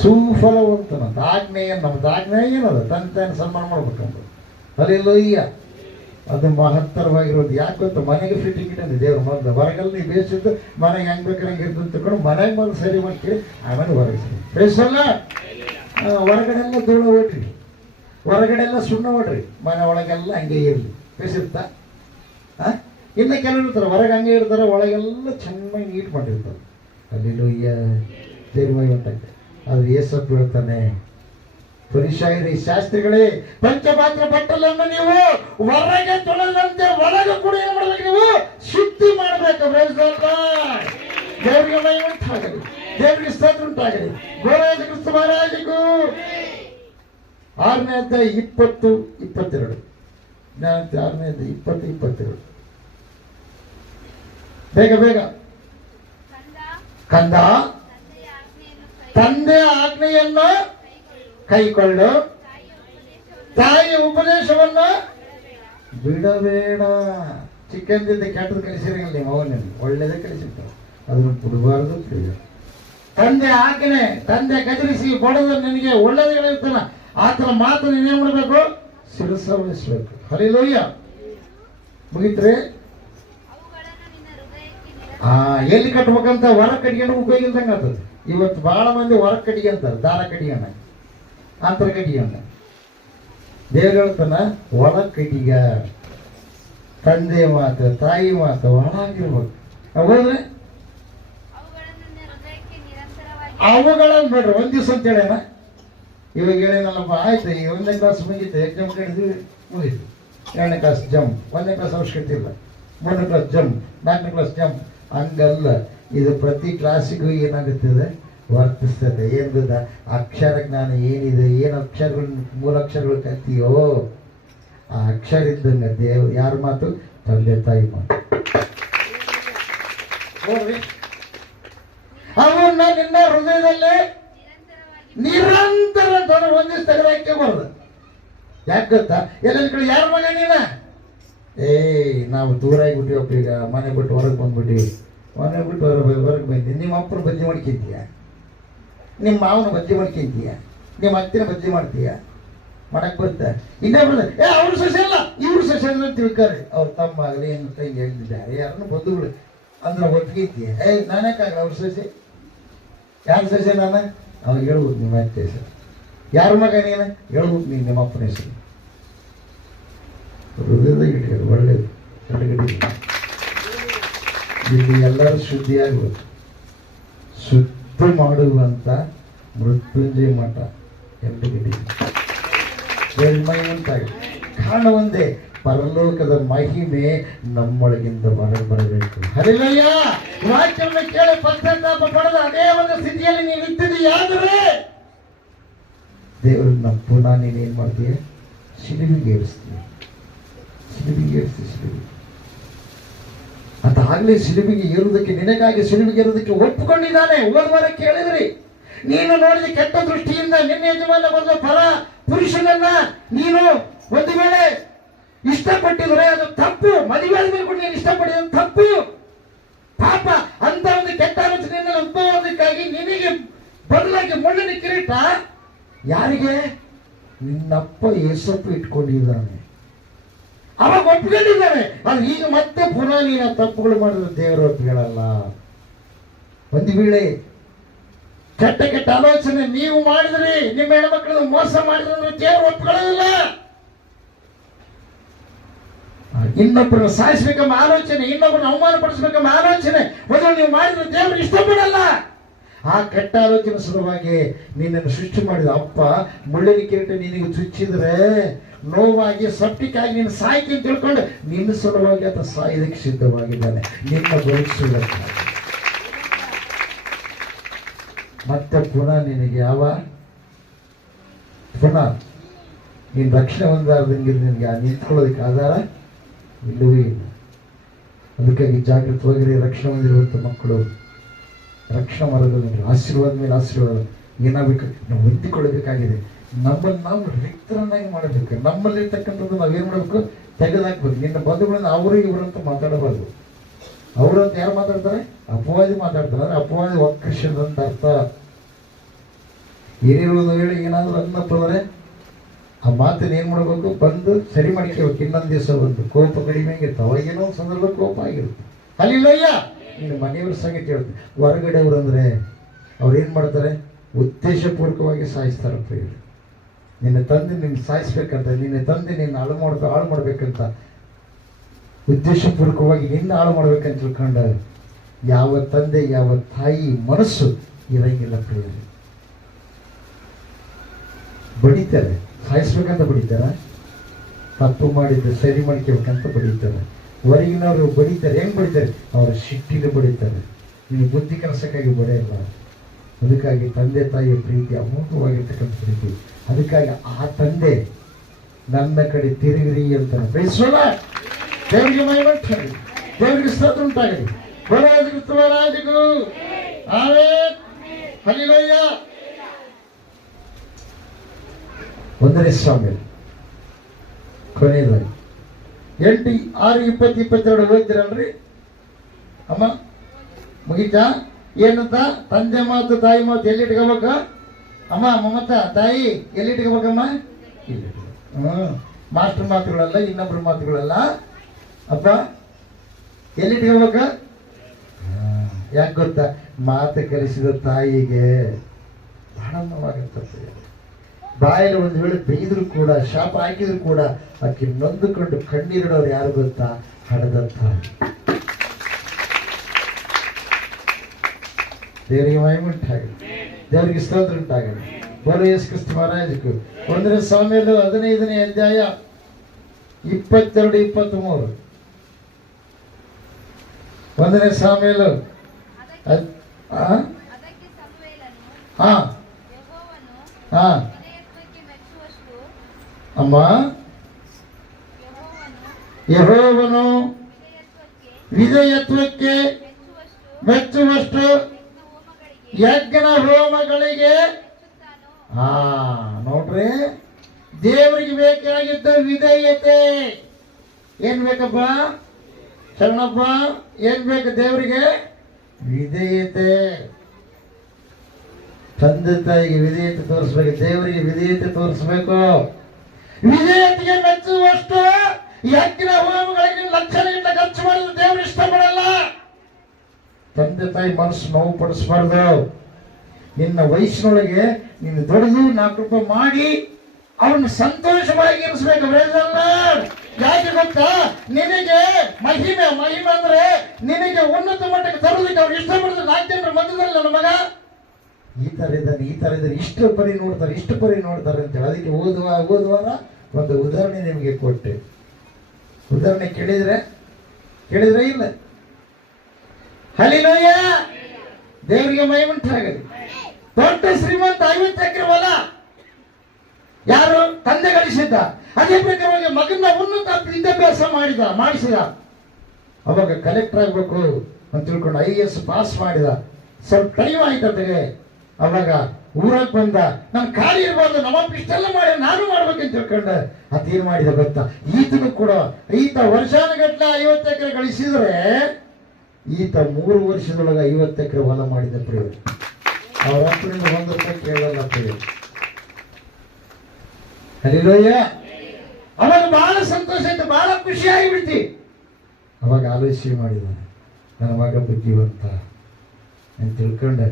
ಸುಫಲವಂತನಂತ. ಆಜ್ಞೆಯನ್ನು, ನಮ್ದು ಆಜ್ಞೆ ಏನದ? ತಂದೆ ಸನ್ಮಾನ ಮಾಡ್ಬೇಕಂತ. ಅಲ್ಲೆಲ್ಲೋಯ್ಯ ಅದು ಮಹತ್ತರವಾಗಿರೋದು. ಯಾಕೆ ಗೊತ್ತ? ಮನೆಗೆ ಫಿಟ್ಟಿಂಗ್ ಇಟ್ಟಂತೆ ದೇವ್ರ ಮೊದಲು. ಹೊರಗೆಲ್ಲ ನೀವು ಬೇಯಿಸಿದ್ದು ಮನೆಗೆ ಹೆಂಗ್ ಬೇಕಾದ್ರೆ ಹಂಗೆ ಇರ್ತದೆ ತಗೊಂಡು ಮನೆಗೆ ಮೊದಲು ಸರಿ ಮಾಡ್ತೀವಿ, ಆಮೇಲೆ ಹೊರಗೆ ಸರಿ ಬೇಯಿಸಲ್ಲ. ಹೊರಗಡೆ ಎಲ್ಲ ಧೂಳ ಓಡ್ರಿ, ಹೊರಗಡೆ ಎಲ್ಲ ಸುಣ್ಣ ಓಡ್ರಿ, ಮನೆ ಒಳಗೆಲ್ಲ ಹಂಗೆ ಇರಲಿ. ಬೇಯಿಸಿರ್ತಾ ಇನ್ನು ಕೆಲವರು ಇರ್ತಾರೆ ಹೊರಗೆ ಹಂಗೆ ಇರ್ತಾರೆ, ಒಳಗೆಲ್ಲ ಚೆನ್ನಾಗಿ ನೀಟ್ ಮಾಡಿರ್ತಾರೆ. ಅಲ್ಲೆಲ್ಲೋಯ್ಯ ದೇವ್ರ ಮೈ ಉಂಟಾಗ್ತದೆ. ಅದು ಏಸಪ್ ಹೇಳ್ತಾನೆ, ಪರಿಶಾಯರಿ ಶಾಸ್ತ್ರಿಗಳೇ, ಪಂಚಪಾತ್ರ ಬಟ್ಟಲನ್ನು ನೀವು ಹೊರಗೆ ತೊಳೆದಂತೆ ಒಳಗೆ ಕೂಡ ಏನ್ ಮಾಡ್ಬೇಕು? ನೀವು ಶುದ್ಧಿ ಮಾಡ್ಬೇಕು. ದೇವರಿಗೆ ಮಹಿಮೆ ಉಂಟಾಗಲಿ, ದೇವರಿಗೆ ಸ್ತೋತ್ರ ಉಂಟಾಗಲಿ. ಗೋರಾಜ ಕ್ರಿಸ್ತ ಮಹಾರಾಜಗೂ 6ನೇ ಅಧ್ಯಾಯ 20-22. 6ನೇ ಅಧ್ಯಾಯ 20-22. ಬೇಗ ಬೇಗ. ಕಂದ, ತಂದೆಯ ಆಜ್ಞೆಯನ್ನು ಕೈಕೊಳ್ಳು, ತಾಯಿಯ ಉಪದೇಶವನ್ನು ಬಿಡಬೇಡ. ಚಿಕ್ಕಂದಿಂದ ಕೆಟ್ಟದ್ದು ಕಲಿಸಿರಂಗಿಲ್ಲ ನಿಮ್ಮ ಅವನಲ್ಲಿ, ಒಳ್ಳೇದೇ ಕಲಿಸಿರ್ತಾರೆ, ಅದನ್ನು ಬಿಡಬಾರ್ದು. ತಂದೆ ಆಜ್ಞೆ, ತಂದೆ ಕದರಿಸಿ ಬಡದ ನಿನಗೆ ಒಳ್ಳೇದು ಹೇಳಿರ್ತಾನ, ಆತನ ಮಾತು ನೀನೇನ್ ಮಾಡಬೇಕು? ಶಿರಸವಹಿಸ್ಬೇಕು. ಹಲ್ಲೆಲೂಯಾ. ಮುಗಿತ್ರೆ ಎಲ್ಲಿ ಕಟ್ಬೇಕಂತ ಹೊರ ಕಟ್ಕೊಂಡು ಉಪಯೋಗಿಲ್ದಂಗೆ ಆಗ್ತದೆ. ಇವತ್ತು ಬಹಳ ಮಂದಿ ಹೊರ ಕಟ್ಟಿಗೆ ಅಂತಾರೆ, ದಾರ ಕಟ್ಟಿಗೆಣ್ಣ, ಅಂತರ ಕಟ್ಟಿಗೆಣ್ಣ. ದೇವ್ರು ಹೇಳ್ತಾನ ಒಳ ಕಟ್ಟಿಗ. ತಂದೆ ಮಾತು, ತಾಯಿ ಮಾತು ಒಳಗಿರ್ಬೇಕು. ಹೋದ್ರೆ ಅವುಗಳನ್ನು ಬೇಡ್ರಿ. ಒಂದ್ ದಿವಸ ಅಂತ ಹೇಳೇನ, ಇವಾಗ ಹೇಳೇನಲ್ಲಪ್ಪ, ಆಯ್ತು ಈಗ 1ನೇ ಕ್ಲಾಸ್ ಮುಗೀತು, ಎಕ್ಸಾಮ್ ಕಡಿದ್ವಿ, ಮುಗೀತು. 2ನೇ ಕ್ಲಾಸ್ ಜಂಪ್, 1ನೇ ಕ್ಲಾಸ್ ಅವಶ್ಯಕತೆ ಇಲ್ಲ, 3ನೇ ಕ್ಲಾಸ್ ಜಂಪ್, 4ನೇ ಕ್ಲಾಸ್ ಜಂಪ್. ಹಂಗಲ್ಲ, ಇದು ಪ್ರತಿ ಕ್ಲಾಸಿಗೂ ಏನಾಗುತ್ತದೆ? ವರ್ತಿಸ್ತದೆ. ಏನ್ ಗೊತ್ತಾ? ಅಕ್ಷರ ಜ್ಞಾನ ಏನಿದೆ, ಏನು ಅಕ್ಷರಗಳು, 3 ಅಕ್ಷರಗಳು ಕಲ್ತೀಯೋ ಆ ಅಕ್ಷರ ಇದ್ದಂಗ ದೇವ್ ಯಾರ ಮಾತು? ತಂದೆ ತಾಯಿ ಮಾತು. ಅವನ್ನ ನಿನ್ನ ಹೃದಯದಲ್ಲಿ ನಿರಂತರ ಒಂದಿಷ್ಟು ತೆಗೆದಾಕೆ ಬರೋದು. ಯಾಕೆ ಗೊತ್ತಾ? ಎಲ್ಲ ಕಡೆ ಯಾರ ಮಗ ನೀನ? ನಾವು ದೂರ ಆಗಿಬಿಟ್ಟಿವಪ್ಪ, ಈಗ ಮನೆ ಬಿಟ್ಟು ಹೊರಗೆ ಬಂದ್ಬಿಟ್ಟಿವಿ. ಮನೆ ಬಿಟ್ಟು ಹೊರಗೆ ಬಂದಿ, ನಿಮ್ಮ ಅಪ್ಪನ ಬಜ್ಜಿ ಮಾಡ್ಕೊಂತೀಯ, ನಿಮ್ಮ ಮಾವನ ಬಜ್ಜಿ ಮಾಡ್ಕೊಂತೀಯ, ನಿಮ್ಮ ಅತ್ತಿನ ಬಜ್ಜಿ ಮಾಡ್ತೀಯ, ಮಾಡಕ್ ಬರುತ್ತೆ. ಇನ್ನೊಬ್ಬರು ಅವ್ರ ಸೊಸೆ ಅಲ್ಲ ಇವ್ರ ಸೊಸೆ ಅಂತ ತಿಳ್ತಾರೆ. ಅವ್ರ ತಮ್ಮ ಆಗಲಿ ಏನು ತಂಗಿ ಹೇಳಿದ್ದಾರೆ, ಯಾರನ್ನು ಬಂಧುಗಳು ಅಂದ್ರೆ ಒಟ್ಟಿಗೆ ನಾನೇಕಾಗಲ್ಲ ಅವ್ರ ಸೊಸೆ. ಯಾರ ಸೊಸೆ ನಾನು? ಅವ್ರಿಗೆ ಹೇಳ್ಬೋದು ನಿಮ್ಮ ಅತ್ತೆ ಹೆಸರು. ಯಾರ ಮಗ ನೀನು? ಹೇಳ್ಬೋದು ನೀನು ನಿಮ್ಮ ಅಪ್ಪನ ಹೆಸರು. ಹೃದಯದಾಗ ಇಟ್ಕೊಳ್ಳಿ, ಒಳ್ಳೇದು. ಇಲ್ಲಿ ಎಲ್ಲರೂ ಶುದ್ಧಿಯಾಗಬೇಕು. ಶುದ್ಧ ಮಾಡುವಂತ ಮೃತ್ಯುಂಜಯ ಮಠ ಎಂಟುಗಡಿ ಮಹಿಮಂತಾಗಿ ಕಾರಣ ಒಂದೇ, ಪರಲೋಕದ ಮಹಿಮೆ ನಮ್ಮೊಳಗಿಂದ ಬರಬೇಕು. ಹಲ್ಲೆಲೂಯಾ. ವಾಕ್ಯವನ್ನು ಕೇಳಿ ಪಶ್ಚಾತ್ತಾಪ ಪಡೆದ ಅದೇ ಒಂದು ಸ್ಥಿತಿಯಲ್ಲಿ ನೀವು ಇದ್ದಿದೆಯಾದರೆ ದೇವರನ್ನ ಪುನಃ ನೀನೇನ್ ಮಾಡ್ತೀಯ? ಶಿಲುಬೆಗೆ ಏರಿಸ್ತೀಯ. ಶಿಲುಬೆಗೆ ಏರಿಸ್ತೀಯ. ಶಿಲುಬೆಗೆ ಅದಾಗಲೇ ಶಿಲುಬೆಗೆ ಏರುವುದಕ್ಕೆ, ನಿನಗಾಗಿ ಶಿಲುಬೆಗೆ ಏರುವುದಕ್ಕೆ ಒಪ್ಪಿಕೊಂಡಿದ್ದಾನೆ. ಹೋದವಾರ ಕೇಳಿದ್ರಿ, ನೀನು ನೋಡಿದ ಕೆಟ್ಟ ದೃಷ್ಟಿಯಿಂದ ನಿನ್ನ ಯಜಮಾನ ಬಂದ ಪರ ಪುರುಷನನ್ನ ನೀನು ಒಂದು ವೇಳೆ ಇಷ್ಟಪಟ್ಟಿದ್ರೆ ಅದು ತಪ್ಪು. ಮದುವೆ ಆದ್ಮೇಲೆ ಕೂಡ ನೀನು ಇಷ್ಟಪಟ್ಟಿದ್ದು ತಪ್ಪು, ಪಾಪ. ಅಂತ ಒಂದು ಕೆಟ್ಟ ಆಲೋಚನೆಯಿಂದ ಉದ್ಭವೋದಕ್ಕಾಗಿ ನಿನಗೆ ಬದಲಾಗಿ ಮುಳ್ಳಿನ ಕಿರೀಟ ಯಾರಿಗೆ? ನಿನ್ನಪ್ಪ ಏಸಪ್ಪ ಇಟ್ಕೊಂಡಿದ್ದಾನೆ. ಅವಾಗ ಒಪ್ಕೊಂಡಿದ್ದಾನೆ. ಅದು ಈಗ ಮತ್ತೆ ಪುನಃ ನೀನು ತಪ್ಪುಗಳು ಮಾಡಿದ್ರೆ ದೇವರು ಒಪ್ಪಿಗಳಲ್ಲ. ಒಂದು ವೇಳೆ ಕೆಟ್ಟ ಕೆಟ್ಟ ಆಲೋಚನೆ ನೀವು ಮಾಡಿದ್ರಿ, ನಿಮ್ಮ ಹೆಣ್ಮಕ್ಳನ್ನು ಮೋಸ ಮಾಡಿದ್ರೆ ದೇವರು ಒಪ್ಕೊಳ್ಳೋದಿಲ್ಲ. ಇನ್ನೊಬ್ಬರನ್ನು ಸಾಯಿಸ್ಬೇಕೆಂಬ ಆಲೋಚನೆ, ಇನ್ನೊಬ್ಬರನ್ನು ಅವಮಾನ ಪಡಿಸ್ಬೇಕೆಂಬ ಆಲೋಚನೆ ಮೊದಲು ನೀವು ಮಾಡಿದ್ರೆ ದೇವರು ಇಷ್ಟಪಡಲ್ಲ. ಆ ಕೆಟ್ಟ ಆಲೋಚನೆ ಸಲುವಾಗಿ ನಿನ್ನನ್ನು ಸೃಷ್ಟಿ ಮಾಡಿದ ಅಪ್ಪ ಮುಳ್ಳಿನ ಕಿರೀಟ ನಿನಗೆ ಚುಚ್ಚಿದ್ರೆ ನೋವಾಗಿ ಸಪ್ಟಿಕ್ ಆಗಿ ನೀನು ಸಾಯ್ತಿ ಅಂತ ತಿಳ್ಕೊಂಡು ನಿನ್ನ ಸಲುವಾಗಿ ಆತ ಸಾಯೋದಕ್ಕೆ ಸಿದ್ಧವಾಗಿದ್ದಾನೆ, ನಿನ್ನ ಬದುಕಿಸುವುದಕ್ಕೆ. ಮತ್ತೆ ಪುನಃ ನಿನಗೆ ಪುನಃ ನೀನು ರಕ್ಷಣೆ ಹೊಂದಾರ್ದಂಗೆ ನಿನಗೆ ನಿಂತ್ಕೊಳ್ಳೋದಕ್ಕೆ ಆಧಾರ ಇಲ್ಲವೇ ಇಲ್ಲ. ಅದಕ್ಕಾಗಿ ಜಾಗೃತವಾಗಿರಿ. ರಕ್ಷಣೆ ಹೊಂದಿರುವಂಥ ಮಕ್ಕಳು ರಕ್ಷಣಾ ಮಾರ್ಗದಲ್ಲಿ ಆಶೀರ್ವಾದ ಮೇಲೆ ಆಶೀರ್ವಾದ ಏನಾಗಬೇಕು, ನಾವು ಹೊಂದಿಕೊಳ್ಳಬೇಕಾಗಿದೆ. ನಮ್ಮನ್ನು ನಾವು ರಿಕ್ತರನ್ನಾಗಿ ಮಾಡಬೇಕು. ನಮ್ಮಲ್ಲಿರ್ತಕ್ಕಂಥದ್ದು ನಾವೇನು ಮಾಡಬೇಕು, ತೆಗೆದಾಕ್ಬೇಕು. ನಿನ್ನ ಬಂಧುಗಳನ್ನ ಅವರು ಇವರಂತ ಮಾತಾಡಬಾರ್ದು. ಅವರಂತ ಯಾರು ಮಾತಾಡ್ತಾರೆ? ಅಪವಾದಿ ಮಾತಾಡ್ತಾರೆ. ಅಂದರೆ ಅಪವಾದಿ ಒಕ್ಕರ್ಷದಂತ ಅರ್ಥ. ಏನಿರುವುದು ಹೇಳಿ ಏನಾದರೂ ಅನ್ನಪ್ಪಂದರೆ ಆ ಮಾತನ್ನು ಏನು ಮಾಡಬೇಕು, ಬಂದು ಸರಿ ಮಾಡ್ಕೋಬೇಕು. ಇನ್ನೊಂದು ದಿವಸ ಬಂದು ಕೋಪ ಕಡಿಮೆ ಆಗಿರುತ್ತೆ. ಅವಾಗೇನೋ ಒಂದು ಸಂದರ್ಭ ಕೋಪ ಆಗಿರುತ್ತೆ. ಅಲ್ಲಿಲ್ಲಯ್ಯ ನಿನ್ನ ಮನೆಯವ್ರ ಸಂಗತಿ ಹೇಳ್ತಾರೆ. ಹೊರಗಡೆ ಅವರು ಅಂದರೆ ಅವ್ರು ಏನು ಮಾಡ್ತಾರೆ, ಉದ್ದೇಶಪೂರ್ವಕವಾಗಿ ಸಾಯಿಸ್ತಾರಪ್ಪ. ಹೇಳಿ ನಿನ್ನ ತಂದೆ ನಿನ್ನ ಸಾಯಿಸ್ಬೇಕಂತ, ನಿನ್ನ ತಂದೆ ನಿನ್ನ ಹಾಳು ಮಾಡ್ಬೇಕಂತ ಉದ್ದೇಶಪೂರ್ವಕವಾಗಿ ನಿನ್ನ ಹಾಳು ಮಾಡ್ಬೇಕಂತ ತಿಳ್ಕೊಂಡು ಯಾವ ತಂದೆ ಯಾವ ತಾಯಿ ಮನಸ್ಸು ಇರಂಗಿಲ್ಲ ಪ್ರಿಯರೇ. ಬಡಿತಾರೆ, ಸಾಯಿಸ್ಬೇಕಂತ ಬಡಿತಾರ, ತಪ್ಪು ಮಾಡಿದ್ದು ಸರಿ ಮಾಡ್ಕೋಬೇಕಂತ ಬಡಿತಾರೆ. ಹೊರಗಿನವರು ಬಡಿತಾರೆ. ಹೆಂಗೆ ಬಡಿತಾರೆ? ಅವರ ಶಿಟ್ಟಿಗೆ ಬಡಿತಾರೆ. ನೀನು ಬುದ್ಧಿ ಕೆಲಸಕ್ಕಾಗಿ ಬಡಿಯಲ್ಲ. ಅದಕ್ಕಾಗಿ ತಂದೆ ತಾಯಿಯ ಪ್ರೀತಿ ಅಮೋಘವಾಗಿರ್ತಕ್ಕಂಥ ಪ್ರೀತಿ. ಅದಕ್ಕಾಗಿ ಆ ತಂದೆ ನನ್ನ ಕಡೆ ತಿರುಗಿರಿ ಅಂತಾನೆ. ಬಯಸೋಣ. ದೇವರಿಗೆ ಮಹಿಮೆ, ದೇವರಿಗೆ ಸ್ತೋತ್ರ ಉಂಟಾಗಲಿ. ಬರೋದಿಗೂ ಆಮೆನ್. ಹಲ್ಲೆಲೂಯಾ. 1ನೇ ಸಾಮ್ಯೇಲ್ ಕೊನೆಯದಾಗಿ 8:6-20-22 ಓದ್ತೀರಲ್ರಿ ಅಮ್ಮ? ಮುಗಿತಾ? ಏನಂತ? ತಂದೆ ಮಾತು ತಾಯಿ ಮಾತು ಎಲ್ಲಿ ಇಟ್ಕೋಬೇಕ ಅಮ್ಮ? ಮಮತಾ ತಾಯಿ ಎಲ್ಲಿ ಇಟ್ಕೋಬೇಕಮ್ಮ? ಇಲ್ಲಿ. ಮಾಸ್ಟರ್ ಮಾತುಗಳಲ್ಲ, ಇನ್ನೊಬ್ಬರ ಮಾತುಗಳಲ್ಲ. ಅಪ್ಪ ಎಲ್ಲಿ ಇಟ್ಕೋಬೇಕ? ಯಾಕೆ ಗೊತ್ತಾ? ಮಾತು ಕಲಿಸಿದ ತಾಯಿಗೆ ಬಹಳ ನೋವಾಗುತ್ತದೆ. ಬಾಯಲ್ಲಿ ಒಂದು ವೇಳೆ ಬೈದ್ರು ಕೂಡ, ಶಾಪ ಹಾಕಿದ್ರು ಕೂಡ ಆಕೆ ನೊಂದುಕೊಂಡು ಕಣ್ಣೀರಿಡೋರು ಯಾರು ಗೊತ್ತಾ? ಹಡದ ತಾಯಿ. ದೇವರಿಗೆ ಮಹಿಮೆ ಉಂಟಾಗಲಿ, ದೇವರಿಗೆ ಸ್ತೋತ್ರ ಉಂಟಾಗಲಿ. ಬೋಲೋ ಯೇಸು ಕ್ರಿಸ್ತ ಮಹಾರಾಜಕ್ಕೂ. 1ನೇ ಸಾಮ್ಯೇಲ್ 15ನೇ ಅಧ್ಯಾಯ 22-23. 1ನೇ ಸಾಮ್ಯೇಲ್ ಅಮ್ಮ, ಯೆಹೋವನು ವಿಧೇಯತ್ವಕ್ಕೆ ಮೆಚ್ಚುವಷ್ಟು ಯಜ್ಞ ಹೋಮಗಳಿಗೆ. ನೋಡ್ರಿ, ದೇವರಿಗೆ ಬೇಕಾಗಿದ್ದ ವಿಧೇಯತೆ. ಏನ್ ಬೇಕಪ್ಪ ಶರಣಪ್ಪ? ಏನ್ ಬೇಕು ದೇವರಿಗೆ? ವಿಧೇಯತೆ. ತಂದೆ ತಾಯಿಗೆ ವಿಧೇಯತೆ ತೋರಿಸ್ಬೇಕು, ದೇವರಿಗೆ ವಿಧೇಯತೆ ತೋರಿಸ್ಬೇಕು. ವಿಧೇಯತೆಗೆ ಮೆಚ್ಚುವಷ್ಟು ಯಜ್ಞ ಹೋಮಗಳಿಗೆ ಲಕ್ಷಣಗಳಿಂದ ಖರ್ಚು ಮಾಡಿದ್ರೆ ದೇವರು ಇಷ್ಟಪಡಲ್ಲ. ತಂದೆ ತಾಯಿ ಮನಸ್ಸು ನೋವು ಪಡಿಸ್ಬಾರ್ದು. ನಿನ್ನ ವಯಸ್ಸಿನೊಳಗೆ ನೀನು ದೊಡ್ಡದು 4 ರೂಪಾಯಿ ಮಾಡಿ ಅವನ್ನ ಸಂತೋಷವಾಗಿ ಇರಿಸ್ಬೇಕು. ಯಾಕೆ ಗೊತ್ತಾ? ನಿನಗೆ ಮಹಿಮೆ ಅಂದ್ರೆ ನಿನಗೆ ಉನ್ನತ ಮಟ್ಟಕ್ಕೆ ತರೋದಕ್ಕೆ ಅವ್ರು ಇಷ್ಟಪಡಿದ್ರೆ 4 ಜನರ ಮಧ್ಯದಲ್ಲಿ ನನ್ನ ಮಗ ಈ ತರ ಇದ್ದಾನೆ ಇಷ್ಟು ಪರಿ ನೋಡ್ತಾರೆ ಅಂತೇಳಿ. ಅದಕ್ಕೆ ಓದುವಾರ ಒಂದು ಉದಾಹರಣೆ ನಿಮಗೆ ಕೊಟ್ಟೆ. ಉದಾಹರಣೆ ಕೇಳಿದ್ರೆ ಇಲ್ಲ? ಹಲ್ಲೆಲೂಯಾ. ದೇವರಿಗೆ ಮಹಿಮೆ ಉಂಟಾಗಲಿ. ದೊಡ್ಡ ಶ್ರೀಮಂತ 50 ಎಕರೆ ಹೊಲ ಯಾರು? ತಂದೆ ಗಳಿಸಿದ್ದ. ಅದೇ ಪ್ರಕಾರವಾಗಿ ಮಗನ ಉನ್ನತ ವಿದ್ಯಾಭ್ಯಾಸ ಮಾಡಿಸಿದ. ಅವಾಗ ಕಲೆಕ್ಟರ್ ಆಗ್ಬೇಕು ಅಂತ ತಿಳ್ಕೊಂಡು IAS ಪಾಸ್ ಮಾಡಿದ. ಸ್ವಲ್ಪ ಟೈಮ್ ಆಯ್ತದೆ. ಅವಾಗ ಊರಾಗ ಬಂದ, ನಾನು ಖಾಲಿ ಇರ್ಬಾರ್ದು, ನಮ್ಮಪ್ಪ ಇಷ್ಟೆಲ್ಲ ಮಾಡಿ ನಾನು ಮಾಡ್ಬೇಕಂತ ತಿಳ್ಕೊಂಡೆ. ಅದೇನ್ ಮಾಡಿದ ಗೊತ್ತಾ? ಈತನು ಕೂಡ ವರ್ಷಾನುಗಟ್ಲೆ 50 ಎಕರೆ ಗಳಿಸಿದ್ರೆ ಈತ 3 ವರ್ಷದೊಳಗೆ 50 ಎಕರೆ ಹೊಲ ಮಾಡಿದ ಪ್ರಿಯರು. ಅವ್ರ ಅಪ್ಪನಿಂದ 1 ರೂಪಾಯಿ ಕೇಳಲ್ಲ ಪ್ರಿಯರು. ಹಲ್ಲೆಲೂಯಾ. ಅವಾಗ ಬಹಳ ಸಂತೋಷ ಆಯ್ತು, ಬಹಳ ಖುಷಿ ಆಗಿಬಿಡ್ತಿ. ಅವಾಗ ಆಲೋಚನೆ ಮಾಡಿದ, ನನ್ನ ಮಗ ಬುದ್ಧಿವಂತ, ಅಂತ ತಿಳ್ಕೊಂಡೆ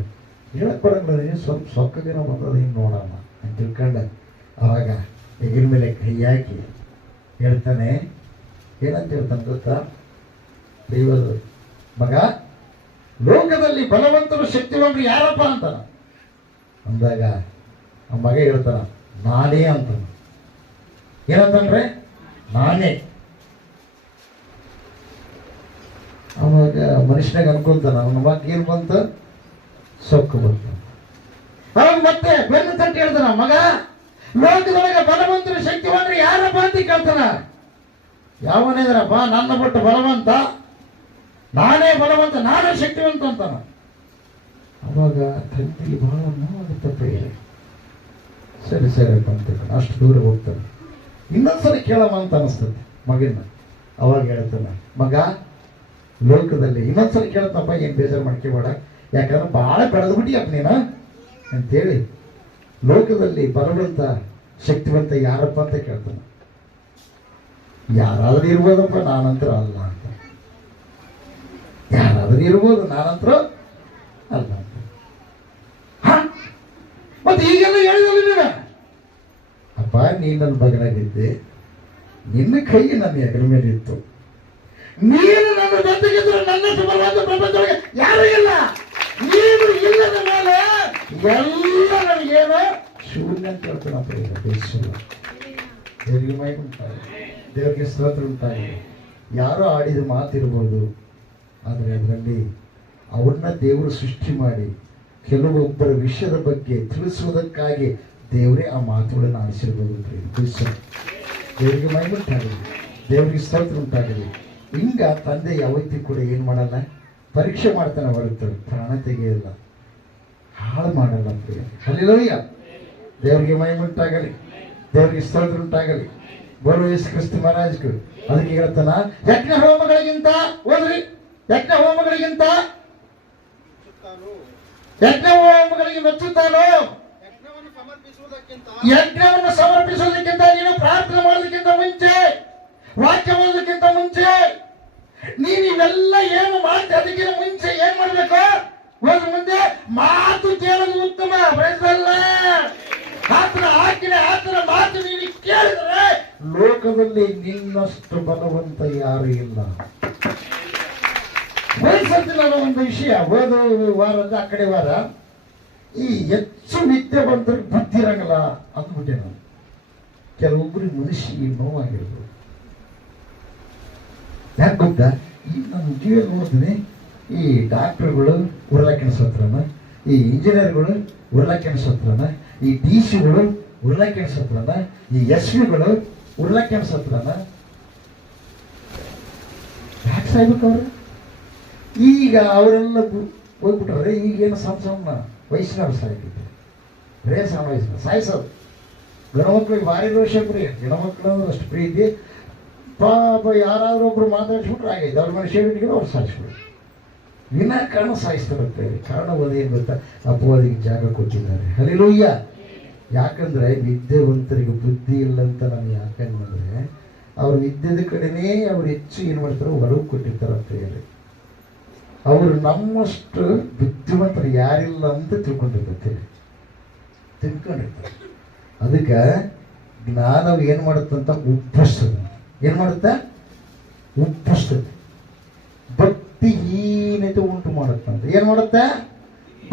ಹೇಳಕ್ ಬರಂಗಿಲ್ಲ, ಸ್ವಲ್ಪ ಸೊಕ್ಕಗಿನ ಬಂದದ ಹಿಂಗೆ ನೋಡೋಣ ಅಂತ ತಿಳ್ಕೊಂಡೆ. ಅವಾಗ ಎಗಿನ ಮೇಲೆ ಕೈ ಹಾಕಿ ಹೇಳ್ತಾನೆ, ಏನಂತ ಹೇಳ್ತಾನೆ ಗೊತ್ತಾ? ದೇವರು ಮಗ, ಲೋಕದಲ್ಲಿ ಬಲವಂತರು ಶಕ್ತಿವಂತರು ಯಾರಪ್ಪ ಅಂತಾನ. ಅಂದಾಗ ಆ ಮಗ ಹೇಳ್ತಾನ, ನಾನೇ ಅಂತಾನ. ಏನಂತಂದ್ರೆ ನಾನೇ. ಅವಾಗ ಮನುಷ್ಯನಾಗ ಅನ್ಕೊಂತಾನ, ಅವನ ಮಗ ಏನ್ ಬಂತ? ಸೊಕ್ಕು ಬಂತ. ಅವಾಗ ಮತ್ತೆ ಬೆನ್ನು ತಟ್ಟಿ ಹೇಳ್ತಾನ, ಮಗ, ಲೋಕದೊಳಗೆ ಬಲವಂತರು ಶಕ್ತಿವಂತರು ಯಾರಪ್ಪ ಅಂತ ಕೇಳ್ತಾನ. ಯಾವನಿದ್ರಪ್ಪ ನನ್ನ ಬಿಟ್ಟು ಬಲವಂತ? ನಾನೇ ಬಲವಂತ, ನಾನೇ ಶಕ್ತಿವಂತ ಅಂತಾನ. ಅವಾಗ ತಂದೆಗೆ ಬಹಳ ನೋವಾಗುತ್ತಪ್ಪ. ಸರಿ ಸರಿ ಅಂತ ಅಷ್ಟು ದೂರ ಹೋಗ್ತಾನೆ. ಇನ್ನೊಂದ್ಸಲ ಕೇಳಮ್ಮ ಅಂತ ಅನಿಸ್ತದೆ ಮಗನ. ಅವಾಗ ಹೇಳ್ತಾನೆ, ಮಗ, ಲೋಕದಲ್ಲಿ ಇನ್ನೊಂದ್ಸಲ ಕೇಳ್ತಪ್ಪ, ಏನು ಬೇಜಾರು ಮಾಡ್ಕೋಬೇಡ, ಯಾಕಂದ್ರೆ ಭಾಳ ಬೆಳೆದು ಬಿಟ್ಟಿಯಪ್ಪ ನೀನು ಅಂತೇಳಿ. ಲೋಕದಲ್ಲಿ ಬಲವಂತ ಶಕ್ತಿವಂತ ಯಾರಪ್ಪ ಅಂತ ಕೇಳ್ತಾನೆ. ಯಾರಾದ್ರೂ ಇರ್ಬೋದಪ್ಪ, ನಾನಂತರ ಅಲ್ಲ ಅಂತ. ಯಾರಾದ್ರೂ ಇರ್ಬೋದು, ನಾನಂತರ ಅಲ್ಲ ಅಂತ. ಮತ್ತೆ ಈಗೆಲ್ಲ ಹೇಳಿದಲ್ಲ ನೀನು, ಅಪ್ಪ ನೀನು ನನ್ನ ಬಗಲಾಗಿದ್ದೆ, ನಿನ್ನ ಕೈ ನನ್ನ ಹೆಗಲ ಮೇಲೆ ಇತ್ತು, ನೀನು ನನ್ನ ಜೊತೆಗಿದ್ರೆ ನನ್ನ ಬಲವಾದ ಪ್ರಪಂಚದೊಳಗೆ ಯಾರು ಇಲ್ಲ. ನೀನು ಇಲ್ಲದ ಮೇಲೆ ಎಲ್ಲ ನನಗೇನು ಶೂನ್ಯ ಅಂತ ಹೇಳ್ತಾನಪ್ಪ. ಈಗ ದೇಶಲ್ಲ, ದೇವರಿಗೆ ಮೈ ಉಂಟಾಗಿದೆ, ದೇವರಿಗೆ ಸ್ತೋತ್ರ ಉಂಟಾಗಿದೆ. ಯಾರೋ ಆಡಿದ ಮಾತಿರ್ಬೋದು, ಆದರೆ ಅದರಲ್ಲಿ ಅವ್ರನ್ನ ದೇವರು ಸೃಷ್ಟಿ ಮಾಡಿ ಕೆಲವೊಬ್ಬರ ವಿಷಯದ ಬಗ್ಗೆ ತಿಳಿಸುವುದಕ್ಕಾಗಿ ದೇವರೇ ಆ ಮಾತುಗಳನ್ನು ಆಡಿಸಿರ್ಬೋದು. ದೇವರಿಗೆ ಮೈ ಉಂಟಾಗಿದೆ, ದೇವರಿಗೆ ಸ್ತೋತ್ರ ಉಂಟಾಗಿದೆ. ಹಿಂಗ ತಂದೆ ಯಾವತ್ತೂ ಕೂಡ ಏನು ಮಾಡಲ್ಲ, ಪರೀಕ್ಷೆ ಮಾಡ್ತಾನೆ ಹೊರತು ಪ್ರಾಣ ತೆಗೆಯಲ್ಲ, ಹಾಳು ಮಾಡಲ್ಲ. ಹಲ್ಲೆಲೂಯಾ, ದೇವರಿಗೆ ಮಹಿಮೆ ಉಂಟಾಗಲಿ, ದೇವರಿಗೆ ಸ್ತೋತ್ರ ಉಂಟಾಗಲಿ. ಬರುವ ಯೇಸು ಕ್ರಿಸ್ತ ಮಹಾರಾಜರು ಅದಕ್ಕೆ ಹೇಳ್ತಾನ, ಯಜ್ಞ ಹೋಮಗಳಿಗಿಂತ ಓದ್ರಿ, ಯಜ್ಞ ಹೋಮಗಳಿಗೆ ಮೆಚ್ಚುತ್ತಾನೋ, ಯಜ್ಞವನ್ನು ಸಮರ್ಪಿಸುವುದಕ್ಕಿಂತ ನೀನು ಪ್ರಾರ್ಥನೆ ಮಾಡೋದಕ್ಕಿಂತ ಮುಂಚೆ, ವಾಕ್ಯ ಓದೋದಕ್ಕಿಂತ ಮುಂಚೆ, ನೀನು ಇವೆಲ್ಲ ಏನು ಮಾಡ್ತೀವಿ ಅದಕ್ಕಿಂತ ಮುಂಚೆ ಏನ್ ಮಾಡ್ಬೇಕು? ಹೋದ್ರ ಮುಂದೆ ಮಾತು ಕೇಳೋದು ಉತ್ತಮ. ಆತನ ಆಜ್ಞೆ, ಆತನ ಮಾತು ನೀನು ಕೇಳಿದ್ರೆ ಲೋಕದಲ್ಲಿ ನಿನ್ನಷ್ಟು ಬಲವಂತ ಯಾರು ಇಲ್ಲ. ಒಂದ್ಸತಿ ನಾನು ಒಂದು ವಿಷಯ ಹೋದ ವಾರದ ಆ ಕಡೆ ವಾರ, ಈ ಹೆಚ್ಚು ವಿದ್ಯಾವಂತರಿಗೆ ಬುದ್ಧಿ ಇರಂಗಿಲ್ಲ ಅಂದ್ಬಿಟ್ಟೆ ನಾನು. ಕೆಲವೊಬ್ಬರಿಗೆ ಮನುಷ್ಯ ನೋವಾಗಿರ್ಬೋದು. ಯಾಕೆ ಗೊತ್ತಾ? ಈಗ ನಾನು ಟಿವಿಯಲ್ಲಿ ನೋಡ್ತೀನಿ, ಈ ಡಾಕ್ಟರ್ಗಳು ಉರುಳಕ್ಕೆಣಿಸತ್ರನ, ಈ ಇಂಜಿನಿಯರ್ಗಳು ಉರುಳಕ್ಕೆಣಿಸತ್ರನ, ಈ DC ಗಳು ಉರುಳಕ್ಕೆಣಿಸತ್ರನ, ಈ SV ಗಳು ಉರುಳಕ್ಕೆಣಿಸತ್ರನ. ಯಾಕೆ ಸಾಯ್ಬೇಕು ಅವರು? ಈಗ ಅವರೆಲ್ಲ ಹೋಗ್ಬಿಟ್ರೆ ಈಗೇನು ಸಣ್ಣ ವಯಸ್ಸಿನವ್ರು ಸಾಯ್ತಿದ್ರು, ಬರೇ ಸಣ್ಣ ವಯಸ್ಸಿನ ಸಾಯಿಸೋದು. ಗಣಮಕ್ಳಿಗೆ ಭಾರಿ ರೋಷ ಪ್ರಿಯ, ಗಣಮಕ್ಳು ಅಷ್ಟು ಪ್ರೀತಿ. ಪಾಪ ಯಾರಾದ್ರೂ ಒಬ್ರು ಮಾತಾಡಿಸ್ಬಿಟ್ರೆ ಆಗೈತೆ, ಅವ್ರ ಮೇಲೆ ಶೇವಿಟ್ಗೆ ಅವ್ರು ಸಾಯಿಸ್ಬಿಡ್ರು. ವಿನಾಕಾರಣ ಸಾಯಿಸ್ತಾರಂತೆ. ಕಾರಣ ಏನು ಗೊತ್ತಾ? ಅಪವಾದಿಗೆ ಜಾಗ ಕೊಟ್ಟಿದ್ದಾರೆ. ಹಲ್ಲೆಲೂಯಾ. ಯಾಕಂದ್ರೆ ವಿದ್ಯಾವಂತರಿಗೆ ಬುದ್ಧಿ ಇಲ್ಲ ಅಂತ ನಾನು ಯಾಕಂದ್ರೆ, ಅವ್ರ ವಿದ್ಯೆದ ಕಡೆನೇ ಅವ್ರು ಹೆಚ್ಚು ಏನು ಮಾಡ್ತಾರೆ, ಒಲವು ಕೊಟ್ಟಿರ್ತಾರೆ ಅಂತ ಹೇಳಿ. ಅವರು ನಮ್ಮಷ್ಟು ಬುದ್ಧಿವಂತರು ಯಾರಿಲ್ಲ ಅಂತ ತಿಳ್ಕೊಂಡಿರ್ತಾರೆ. ಅದಕ್ಕೆ ಜ್ಞಾನವು ಏನು ಮಾಡುತ್ತಂತ ಉಪ್ಪಸ್ತದೆ. ಏನು ಮಾಡುತ್ತೆ? ಉಪ್ಪಸ್ತದೆ. ಭಕ್ತಿಹೀನತೆ ಉಂಟು ಮಾಡುತ್ತಂತ. ಏನು ಮಾಡುತ್ತೆ?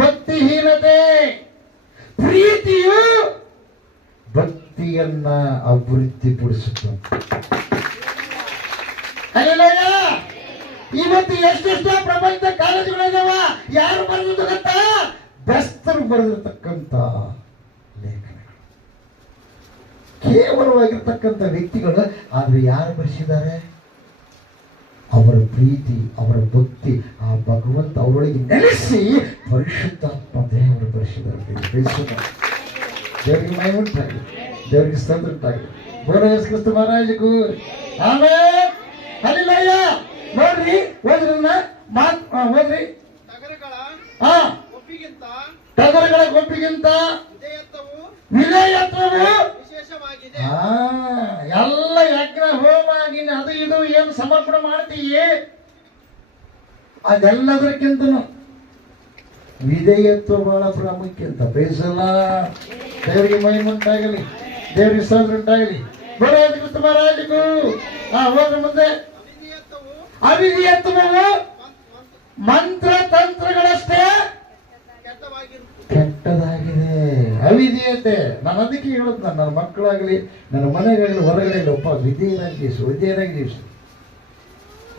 ಭಕ್ತಿಹೀನತೆ. ಪ್ರೀತಿಯು ಭಕ್ತಿಯನ್ನ ಅಭಿವೃದ್ಧಿಪಡಿಸುತ್ತಂತ. ಇವತ್ತು ಎಷ್ಟೆಷ್ಟೋ ಪ್ರಪಂಚ ಕಾಲೇಜುಗಳಿದಾವ. ಯಾರು ಬರೆದ ಗೊತ್ತಾ? ಬೆಸ್ತರು ಬರೆದಿರ್ತಕ್ಕಂಥ ಲೇಖನಗಳು, ಕೇವಲವಾಗಿರ್ತಕ್ಕಂಥ ವ್ಯಕ್ತಿಗಳು. ಆದ್ರೆ ಯಾರು ಬರೆಸಿದ್ದಾರೆ? ಅವರ ಪ್ರೀತಿ, ಅವರ ಭಕ್ತಿ, ಆ ಭಗವಂತ ಅವರೊಳಗೆ ನೆಲೆಸಿ ಪರಿಶುದ್ಧಾತ್ಮ ದೇವರು ಬರೆಸಿದ್ದಾರೆ. ದೇವರಿಗೆ ಮಹಿಮೆ ಉಂಟಾಗಲಿ, ದೇವರಿಗೆ ಸ್ತೋತ್ರ ಉಂಟಾಗಲಿ. ಬೋಲೋ ಯೇಸು ಕ್ರಿಸ್ತ ಮಹಾರಾಜಗೂ ಆಮೆನ್. ಹಲ್ಲೆಲೂಯಾ. ನೋಡ್ರಿ, ಓದ್ರನ್ನ ಓದ್ರಿ. ಟಗರುಗಳ ಕೊಬ್ಬಿಗಿಂತ ವಿಧೇಯತ್ವವು ಎಲ್ಲ ಯಜ್ಞ ಹೋಮಾಗಿನ ಅದು ಇದು ಏನು ಸಮರ್ಪಣೆ ಮಾಡ್ತೀವಿ ಅದೆಲ್ಲದಕ್ಕಿಂತನೂ ವಿಧೇಯತ್ವ ಬಹಳ ಪ್ರಾಮುಖ್ಯ ಅಂತ. ಬೇಸಲ್ಲ, ದೇವರಿಗೆ ಮಹಿಮೆ ಉಂಟಾಗಲಿ, ದೇವರಿಗೆ ಸ್ತೋತ್ರ ಉಂಟಾಗಲಿ. ಮಹಾರಾಜಗೂ ಹೋದ್ರೆ ಮುಂದೆ. ಅವಿಧೇಯತ್ವವು ಮಂತ್ರ ತಂತ್ರಗಳಷ್ಟೇ ಕೆಟ್ಟದಾಗಿದೆ. ಅವಿಧೇಯತೆ, ನಾನು ಅದಕ್ಕೆ ಹೇಳುದು, ನನ್ನ ಮಕ್ಕಳಾಗಲಿ ನನ್ನ ಮನೆಗಾಗಲಿ ಹೊರಗಡೆ ಒಪ್ಪ ವಿಧೇಯರಾಗಿ ಜೀವಿಸು.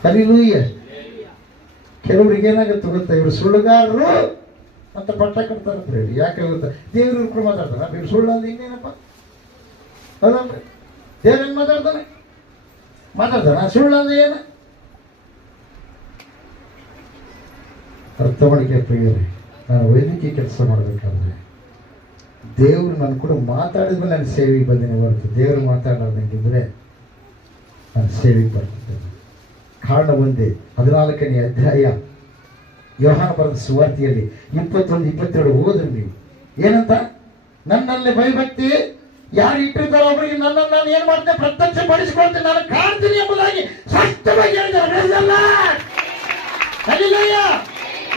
ಹಲ್ಲೆಲೂಯಾ. ಕೆಲವ್ರಿಗೆ ಏನಾಗುತ್ತೆ ಗೊತ್ತಾ, ಇವರು ಸುಳ್ಳುಗಾರರು ಅಂತ ಪಟ್ಟ ಕಟ್ತಾರಂತ ಹೇಳಿ. ಯಾಕೆ ಗೊತ್ತಾ, ದೇವ್ರ ಕೂಡ ಮಾತಾಡ್ತಾನೆ, ಇವ್ರು ಸುಳ್ಳಲ್ಲಿ ಇನ್ನೇನಪ್ಪ ಹೌದಲ್ರಿ? ದೇವ್ರ ಹೆಂಗ್ ಮಾತಾಡ್ತಾನ ಸುಳ್ಳಲ್ಲಿ ಏನು ಅರ್ಥ ಮಾಡಿಕೆ ಪ್ರಿಯರೇ. ನಾನು ವೈದ್ಯಕೀಯ ಕೆಲಸ ಮಾಡಬೇಕಾದ್ರೆ ದೇವ್ರು ನನ್ನ ಕೂಡ ಮಾತಾಡಿದ್ಮೇಲೆ ನಾನು ಸೇವೆಗೆ ಬಂದೇನೆ ಹೊರತು ದೇವರು ಮಾತಾಡೋದಂಗಿದ್ರೆ ನಾನು ಸೇವೆಗೆ ಬರ್ತಿದ್ದೇನೆ. ಕಾರಣ ಒಂದೇ, 14ನೇ ಅಧ್ಯಾಯ ಯೋಹಾನ ಬರೆದ ಸುವಾರ್ತೆಯಲ್ಲಿ 21-22 ಹೋದ್ರೆ ನೀವು ಏನಂತ, ನನ್ನಲ್ಲಿ ಭಯಭಕ್ತಿ ಯಾರು ಇಟ್ಟಿರ್ತಾರೋ ಅವರಿಗೆ ನನ್ನನ್ನು ನಾನು ಏನ್ ಮಾಡ್ತೇನೆ, ಪ್ರತ್ಯಕ್ಷ ಪಡಿಸಿಕೊಳ್ತೇನೆ, ನಾನು ಕಾಣ್ತೀನಿ ಎಂಬುದಾಗಿ ಸ್ಪಷ್ಟವಾಗಿ ಹೇಳಿದ್ದಾರೆ.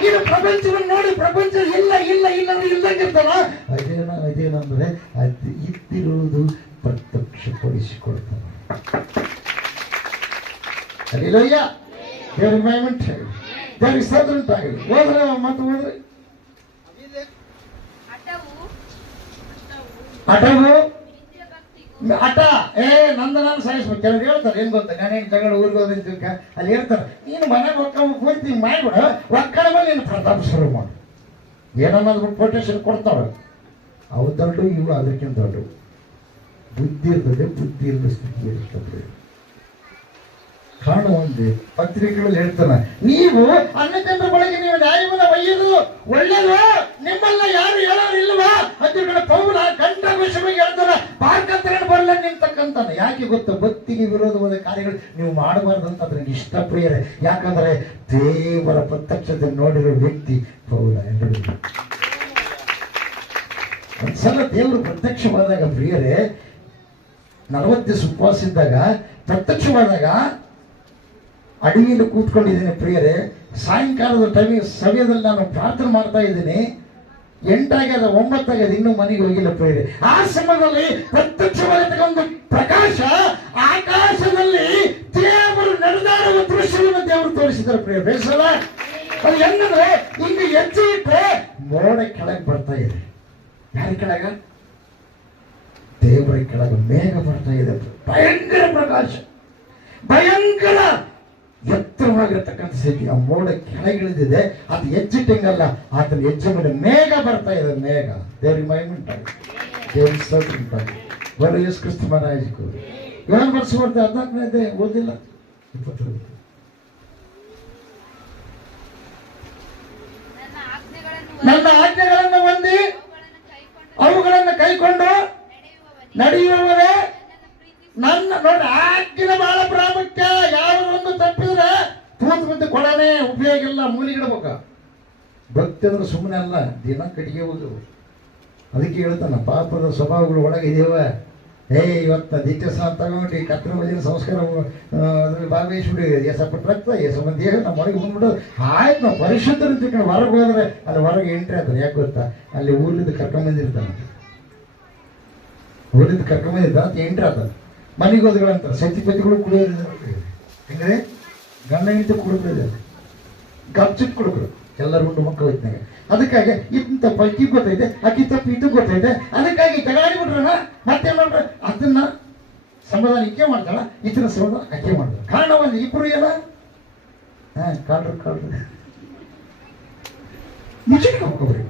ನೀನು ಪ್ರಪಂಚವನ್ನು ನೋಡಿ ಪ್ರಪಂಚ ಇಲ್ಲ ಇಲ್ಲ ಇಲ್ಲಂದ್ರೆ ಇಲ್ಲಂಗಿರ್ತಲ್ಲ, ಅದೇನಂದ್ರೆ ಅದು ಇದ್ದಿರುವುದು ಪ್ರತ್ಯಕ್ಷಪಡಿಸಿಕೊಳ್ತಾನೆ. ಅಲ್ಲಿಲ್ಲ ದೇವ್ರ ಮೈಮೆಂಟ್ ದೇವ್ರಿಗೆ ಸ್ತೋತ್ರ ಉಂಟಾಗಲಿ. ಹೋದ್ರೆ ಮತ್ತೆ ಹೋದ್ರೆ ಹಠ ನಂದ ನಾನು ಸಾಯಿಸ್ಬೇಕು. ಕೆಲವ್ರು ಹೇಳ್ತಾರೆ ಏನ್ ಗೊತ್ತಾ, ಗಣೇಶ್ ತಗೊಂಡು ಊರಿಗೆ ಹೋದಂತ ಅಲ್ಲಿ ಹೇಳ್ತಾರೆ, ನೀನು ಮನೆಗೆ ಹೋಗ್ತೀನಿ ಮಾಡ್ಬಿಡ, ಒಕ್ಕಡ ಮೇಲೆ ನೀನು ಪ್ರತಾಪ ಶುರು ಮಾಡು. ಏನನ್ನೋದು ಕೊಟೇಶನ್ ಕೊಡ್ತಾವೆ, ಅವು ದೊಡ್ಡ ಇವು ಅದಕ್ಕಿಂತ ದೊಡ್ಡ. ಬುದ್ಧಿ ಇರ್ತದೆ, ಬುದ್ಧಿ ಇಲ್ಲದ ಸ್ಥಿತಿ ಇರ್ತದೆ. ಕಾರಣ ಒಂದೇ, ಪತ್ರಿಕೆಗಳಲ್ಲಿ ಹೇಳ್ತಾನೆ, ನೀವು ಅನ್ನ ಜನರ ಬಳಿಗೆ ನೀವು ನ್ಯಾಯವನ್ನು ಒಯ್ಯುವುದು ಒಳ್ಳೆಯದು, ನಿಮ್ಮನ್ನ ಯಾರು ಹೇಳೋರು ಇಲ್ವಾ ಅಂತ ಪೌಲ ಕಂಠಘೋಷವಾಗಿ ಹೇಳ್ತಾನೆ. ಪಾರ್ಕಂತ ಬರಲ್ಲ ನಿಂತಕ್ಕಂತಾನೆ. ಯಾಕೆ ಗೊತ್ತಾ, ಭಕ್ತಿಗೆ ವಿರೋಧವಾದ ಕಾರ್ಯಗಳು ನೀವು ಮಾಡಬಾರ್ದು ಅಂತ ನನಗೆ ಇಷ್ಟ ಪ್ರಿಯರೇ. ಯಾಕಂದ್ರೆ ದೇವರ ಪ್ರತ್ಯಕ್ಷತೆ ನೋಡಿರೋ ವ್ಯಕ್ತಿ ಪೌಲ ಎಂದು. ಒಂದ್ಸಲ ದೇವರು ಪ್ರತ್ಯಕ್ಷವಾದಾಗ ಪ್ರಿಯರೇ, 40 ದಿವಸ ಉಪವಾಸ ಇದ್ದಾಗ ಪ್ರತ್ಯಕ್ಷವಾದಾಗ ಅಡವಿಯಲ್ಲಿ ಕೂತ್ಕೊಂಡಿದ್ದೀನಿ ಪ್ರಿಯರೇ. ಸಾಯಂಕಾಲದ ಟೈಮಿಗೆ ಸಮಯದಲ್ಲಿ ನಾನು ಪ್ರಾರ್ಥನೆ ಮಾಡ್ತಾ ಇದ್ದೀನಿ. 8 ಆಗ್ಯದ 9 ಆಗ್ಯದ, ಇನ್ನೂ ಮನೆಗೆ ಹೋಗಿಲ್ಲ ಪ್ರಿಯರೇ. ಆ ಸಮಯದಲ್ಲಿ ಪ್ರತ್ಯಕ್ಷವಾದ ಒಂದು ಪ್ರಕಾಶ ಆಕಾಶದಲ್ಲಿ ದೇವರು ನಡೆದಾಡುವ ದೃಶ್ಯವನ್ನು ದೇವರು ತೋರಿಸಿದ್ದಾರೆ ಪ್ರಿಯರೇ. ಬೇಸಲ್ಲ, ಅದು ಹೆಂಗಂದ್ರೆ ಹಿಂಗೆ ಹೆಜ್ಜೆ ಇಟ್ಟರೆ ಮೋಡ ಕೆಳಗೆ ಬರ್ತಾ ಇದೆ. ಯಾರ ಕೆಳಗ? ದೇವರ ಕೆಳಗೆ ಮೇಘ ಬರ್ತಾ ಇದೆ. ಭಯಂಕರ ಪ್ರಕಾಶ, ಭಯಂಕರ ಎತ್ತರವಾಗಿರತಕ್ಕಂಥ ಸ್ಥಿತಿ. ಆ ಮೋಡ ಕೆಳಗಿಳಿದಿದೆ, ಅದು ಹೆಜ್ಜಿಟ್ಟಂಗಲ್ಲ, ಆತನ ಹೆಜ್ಜೆ ಮೇಲೆ ಮೇಘ ಬರ್ತಾ ಇದೆ. ಮೇಘ ದೇವರಿಗೆ ಮಹಿಮೆ ಉಂಟಾಗಿ, ದೇವರಿಗೆ ಸ್ತೋತ್ರ ಉಂಟಾಗಿ. ಬರೋ ಯೇಸು ಕ್ರಿಸ್ತ ಮಹಾರಾಜಕ್ಕೂ ಏನು ವರ್ಷ ಬರ್ತಾರೆ, 14ನೇ ಓದಿಲ್ಲ 22. ನನ್ನ ಆಜ್ಞೆಗಳನ್ನು ಹೊಂದಿ ಅವುಗಳನ್ನು ಕೈಕೊಂಡು ನಡೆಯುವವರೇ ನನ್ನ. ನೋಡಿ, ಆಜ್ಞೆ ಬಹಳ ಪ್ರಾಮುಖ್ಯ. ಯಾವೊಂದು ತಪ್ಪಿದ್ರೆ ತೂತು ಬಿದ್ದು ಕೊಡನೆ ಉಪಯೋಗ ಇಲ್ಲ, ಮೂಲಿಗಿಡಬೇಕ. ಭಕ್ತಿ ಅಂದ್ರೆ ಸುಮ್ಮನೆ ಅಲ್ಲ, ದಿನ ಕಟ್ಟಿಗೆ ಹೋಗು. ಅದಕ್ಕೆ ಹೇಳ್ತಾನ, ಪಾಪದ ಸ್ವಭಾವಗಳು ಒಳಗಿದೇವ. ಇವತ್ತು ದೀಕ್ಷಾ ತಗೊಂಡು ಕತ್ರ ಮದಿನ ಸಂಸ್ಕಾರ ಅದ್ರಲ್ಲಿ ಭಾಗವಹಿಸ್ಬಿಡಿ, ಎಸಪಟ್ಟು ರಕ್ತ ಎಸಮ ದೇಹ ನಮ್ಮ ಒಳಗೆ ಬಂದ್ಬಿಡೋದು. ಆಯ್ತು, ನಾವು ಪರಿಶುದ್ಧರು ತಿಳ್ಕೊಂಡು ಹೊರಗೆ ಹೋದ್ರೆ ಅಲ್ಲಿ ಹೊರಗೆ ಎಂಟ್ರಿ ಆಗ್ತದೆ. ಯಾಕೆ ಗೊತ್ತಾ, ಅಲ್ಲಿ ಊರ್ಲಿದ್ದು ಕರ್ಕೊಂಬಂದಿರ್ತಾನೆ, ಊರಿದ್ದು ಕರ್ಕೊಂಬಂದಿರ್ತಾನೆ ಅಂತ ಎಂಟ್ರಿ ಆಗ್ತದೆ. ಮನೆಗೆ ಹೋದ್ಗಳಂತಾರೆ ಸತಿಪತಿಗಳು ಕುಡಿಯೋದು ಹೆಂಗ್ರೆ, ಗಂಡ ಹೆಂಡತಿ ಕುಡಿದ್ರೆ ಗಪ್ಚಿಟ್ ಕುಡುಕರು ಎಲ್ಲರೂ ಉಂಡು ಮಕ್ಕಳು ಇದ್ದಾಗ. ಅದಕ್ಕಾಗಿ ಇಂಥ ಪೈಕಿ ಗೊತ್ತೈತೆ, ಅಕ್ಕಿ ತಪ್ಪು ಇದು ಗೊತ್ತೈತೆ, ಅದಕ್ಕಾಗಿ ಜಗಾಡಿ ಬಿಟ್ರಣ ಮತ್ತೇನ್ ಮಾಡ್ರ, ಅದನ್ನ ಸಮಾಧಾನ ಇಕ್ಕೆ ಮಾಡ್ತಾಳ, ಇದನ್ನ ಸಮಾಧಾನ ಅಕ್ಕೆ ಮಾಡ್ತಾಳ. ಕಾರಣ ಒಂದು ಇಬ್ರು ಏನ ಕಾಳ್ರು ನಿಜಕ್ಕೆ ಹೋಗ್ರಿ.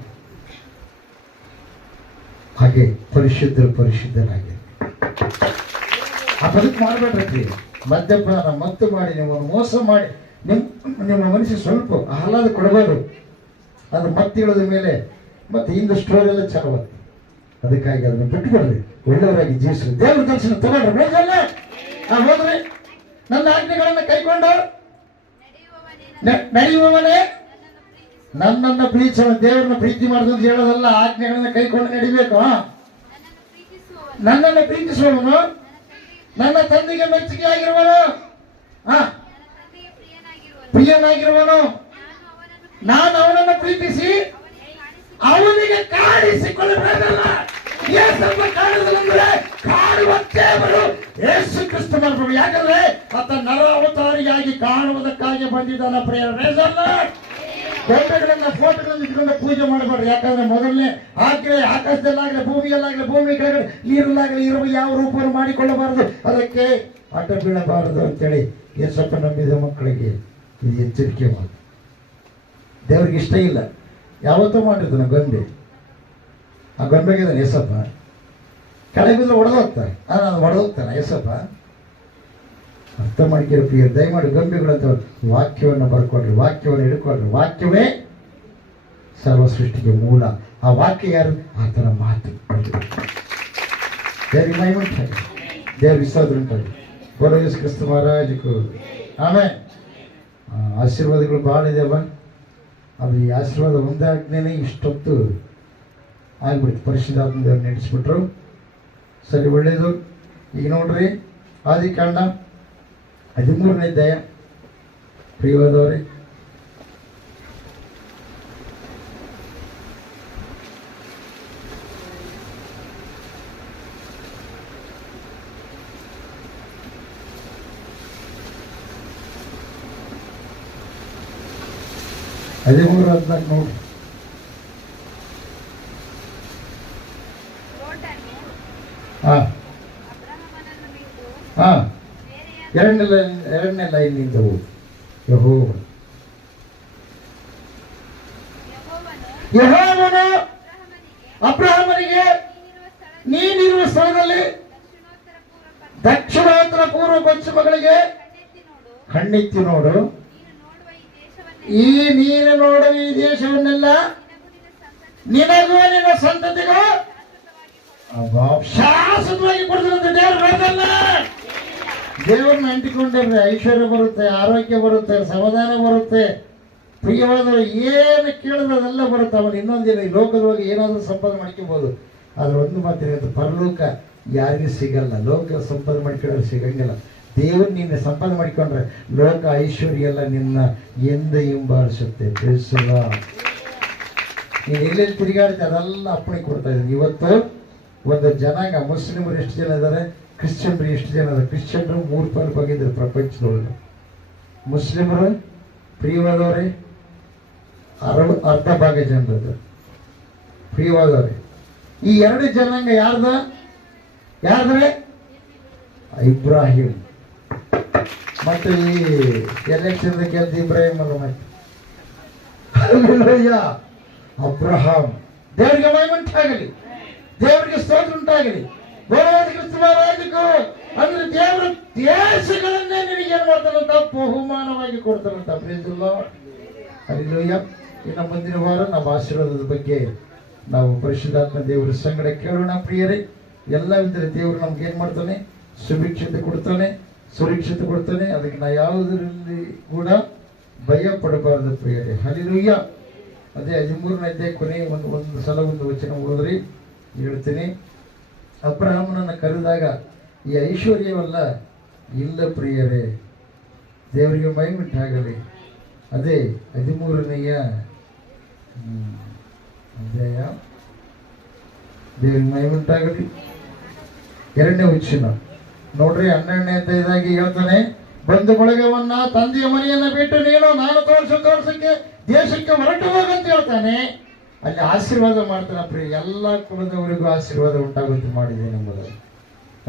ಹಾಗೆ ಪರಿಶುದ್ಧರಾಗಿ ಆ ಬದುಕು ಮಾಡಬೇಡ್ರಿ. ಮದ್ಯಪಾನ ಮತ್ತು ಮಾಡಿ ನೀವು ಮೋಸ ಮಾಡಿ ನಿಮ್ಮ ಮನಸ್ಸಿಗೆ ಸ್ವಲ್ಪ ಆಹ್ಲಾದ ಕೊಡಬಾರ್ದು. ಅದು ಮತ್ತಿಳದ ಮೇಲೆ ಮತ್ತೆ ಹಿಂದೆ ಸ್ಟೋರಿ ಎಲ್ಲ ಚಾಲುತ್ತೆ. ಅದಕ್ಕಾಗಿ ಅದನ್ನು ಬಿಟ್ಟುಕೊಡ್ರಿ, ಒಳ್ಳೆಯವರಾಗಿ ಜೀವಿಸ್ರಿ, ದೇವ್ರ ದರ್ಶನ ತಗೊಳ್ರಿ. ಬೇಕಲ್ಲ ಹೋದ್ರಿ, ನನ್ನ ಆಜ್ಞೆಗಳನ್ನು ಕೈಕೊಂಡು ನಡೆಯುವವನೇ ನನ್ನನ್ನು ಪ್ರೀತಿಸುವ. ದೇವರನ್ನ ಪ್ರೀತಿ ಮಾಡೋದು ಅಂತ ಹೇಳೋದಲ್ಲ, ಆಜ್ಞೆಗಳನ್ನ ಕೈಕೊಂಡು ನಡಿಬೇಕು. ನನ್ನನ್ನು ಪ್ರೀತಿಸುವವನು ನನ್ನ ತಂದೆಗೆ ಮೆಚ್ಚುಗೆ ಆಗಿರುವನು, ಪ್ರಿಯನಾಗಿರುವನು. ನಾನು ಅವನನ್ನು ಪ್ರೀತಿಸಿ ಬಯಸಿಕೊಳ್ಳಬೇಕಲ್ಲ. ಯೇಸಪ್ಪ ಕಾಣುವುದಂದ್ರೆ ಕಾಣುವ ದೇವರು ಯೇಸು ಕ್ರಿಸ್ತ ಪ್ರಭು. ಯಾಕಂದ್ರೆ ಆತ ನರ ಅವತಾರಿಯಾಗಿ ಕಾಣುವುದಕ್ಕಾಗಿ ಬಂದಿದ್ದಾನ ಪ್ರಿಯರೇ. ಗೊಂಬೆಗಳನ್ನ ಫೋಟೋಗಳನ್ನು ಇಟ್ಕೊಂಡು ಪೂಜೆ ಮಾಡಬೇಡ್ರಿ. ಯಾಕಂದ್ರೆ ಮೊದಲನೇ ಆಜ್ಞೆ ಆಕಾಶದಲ್ಲಾಗಲಿ ಭೂಮಿಯಲ್ಲಾಗಲಿ ಭೂಮಿ ಕೆಳಗಡೆ ನೀರಲ್ಲಾಗಲಿ ಇರುವ ಯಾವ ರೂಪವನ್ನು ಮಾಡಿಕೊಳ್ಳಬಾರದು, ಅದಕ್ಕೆ ಆಟ ಬೀಳಬಾರದು ಅಂತೇಳಿ ಯೇಸಪ್ಪ ನಂಬಿದ ಮಕ್ಕಳಿಗೆ ಇದು ಎಚ್ಚರಿಕೆ ಮಾತು. ದೇವ್ರಿಗೆ ಇಷ್ಟ ಇಲ್ಲ. ಯಾವತ್ತೂ ಮಾಡಿರ್ತಾನೆ ಗೊಂಬೆ. ಆ ಗೊಂಬೆಗೆ ಯೇಸಪ್ಪ ಕೆಳಗೆ ಬಿದ್ದು ಹೊಡೆದೋಗ್ತಾನೆ. ನಾನು ಹೊಡೆದೋಗ್ತಾನೆ ಯೇಸಪ್ಪ. ಅರ್ಥ ಮಾಡ್ಕಿರೋ ಪ್ರಿಯ, ದಯಮಾಡಿ ಗೊಂಬೆಗಳಂತ ವಾಕ್ಯವನ್ನು ಬರ್ಕೊಡ್ರಿ, ವಾಕ್ಯವನ್ನು ಹಿಡ್ಕೊಡ್ರಿ. ವಾಕ್ಯವೇ ಸರ್ವ ಸೃಷ್ಟಿಗೆ ಮೂಲ. ಆ ವಾಕ್ಯ ಯಾರು? ಆತನ ಮಾತು. ದೇವ್ರಿಗೆ ಮಹಿಮೆ ಉಂಟಾಗಿ, ದೇವ್ರಿಗೆ ವಿಶ್ವಾಸ ಉಂಟಾಗಿ. ಗೋಡ ಯೇಸು ಕ್ರಿಸ್ತ ಮಹಾರಾಜಕ್ಕೂ ಆಮೇಲೆ ಆಶೀರ್ವಾದಗಳು ಭಾಳ ಇದೆಯಲ್ಲ. ಅದು ಈ ಆಶೀರ್ವಾದ ಒಂದಾಗ್ನೇ ಇಷ್ಟೊತ್ತು ಆಗ್ಬಿಡ್ತು. ಪರಿಶುದ್ಧಾತ್ಮ ದೇವ್ರು ನಡೆಸ್ಬಿಟ್ರು. ಸರಿ, ಒಳ್ಳೇದು. ಈಗ ನೋಡ್ರಿ, ಆದಿಕಾಂಡ 13ನೇ ಅಧ್ಯಾಯ. ಪ್ರಿಯವಾದವರೇ, ಹದಿಮೂರು 14 ನೋಡ್ರಿ. ಎರಡನೇ ಲೈನ್ನಿಂದ ಓದಿ. ಯೆಹೋವನು ಅಬ್ರಹಾಮನಿಗೆ ನೀನಿರುವ ಸ್ಥಳದಲ್ಲಿ ದಕ್ಷಿಣೋತ್ತರ ಪೂರ್ವ ಪಶ್ಚಿಮಗಳಿಗೆ ಕಣ್ಣೆತ್ತಿ ನೋಡು. ಈ ನೀನು ನೋಡುವ ಈ ದೇಶವನ್ನೆಲ್ಲ ನಿನಗೂ ನಿನ್ನ ಸಂತತಿಗೂ ಶಾಶ್ವತವಾಗಿ ಕೊಡ್ತದಂತೆ ದೇವರು. ಬೇಕಲ್ಲ, ದೇವರನ್ನ ಅಂಟಿಕೊಂಡ್ರೆ ಐಶ್ವರ್ಯ ಬರುತ್ತೆ, ಆರೋಗ್ಯ ಬರುತ್ತೆ, ಸಮಾಧಾನ ಬರುತ್ತೆ. ಪ್ರಿಯವಾದವರು ಏನು ಕೇಳಿದ್ರೆ ಅದೆಲ್ಲ ಬರುತ್ತೆ. ಅವನು ಇನ್ನೊಂದಿನ ಈ ಲೋಕದೊಳಗೆ ಏನಾದರೂ ಸಂಪಾದನೆ ಮಾಡ್ಕೊಬೋದು. ಆದ್ರೆ ಒಂದು ಮಾತಿನ ಪರಲೋಕ ಯಾರಿಗೂ ಸಿಗಲ್ಲ. ಲೋಕ ಸಂಪಾದನೆ ಮಾಡ್ಕೊಂಡ್ರೆ ಸಿಗಂಗಿಲ್ಲ. ದೇವರು ನಿನ್ನ ಸಂಪಾದನೆ ಮಾಡಿಕೊಂಡ್ರೆ ಲೋಕ ಐಶ್ವರ್ಯ ಎಲ್ಲ ನಿನ್ನ ಎಂದ ಹಿಂಬಾಲಿಸುತ್ತೆ. ತಿಳಿಸಲ್ಲ, ನೀನು ಎಲ್ಲೆಲ್ಲಿ ತಿರುಗಾಡ್ತೀವಿ ಅದೆಲ್ಲ ಅಪ್ಪಣೆ ಕೊಡ್ತಾ ಇದ್ದೀನಿ. ಇವತ್ತು ಒಂದು ಜನಾಂಗ, ಮುಸ್ಲಿಮರು ಎಷ್ಟು ಜನ ಇದ್ದಾರೆ, ಕ್ರಿಶ್ಚಿಯನ್ರು ಎಷ್ಟು ಜನ ಇದ್ದಾರೆ. ಕ್ರಿಶ್ಚಿಯನ್ರು 3 ಪಾಲು ಬಗೆದಿದ್ದಾರೆ ಪ್ರಪಂಚದೊಳಗೆ. ಮುಸ್ಲಿಮರು ಪ್ರಿಯವಾದವರೇ ಅರ್ಧ ಭಾಗ ಜನರದ್ದು. ಪ್ರಿಯವಾದವರೇ, ಈ 2 ಜನಾಂಗ ಯಾರ್ದ್ರೆ ಇಬ್ರಾಹಿಂ ಮತ್ತು ಈ ಎಲೆಕ್ಷನ್ ಗೆದ್ದ ಇಬ್ರಾಹಿಂ ಅಲ್ಲ, ಮತ್ತೆ ಅಬ್ರಹಾಂ. ದೇವರಿಗೆ ಮಹಿಮೆ ಉಂಟಾಗಲಿ, ದೇವರಿಗೆ ಸ್ತೋತ್ರ ಉಂಟಾಗಲಿ. ಅಂದ್ರೆ ದೇವರ ದೇಶಗಳನ್ನೇ ನಿನಗೆ ಏನ್ ಮಾಡ್ತಾರಂತ ಬಹುಮಾನವಾಗಿ ಕೊಡ್ತಾರಂತ. ಹಲ್ಲೆಲೂಯಾ. ಇನ್ನು ಮುಂದಿನ ವಾರ ನಾವು ಆಶೀರ್ವಾದದ ಬಗ್ಗೆ ನಾವು ಪರಿಶುದ್ಧಾತ್ಮ ದೇವರ ಸಂಗಡ ಕೇಳೋಣ ಪ್ರಿಯರೇ. ಎಲ್ಲವಿದ್ದರೆ ದೇವರು ನಮ್ಗೆ ಏನ್ ಮಾಡ್ತಾನೆ? ಸುಭಿಕ್ಷತೆ ಕೊಡ್ತಾನೆ, ಸುರಕ್ಷತೆ ಕೊಡ್ತಾನೆ. ಅದಕ್ಕೆ ನಾವು ಯಾವುದರಲ್ಲಿ ಕೂಡ ಭಯ ಪಡಬಾರದು ಪ್ರಿಯರೇ. ಹಲ್ಲೆಲೂಯಾ. ಅದೇ 13ನೇ ಅಧ್ಯಾಯ ಕೊನೆ ಒಂದು ಸಲ ಒಂದು ವಚನ ಓದ್ರಿ, ಹೇಳ್ತೀನಿ. ಅಬ್ರಹಾಮನನ್ನು ಕರೆದಾಗ ಈ ಐಶ್ವರ್ಯವಲ್ಲ ಇಲ್ಲ ಪ್ರಿಯರೇ. ದೇವರಿಗೆ ಮಹಿಮೆಯುಂಟಾಗಲಿ. ಅದೇ 13ನೇ ಅಧ್ಯಾಯ. ದೇವರಿಗೆ ಮಹಿಮೆಯುಂಟಾಗಲಿ. 2ನೇ ವಚನ ನೋಡ್ರಿ. 12ನೇ ಅಧ್ಯಾಯದಾಗಿ ಹೇಳ್ತಾನೆ, ಬಂಧು ಬಳಗವನ್ನ ತಂದೆಯ ಮನೆಯನ್ನ ಬಿಟ್ಟು ನೀನು ನಾನು ತೋರ್ಸಕ್ಕೆ ದೇಶಕ್ಕೆ ಹೊರಟು ಹೋಗಂತ ಹೇಳ್ತಾನೆ. ಅಲ್ಲಿ ಆಶೀರ್ವಾದ ಮಾಡ್ತಾನೆ ಪ್ರಿಯ. ಎಲ್ಲ ಕುಲದವರಿಗೂ ಆಶೀರ್ವಾದ ಉಂಟಾಗುತ್ತೆ ಮಾಡಿದ್ದೇನೆ ಎಂಬುದಾಗಿ.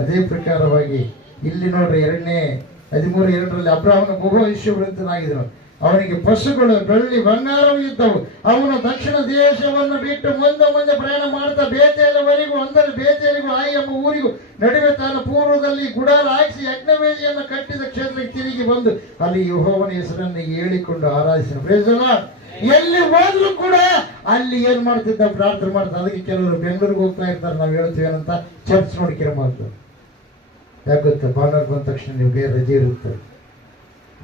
ಅದೇ ಪ್ರಕಾರವಾಗಿ ಇಲ್ಲಿ ನೋಡ್ರಿ 13:2 ಅಬ್ರಹಾಮನ ಬಹು ಐಶ್ವರ್ಯವಂತನಾಗಿದ್ದನು. ಅವನಿಗೆ ಪಶುಗಳು ಬೆಳ್ಳಿ ಬಂಗಾರವು ಇದ್ದವು. ಅವನು ದಕ್ಷಿಣ ದೇಶವನ್ನು ಬಿಟ್ಟು ಮುಂದೆ ಪ್ರಯಾಣ ಮಾಡ್ತಾ ಬೇತೇಲವರೆಗೂ, ಅಂದರೆ ಬೇತೇಲಿಗೂ ಆಯಿ ಎಂಬ ಊರಿಗೂ ನಡುವೆ ತಾನು ಪೂರ್ವದಲ್ಲಿ ಗುಡಾರ ಹಾಕಿಸಿ ಯಜ್ಞವೇದಿಯನ್ನು ಕಟ್ಟಿದ ಕ್ಷೇತ್ರಕ್ಕೆ ತಿರುಗಿ ಬಂದು ಅಲ್ಲಿ ಯೆಹೋವನ ಹೆಸರನ್ನು ಹೇಳಿಕೊಂಡು ಆರಾಧಿಸಿದ. Price the lord. ಎಲ್ಲಿ ಹೋದ್ರು ಕೂಡ ಅಲ್ಲಿ ಏನ್ ಮಾಡ್ತಿದ್ದ? ಪ್ರಾರ್ಥನೆ ಮಾಡ್ತಾ. ಅದಕ್ಕೆ ಕೆಲವರು ಬೆಂಗಳೂರಿಗೆ ಹೋಗ್ತಾ ಇರ್ತಾರೆ, ನಾವು ಹೇಳ್ತೀವಿ ಏನಂತ ಚರ್ಚ್ ನೋಡ್ಕಿರ ಮಾಡ್ತಾರೆ. ಯಾಕೆ ಗೊತ್ತಾ? ಭಾನುವಾರ ಬಂದ ತಕ್ಷಣ ನಿಮಗೆ ರಜೆ ಇರುತ್ತೆ,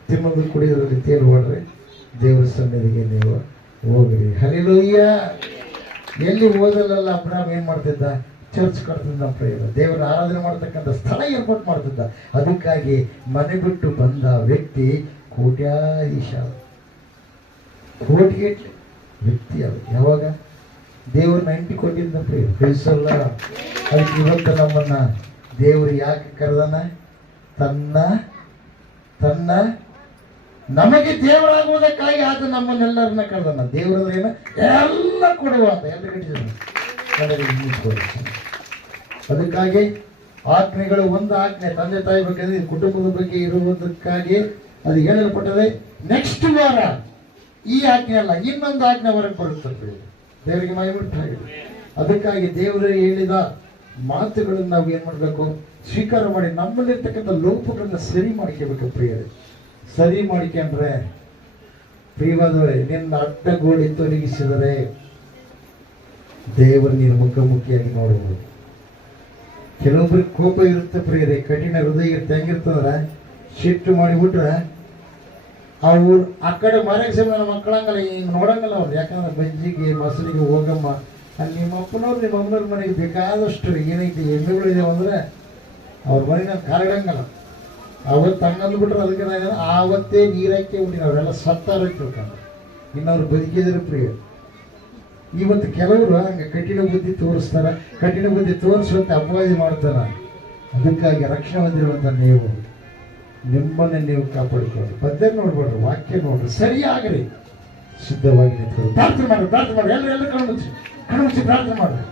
ತಿನ್ನೋದು ಕುಡಿಯೋದ್ರಲ್ಲಿ ತೇರು ಹೊಡ್ರಿ, ದೇವರ ಸನ್ನಿಧಿಗೆ ನೀವು ಹೋಗ್ರಿ. ಹಲ್ಲೆಲೂಯಾ. ಎಲ್ಲಿ ಓದಲ್ಲ ಅಬ್ರಹಾಮ್ ಏನ್ ಮಾಡ್ತಿದ್ದ? ಚರ್ಚ್ ಕಟ್ತಿದ್ದ. ಪ್ರೇಮ ದೇವರ ಆರಾಧನೆ ಮಾಡ್ತಕ್ಕಂಥ ಸ್ಥಳ ಏರ್ಪಾಟ್ ಮಾಡ್ತಿದ್ದ. ಅದಕ್ಕಾಗಿ ಮನೆ ಬಿಟ್ಟು ಬಂದ ವ್ಯಕ್ತಿ ಕೋಟ್ಯಾಧೀಶ, ಕೋಟಿಗಟ್ಟಲೆ ವ್ಯಕ್ತಿ. ಅದು ಯಾವಾಗ ದೇವ್ರನ್ನ ಅಂಟಿಕೊಂಡಿದ್ದ ಪ್ರಿಯ ಕಳಿಸಲ್ಲ. ಅದಕ್ಕೆ ಇವತ್ತು ನಮ್ಮನ್ನ ದೇವರು ಯಾಕೆ ಕರೆದನ? ತನ್ನ ತನ್ನ ನಮಗೆ ದೇವರಾಗುವುದಕ್ಕಾಗಿ ಆತ ನಮ್ಮನ್ನೆಲ್ಲರನ್ನ ಕರೆದನ. ದೇವರ ಏನ ಎಲ್ಲ ಕೊಡುವ ಅಂತ ಎಲ್ಲ ಕಟ್ಟಿದ್ದಾನೆ. ಅದಕ್ಕಾಗಿ ಆಜ್ಞೆಗಳು ಒಂದು ಆಜ್ಞೆ ತಂದೆ ತಾಯಿ ಬಗ್ಗೆ ಕುಟುಂಬದ ಬಗ್ಗೆ ಇರುವುದಕ್ಕಾಗಿ ಅದು ಹೇಳಲ್ಪಟ್ಟದೆ. ನೆಕ್ಸ್ಟ್ ವಾರ ಈ ಆಜ್ಞೆ ಅಲ್ಲ, ಇನ್ನೊಂದು ಆಜ್ಞೆ ಹೊರಗೆ ಬರುತ್ತದೆ. ದೇವರಿಗೆ ಮಹಿಮೆ. ಅದಕ್ಕಾಗಿ ದೇವರು ಹೇಳಿದ ಮಾತುಗಳನ್ನು ನಾವು ಏನ್ ಮಾಡಬೇಕು? ಸ್ವೀಕಾರ ಮಾಡಿ ನಮ್ಮಲ್ಲಿರ್ತಕ್ಕಂಥ ಲೋಪಗಳನ್ನ ಸರಿ ಮಾಡ್ಕೋಬೇಕು ಪ್ರಿಯರೇ. ಸರಿ ಮಾಡಿಕೊಂಡ್ರೆ ಪ್ರಿಯವಾದವರೇ, ನಿನ್ನ ಅಡ್ಡಗೋಡಿ ತೊಲಗಿಸಿದರೆ ದೇವರು ನೀನು ಮುಖಾಮುಖಿಯಾಗಿ ನೋಡಬಹುದು. ಕೆಲವೊಬ್ಬರಿಗೆ ಕೋಪ ಇರುತ್ತೆ ಪ್ರಿಯರೇ, ಕಠಿಣ ಹೃದಯ ಇರುತ್ತೆ. ಹೆಂಗಿರ್ತಂದ್ರ ಶಿಫ್ಟ್ ಮಾಡಿಬಿಟ್ರೆ ಅವ್ರು ಆ ಕಡೆ ಮರೆಗೆ ನನ್ನ ಮಕ್ಕಳಂಗಲ್ಲ, ಹಿಂಗೆ ನೋಡಂಗಲ್ಲ ಅವ್ರು. ಯಾಕಂದ್ರೆ ಬಜ್ಜಿಗೆ ಮೊಸರಿಗೆ ಹೋಗಮ್ಮ, ಅಲ್ಲಿ ನಿಮ್ಮ ಅಪ್ಪನವ್ರು ನಿಮ್ಮ ಅಮ್ಮನವ್ರ ಮನೆಗೆ ಬೇಕಾದಷ್ಟು ಏನೈತಿ ಎಮ್ಮೆಗಳಿದಾವೆ ಅಂದ್ರೆ ಅವ್ರ ಮನೆಗೆ ಕಾರಡಂಗಲ್ಲ. ಅವತ್ತು ಹಂಗಂದ್ಬಿಟ್ರೆ ಅದಕ್ಕೆ ಆವತ್ತೇ ನೀರಕ್ಕೆ ಉಂಟಿನ ಅವರೆಲ್ಲ ಸತ್ತಾರ ತಿಳ್ಕೊಂಡು ಇನ್ನವ್ರು ಬದುಕಿದ್ರು ಪ್ರಿಯ. ಇವತ್ತು ಕೆಲವರು ಹಂಗೆ ಕಠಿಣ ಬುದ್ಧಿ ತೋರಿಸ್ತಾರ, ಕಠಿಣ ಬುದ್ಧಿ ತೋರಿಸುವಂತೆ ಅಪವಾದಿ ಮಾಡ್ತಾರ. ಅದಕ್ಕಾಗಿ ರಕ್ಷಣೆ ಹೊಂದಿರುವಂಥ ನೀವು ನಿಮ್ಮನ್ನೇ ನೀವು ಕಾಪಾಡಿಕೊಳ್ಳಿ. ಪದ್ಯ ನೋಡ್ಬೇಡ್ರಿ, ವಾಕ್ಯ ನೋಡ್ರಿ, ಸರಿಯಾಗ್ರಿ, ಸಿದ್ಧವಾಗಿ ನಿಂತ್ಕೊಳ್ಳಿ. ಪ್ರಾರ್ಥನೆ ಮಾಡ್ರಿ, ಪ್ರಾರ್ಥನೆ ಮಾಡ್ರಿ, ಎಲ್ಲ ಕಣ್ಮುಚ್ಚಿ ಪ್ರಾರ್ಥನೆ ಮಾಡ್ರಿ.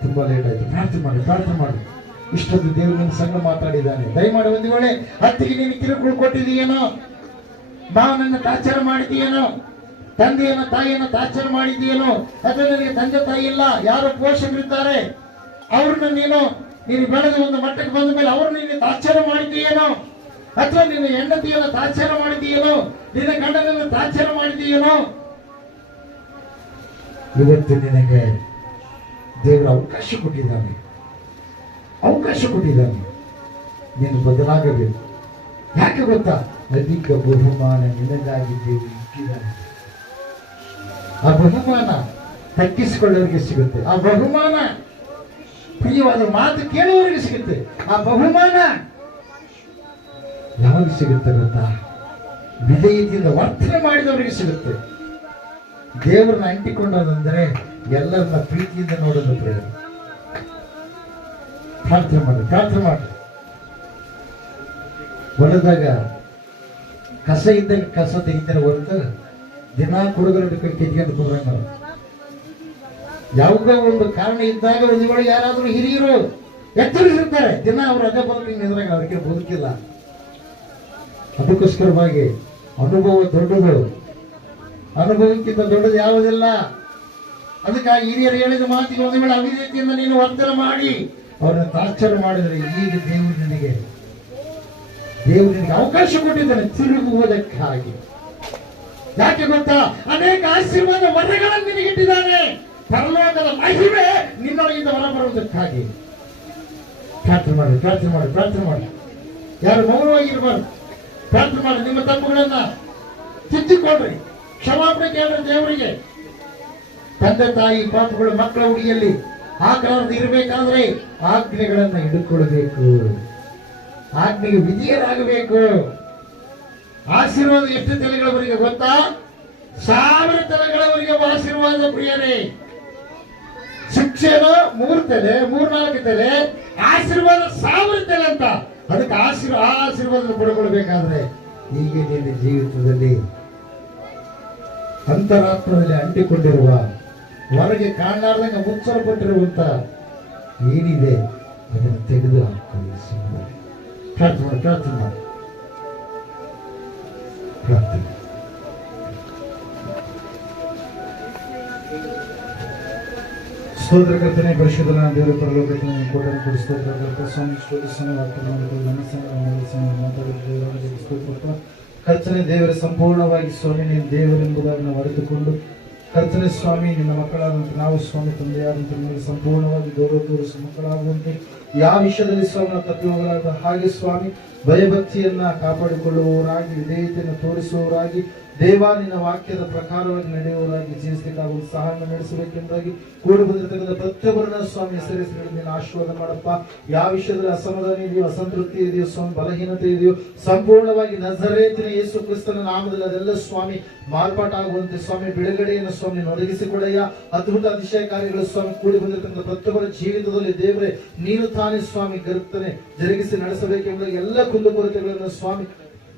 ತುಂಬಾ ಲೇಟ್ ಆಯ್ತು, ಪ್ರಾರ್ಥನೆ ಮಾಡಿ. ಇಷ್ಟೊಂದು ದೇವರು ನಿಮ್ಮ ಸಂಘ ಮಾತಾಡಿದ್ದಾನೆ. ದಯಮಾಡಿ ಒಂದು ವೇಳೆ ಹತ್ತಿಗೆ ನೀನು ಕಿರುಕುಳು ಕೊಟ್ಟಿದೀಯೇನೋ, ಮಾವನನ್ನ ತಾಚಾರ ಮಾಡಿದೀಯೇನೋ, ತಂದೆಯನ್ನ ತಾಯಿಯನ್ನ ತಾಚಾರ ಮಾಡಿದೀಯೇನೋ, ಅಥವಾ ನಿನಗೆ ತಂದೆ ತಾಯಿ ಇಲ್ಲ, ಯಾರೋ ಪೋಷಕರಿದ್ದಾರೆ, ಅವ್ರನ್ನ ನೀನು ಬೆಳೆದು ಒಂದು ಮಟ್ಟಕ್ಕೆ ಬಂದ ಮೇಲೆ ಅವ್ರನ್ನ ನೀನು ತಾಚಾರ ಮಾಡಿದೀಯೇನೋ, ಅಥವಾ ನಿನ್ನ ಹೆಂಡತಿಯನ್ನ ತಾಚಾರ ಮಾಡಿದೀಯೇನೋ, ನಿನ್ನ ಗಂಡನನ್ನು ತಾಚಾರ ಮಾಡಿದೀಯೇನೋ, ಇವತ್ತು ನಿನಗೆ ದೇವರು ಅವಕಾಶ ಕೊಟ್ಟಿದ್ದಾನೆ. ನೀನು ಬದಲಾಗಬೇಕು. ಯಾಕೆ ಗೊತ್ತಾ? ಅಧಿಕ ಬಹುಮಾನ ನಿನಗಾಗಿ ದೇವರು ಇಟ್ಟಿದ್ದಾನೆ. ಆ ಬಹುಮಾನ ತಗ್ಗಿಸಿಕೊಳ್ಳೋರಿಗೆ ಸಿಗುತ್ತೆ. ಆ ಬಹುಮಾನ ಪ್ರಿಯವಾದ ಮಾತು ಕೇಳುವವರಿಗೆ ಸಿಗುತ್ತೆ. ಆ ಬಹುಮಾನ ಯಾವಾಗ ಸಿಗುತ್ತೆ ಗೊತ್ತಾ? ವಿಧೇಯತೆಯಿಂದ ವರ್ತನೆ ಮಾಡಿದವರಿಗೆ ಸಿಗುತ್ತೆ. ದೇವರನ್ನ ಅಂಟಿಕೊಂಡದಂದ್ರೆ ಎಲ್ಲರನ್ನ ಪ್ರೀತಿಯಿಂದ ನೋಡೋದು ಪ್ರೇಮ. ಪ್ರಾರ್ಥನೆ ಮಾಡಿ. ಹೊಲದಾಗ ಕಸ ಇದ್ದಾಗ ಕಸ ತೆಗಿತಾರೆ ಹೊರತು ದಿನ ಕುಡುಗರ ಕೆತ್ಕೊಂಡು ಕುಡ್ರಂಗ. ಯಾವುದೋ ಒಂದು ಕಾರಣ ಇದ್ದಾಗ ಒಂದು ವೇಳೆ ಯಾರಾದ್ರೂ ಹಿರಿಯರು ಎಚ್ಚರಿಸಿರ್ತಾರೆ, ದಿನ ಅವರು ಅದೇ ಬದುಕಿಗೆ ನಿಂದ್ರಾಗ ಅದಕ್ಕೆ ಬದುಕಿಲ್ಲ. ಅದಕ್ಕೋಸ್ಕರವಾಗಿ ಅನುಭವ ದೊಡ್ಡದು, ಅನುಭವಕ್ಕಿಂತ ದೊಡ್ಡದು ಯಾವುದಿಲ್ಲ. ಅದಕ್ಕಾಗಿ ಹಿರಿಯರು ಹೇಳಿದ ಮಾತಿಗೆ ಒಂದು ವೇಳೆ ಅವಿಧೇಯತೆಯಿಂದ ನೀನು ವರ್ತನೆ ಮಾಡಿ ಅವ್ರನ್ನ ತಾತ್ಸಾರ ಮಾಡಿದರೆ ಈಗ ದೇವರು ನಿನಗೆ ಅವಕಾಶ ಕೊಟ್ಟಿದ್ದಾನೆ ತಿರುಗುವುದಕ್ಕಾಗಿ. ಯಾಕೆ ಗೊತ್ತಾ? ಅನೇಕ ಆಶೀರ್ವಾದ ವರಗಳನ್ನು ನಿನಗಿಟ್ಟಿದ್ದಾನೆ. ಪರಲೋಕದ ಮಹಿಮೆ ನಿನ್ನೊಳಗಿಂದ ಹೊರಬರುವುದಕ್ಕಾಗಿ. ಪ್ರಾರ್ಥನೆ ಮಾಡಿ. ಯಾರು ಮೌನವಾಗಿರಬಾರ್ದು. ಪ್ರಾರ್ಥನೆ ಮಾಡಿ. ನಿಮ್ಮ ತಪ್ಪುಗಳನ್ನ ತಿದ್ದಿಕೊಡ್ರಿ, ಕ್ಷಮಾಪಣೆ ಕೇಳ್ರಿ ದೇವರಿಗೆ. ತಂದೆ ತಾಯಿ ಪಾಪಗಳು ಮಕ್ಕಳ ಹುಡುಗಿಯಲ್ಲಿ ಆ ಕಾಲದ ಇರಬೇಕಾದ್ರೆ ಆಜ್ಞೆಗಳನ್ನ ಹಿಡಿದುಕೊಳ್ಬೇಕು, ಆಜ್ಞೆಗೆ ವಿಧಿಯರಾಗಬೇಕು. ಆಶೀರ್ವಾದ ಎಷ್ಟು ತಲೆಗಳವರೆಗೆ ಗೊತ್ತಾ? 1000 ತಲೆಗಳವರೆಗೆ ಆಶೀರ್ವಾದ ಪ್ರಿಯರೇ. ಶಿಕ್ಷೆನೋ 3 ತಲೆ 3-4 ತಲೆ, ಆಶೀರ್ವಾದ 1000 ತಲೆ ಅಂತ. ಅದಕ್ಕೆ ಆಶೀರ್ವಾದ ಪಡ್ಕೊಳ್ಬೇಕಾದ್ರೆ ಈಗ ನಿನ್ನ ಜೀವಿತದಲ್ಲಿ ಅಂತರಾತ್ಮದಲ್ಲಿ ಅಂಟಿಕೊಂಡಿರುವ, ಹೊರಗೆ ಕಾಣಲಾರ್ದಂಗೆ ಮುಚ್ಚಲ್ಪಟ್ಟಿರುವಂತ ಏನಿದೆ ಅದನ್ನು ತೆಗೆದು ಹಾಕೊಳ್ಳಿ. ಪ್ರಾರ್ಥನೆ ಮಾಡಿ. ಸ್ತೋತ್ರಕರ್ತನೆ, ಪರಿಶುದ್ಧನ ದೇವರ ಪರಲೋಕಕ್ಕೆ ಕೋಟನ್ನು ಕೊಡಿ. ಸ್ತೋತ್ರಕರ್ತ ಸ್ವಾಮಿ, ಕರ್ತನೆ ದೇವರ ಸಂಪೂರ್ಣವಾಗಿ ಸ್ವಾಮಿ ನೀನು ದೇವರೆಂಬುದನ್ನು ಅರಿತುಕೊಂಡು, ಕರ್ತನೆ ಸ್ವಾಮಿ ನಿನ್ನ ಮಕ್ಕಳಾದಂತೆ ನಾವು ಸ್ವಾಮಿ ತಂದೆಯಾದಂತೆ ನಿಮಗೆ ಸಂಪೂರ್ಣವಾಗಿ ಗೌರವ ತೋರಿಸಿ ಮಕ್ಕಳಾಗುವಂತೆ ಯಾವ ವಿಷಯದಲ್ಲಿ ಸ್ವಾಮಿ ತಪ್ಪಿ ಹೋಗಲಾರದ ಹಾಗೆ ಸ್ವಾಮಿ ಭಯಭಕ್ತಿಯನ್ನ ಕಾಪಾಡಿಕೊಳ್ಳುವವರಾಗಿ, ವಿಧೇಯತೆಯನ್ನು ತೋರಿಸುವವರಾಗಿ, ದೇವ ನಿನ್ನ ವಾಕ್ಯದ ಪ್ರಕಾರವಾಗಿ ನಡೆಯುವುದಾಗಿ ಜೀವಿಸಲಿಕ್ಕಾಗುವ ಸಹಾಯ ನಡೆಸಬೇಕೆಂಬುದಾಗಿ ಕೂಡಿ ಬಂದಿರತಕ್ಕಂಥ ಪ್ರತಿಯೊಬ್ಬರನ್ನ ಸ್ವಾಮಿ ಹೆಸರಿಸಿ ನೀನು ಆಶೀರ್ವಾದ ಮಾಡಪ್ಪ. ಯಾವ ವಿಷಯದಲ್ಲಿ ಅಸಮಾಧಾನ ಇದೆಯೋ, ಅಸಂತೃಪ್ತಿ ಇದೆಯೋ ಸ್ವಾಮಿ, ಬಲಹೀನತೆ ಇದೆಯೋ, ಸಂಪೂರ್ಣವಾಗಿ ನಜರೇತಿನ ಯೇಸು ಕ್ರಿಸ್ತನ ನಾಮದಲ್ಲಿ ಅದೆಲ್ಲ ಸ್ವಾಮಿ ಮಾರ್ಪಾಟಾಗುವಂತೆ ಸ್ವಾಮಿ ಬಿಡುಗಡೆಯನ್ನು ಸ್ವಾಮಿ ನೀನು ಒದಗಿಸಿಕೊಡಯ್ಯ. ಅದ್ಭುತ ಅತಿಶಯ ಕಾರ್ಯಗಳು ಸ್ವಾಮಿ ಕೂಡಿ ಬಂದಿರತಕ್ಕಂಥ ಪ್ರತಿಯೊಬ್ಬರ ಜೀವಿತದಲ್ಲಿ ದೇವರೇ ನೀನು ತಾನೇ ಸ್ವಾಮಿ ಕರ್ತನೆ ಜರುಗಿಸಿ ನಡೆಸಬೇಕೆಂಬುದಾಗಿ ಎಲ್ಲ ಕುಂದುಕೊರತೆಗಳನ್ನು ಸ್ವಾಮಿ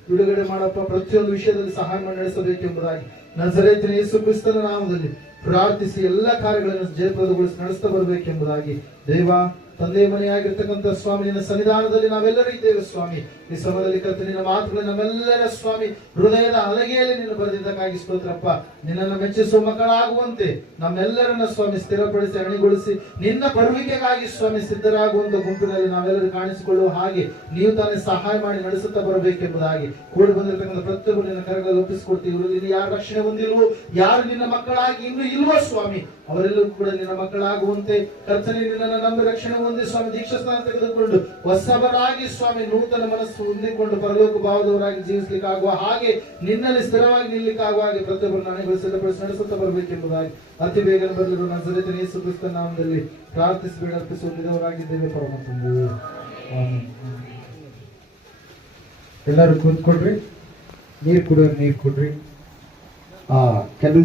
ಬಿಡುಗಡೆ ಮಾಡಪ್ಪ. ಪ್ರತಿಯೊಂದು ವಿಷಯದಲ್ಲಿ ಸಹಾಯ ಮಾಡಿ ನಡೆಸಬೇಕೆಂಬುದಾಗಿ ನಜರೇತಿನ ಯೇಸು ಕ್ರಿಸ್ತನ ನಾಮದಲ್ಲಿ ಪ್ರಾರ್ಥಿಸಿ ಎಲ್ಲ ಕಾರ್ಯಗಳನ್ನು ಜಯಪ್ರದಗೊಳಿಸಿ ನಡೆಸ್ತಾ ಬರಬೇಕೆಂಬುದಾಗಿ ದೇವ ತಂದೆ ಮನೆಯಾಗಿರ್ತಕ್ಕಂಥ ಸ್ವಾಮಿ ನಿನ್ನ ಸನ್ನಿಧಾನದಲ್ಲಿ ನಾವೆಲ್ಲರೂ ಇದ್ದೇವೆ ಸ್ವಾಮಿ. ಈ ಸಮಯದಲ್ಲಿ ಕರ್ತನೆ ನಿನ್ನ ಮಾತುಗಳು ನಮ್ಮೆಲ್ಲರ ಸ್ವಾಮಿ ಹೃದಯದ ಹಲಗೆಯಲ್ಲಿ ನೀನು ಬರೆದಿದ್ದಕ್ಕಾಗಿ ಸ್ತೋತ್ರಪ್ಪ. ನಿನ್ನನ್ನು ಮೆಚ್ಚಿಸುವ ಮಕ್ಕಳಾಗುವಂತೆ ನಮ್ಮೆಲ್ಲರನ್ನ ಸ್ವಾಮಿ ಸ್ಥಿರಪಡಿಸಿ ಅಣಿಗೊಳಿಸಿ ನಿನ್ನ ಬರುವಿಕೆಗಾಗಿ ಸ್ವಾಮಿ ಸಿದ್ಧರಾಗುವಂತ ಗುಂಪಿನಲ್ಲಿ ನಾವೆಲ್ಲರೂ ಕಾಣಿಸಿಕೊಳ್ಳುವ ಹಾಗೆ ನೀವು ತಾನೇ ಸಹಾಯ ಮಾಡಿ ನಡೆಸುತ್ತಾ ಬರಬೇಕೆಂಬುದಾಗಿ ಕೂಡಿ ಬಂದಿರತಕ್ಕಂಥ ಪ್ರತಿಯೊಬ್ಬರು ನಿನ್ನ ಕರಗಳಲ್ಲಿ ಒಪ್ಪಿಸಿಕೊಡ್ತೀವಿ. ಇನ್ನು ಯಾರು ರಕ್ಷಣೆ ಹೊಂದಿಲ್ವೋ, ಯಾರು ನಿನ್ನ ಮಕ್ಕಳಾಗಿ ಇನ್ನೂ ಇಲ್ವೋ ಸ್ವಾಮಿ, ಅವರೆಲ್ಲರೂ ಕೂಡ ನಿನ್ನ ಮಕ್ಕಳಾಗುವಂತೆ ಕರ್ತನೆ ನಿನ್ನನ್ನು ನಂಬಿ ರಕ್ಷಣೆ ಹೊಂದಿ ಸ್ವಾಮಿ ದೀಕ್ಷಾ ಸ್ಥಾನ ತೆಗೆದುಕೊಂಡು ಹೊಸಬರಾಗಿ ಸ್ವಾಮಿ ನೂತನ ಮನಸ್ಸು ಹೊಂದಿಕೊಂಡು ಪರಲೋಕ ಭಾವದವರಾಗಿ ಜೀವಿಸಲಿಕ್ಕಾಗುವ ಹಾಗೆ ನಿನ್ನಲ್ಲಿ ಸ್ಥಿರವಾಗಿ ನಿಲ್ಲಲಿಕ್ಕಾಗುವ ಹಾಗೆ ಪ್ರತಿಯೊಬ್ಬರನ್ನು ಅಣೆಗೊಳಿಸಿ ಸಿದ್ಧಪಡಿಸಿ ನಡೆಸುತ್ತಾ ಬರಬೇಕೆಂಬುದಾಗಿ ಅತಿ ಬೇಗನೆ ಬರಲಿರುವ ನಜರೇತಿನ ಯೇಸು ಕ್ರಿಸ್ತನ ನಾಮದಲ್ಲಿ ಪ್ರಾರ್ಥಿಸಿ ಅರ್ಪಿಸುತ್ತಿದ್ದವರಾಗಿದ್ದೇವೆ ಪರಮ ತಂದೆಯೇ. ಆಮೆನ್. ಎಲ್ಲರೂ ಕೂತ್ಕೊಡ್ರಿ, ನೀರು ಕೊಡ್ರಿ. ಕೆಲವು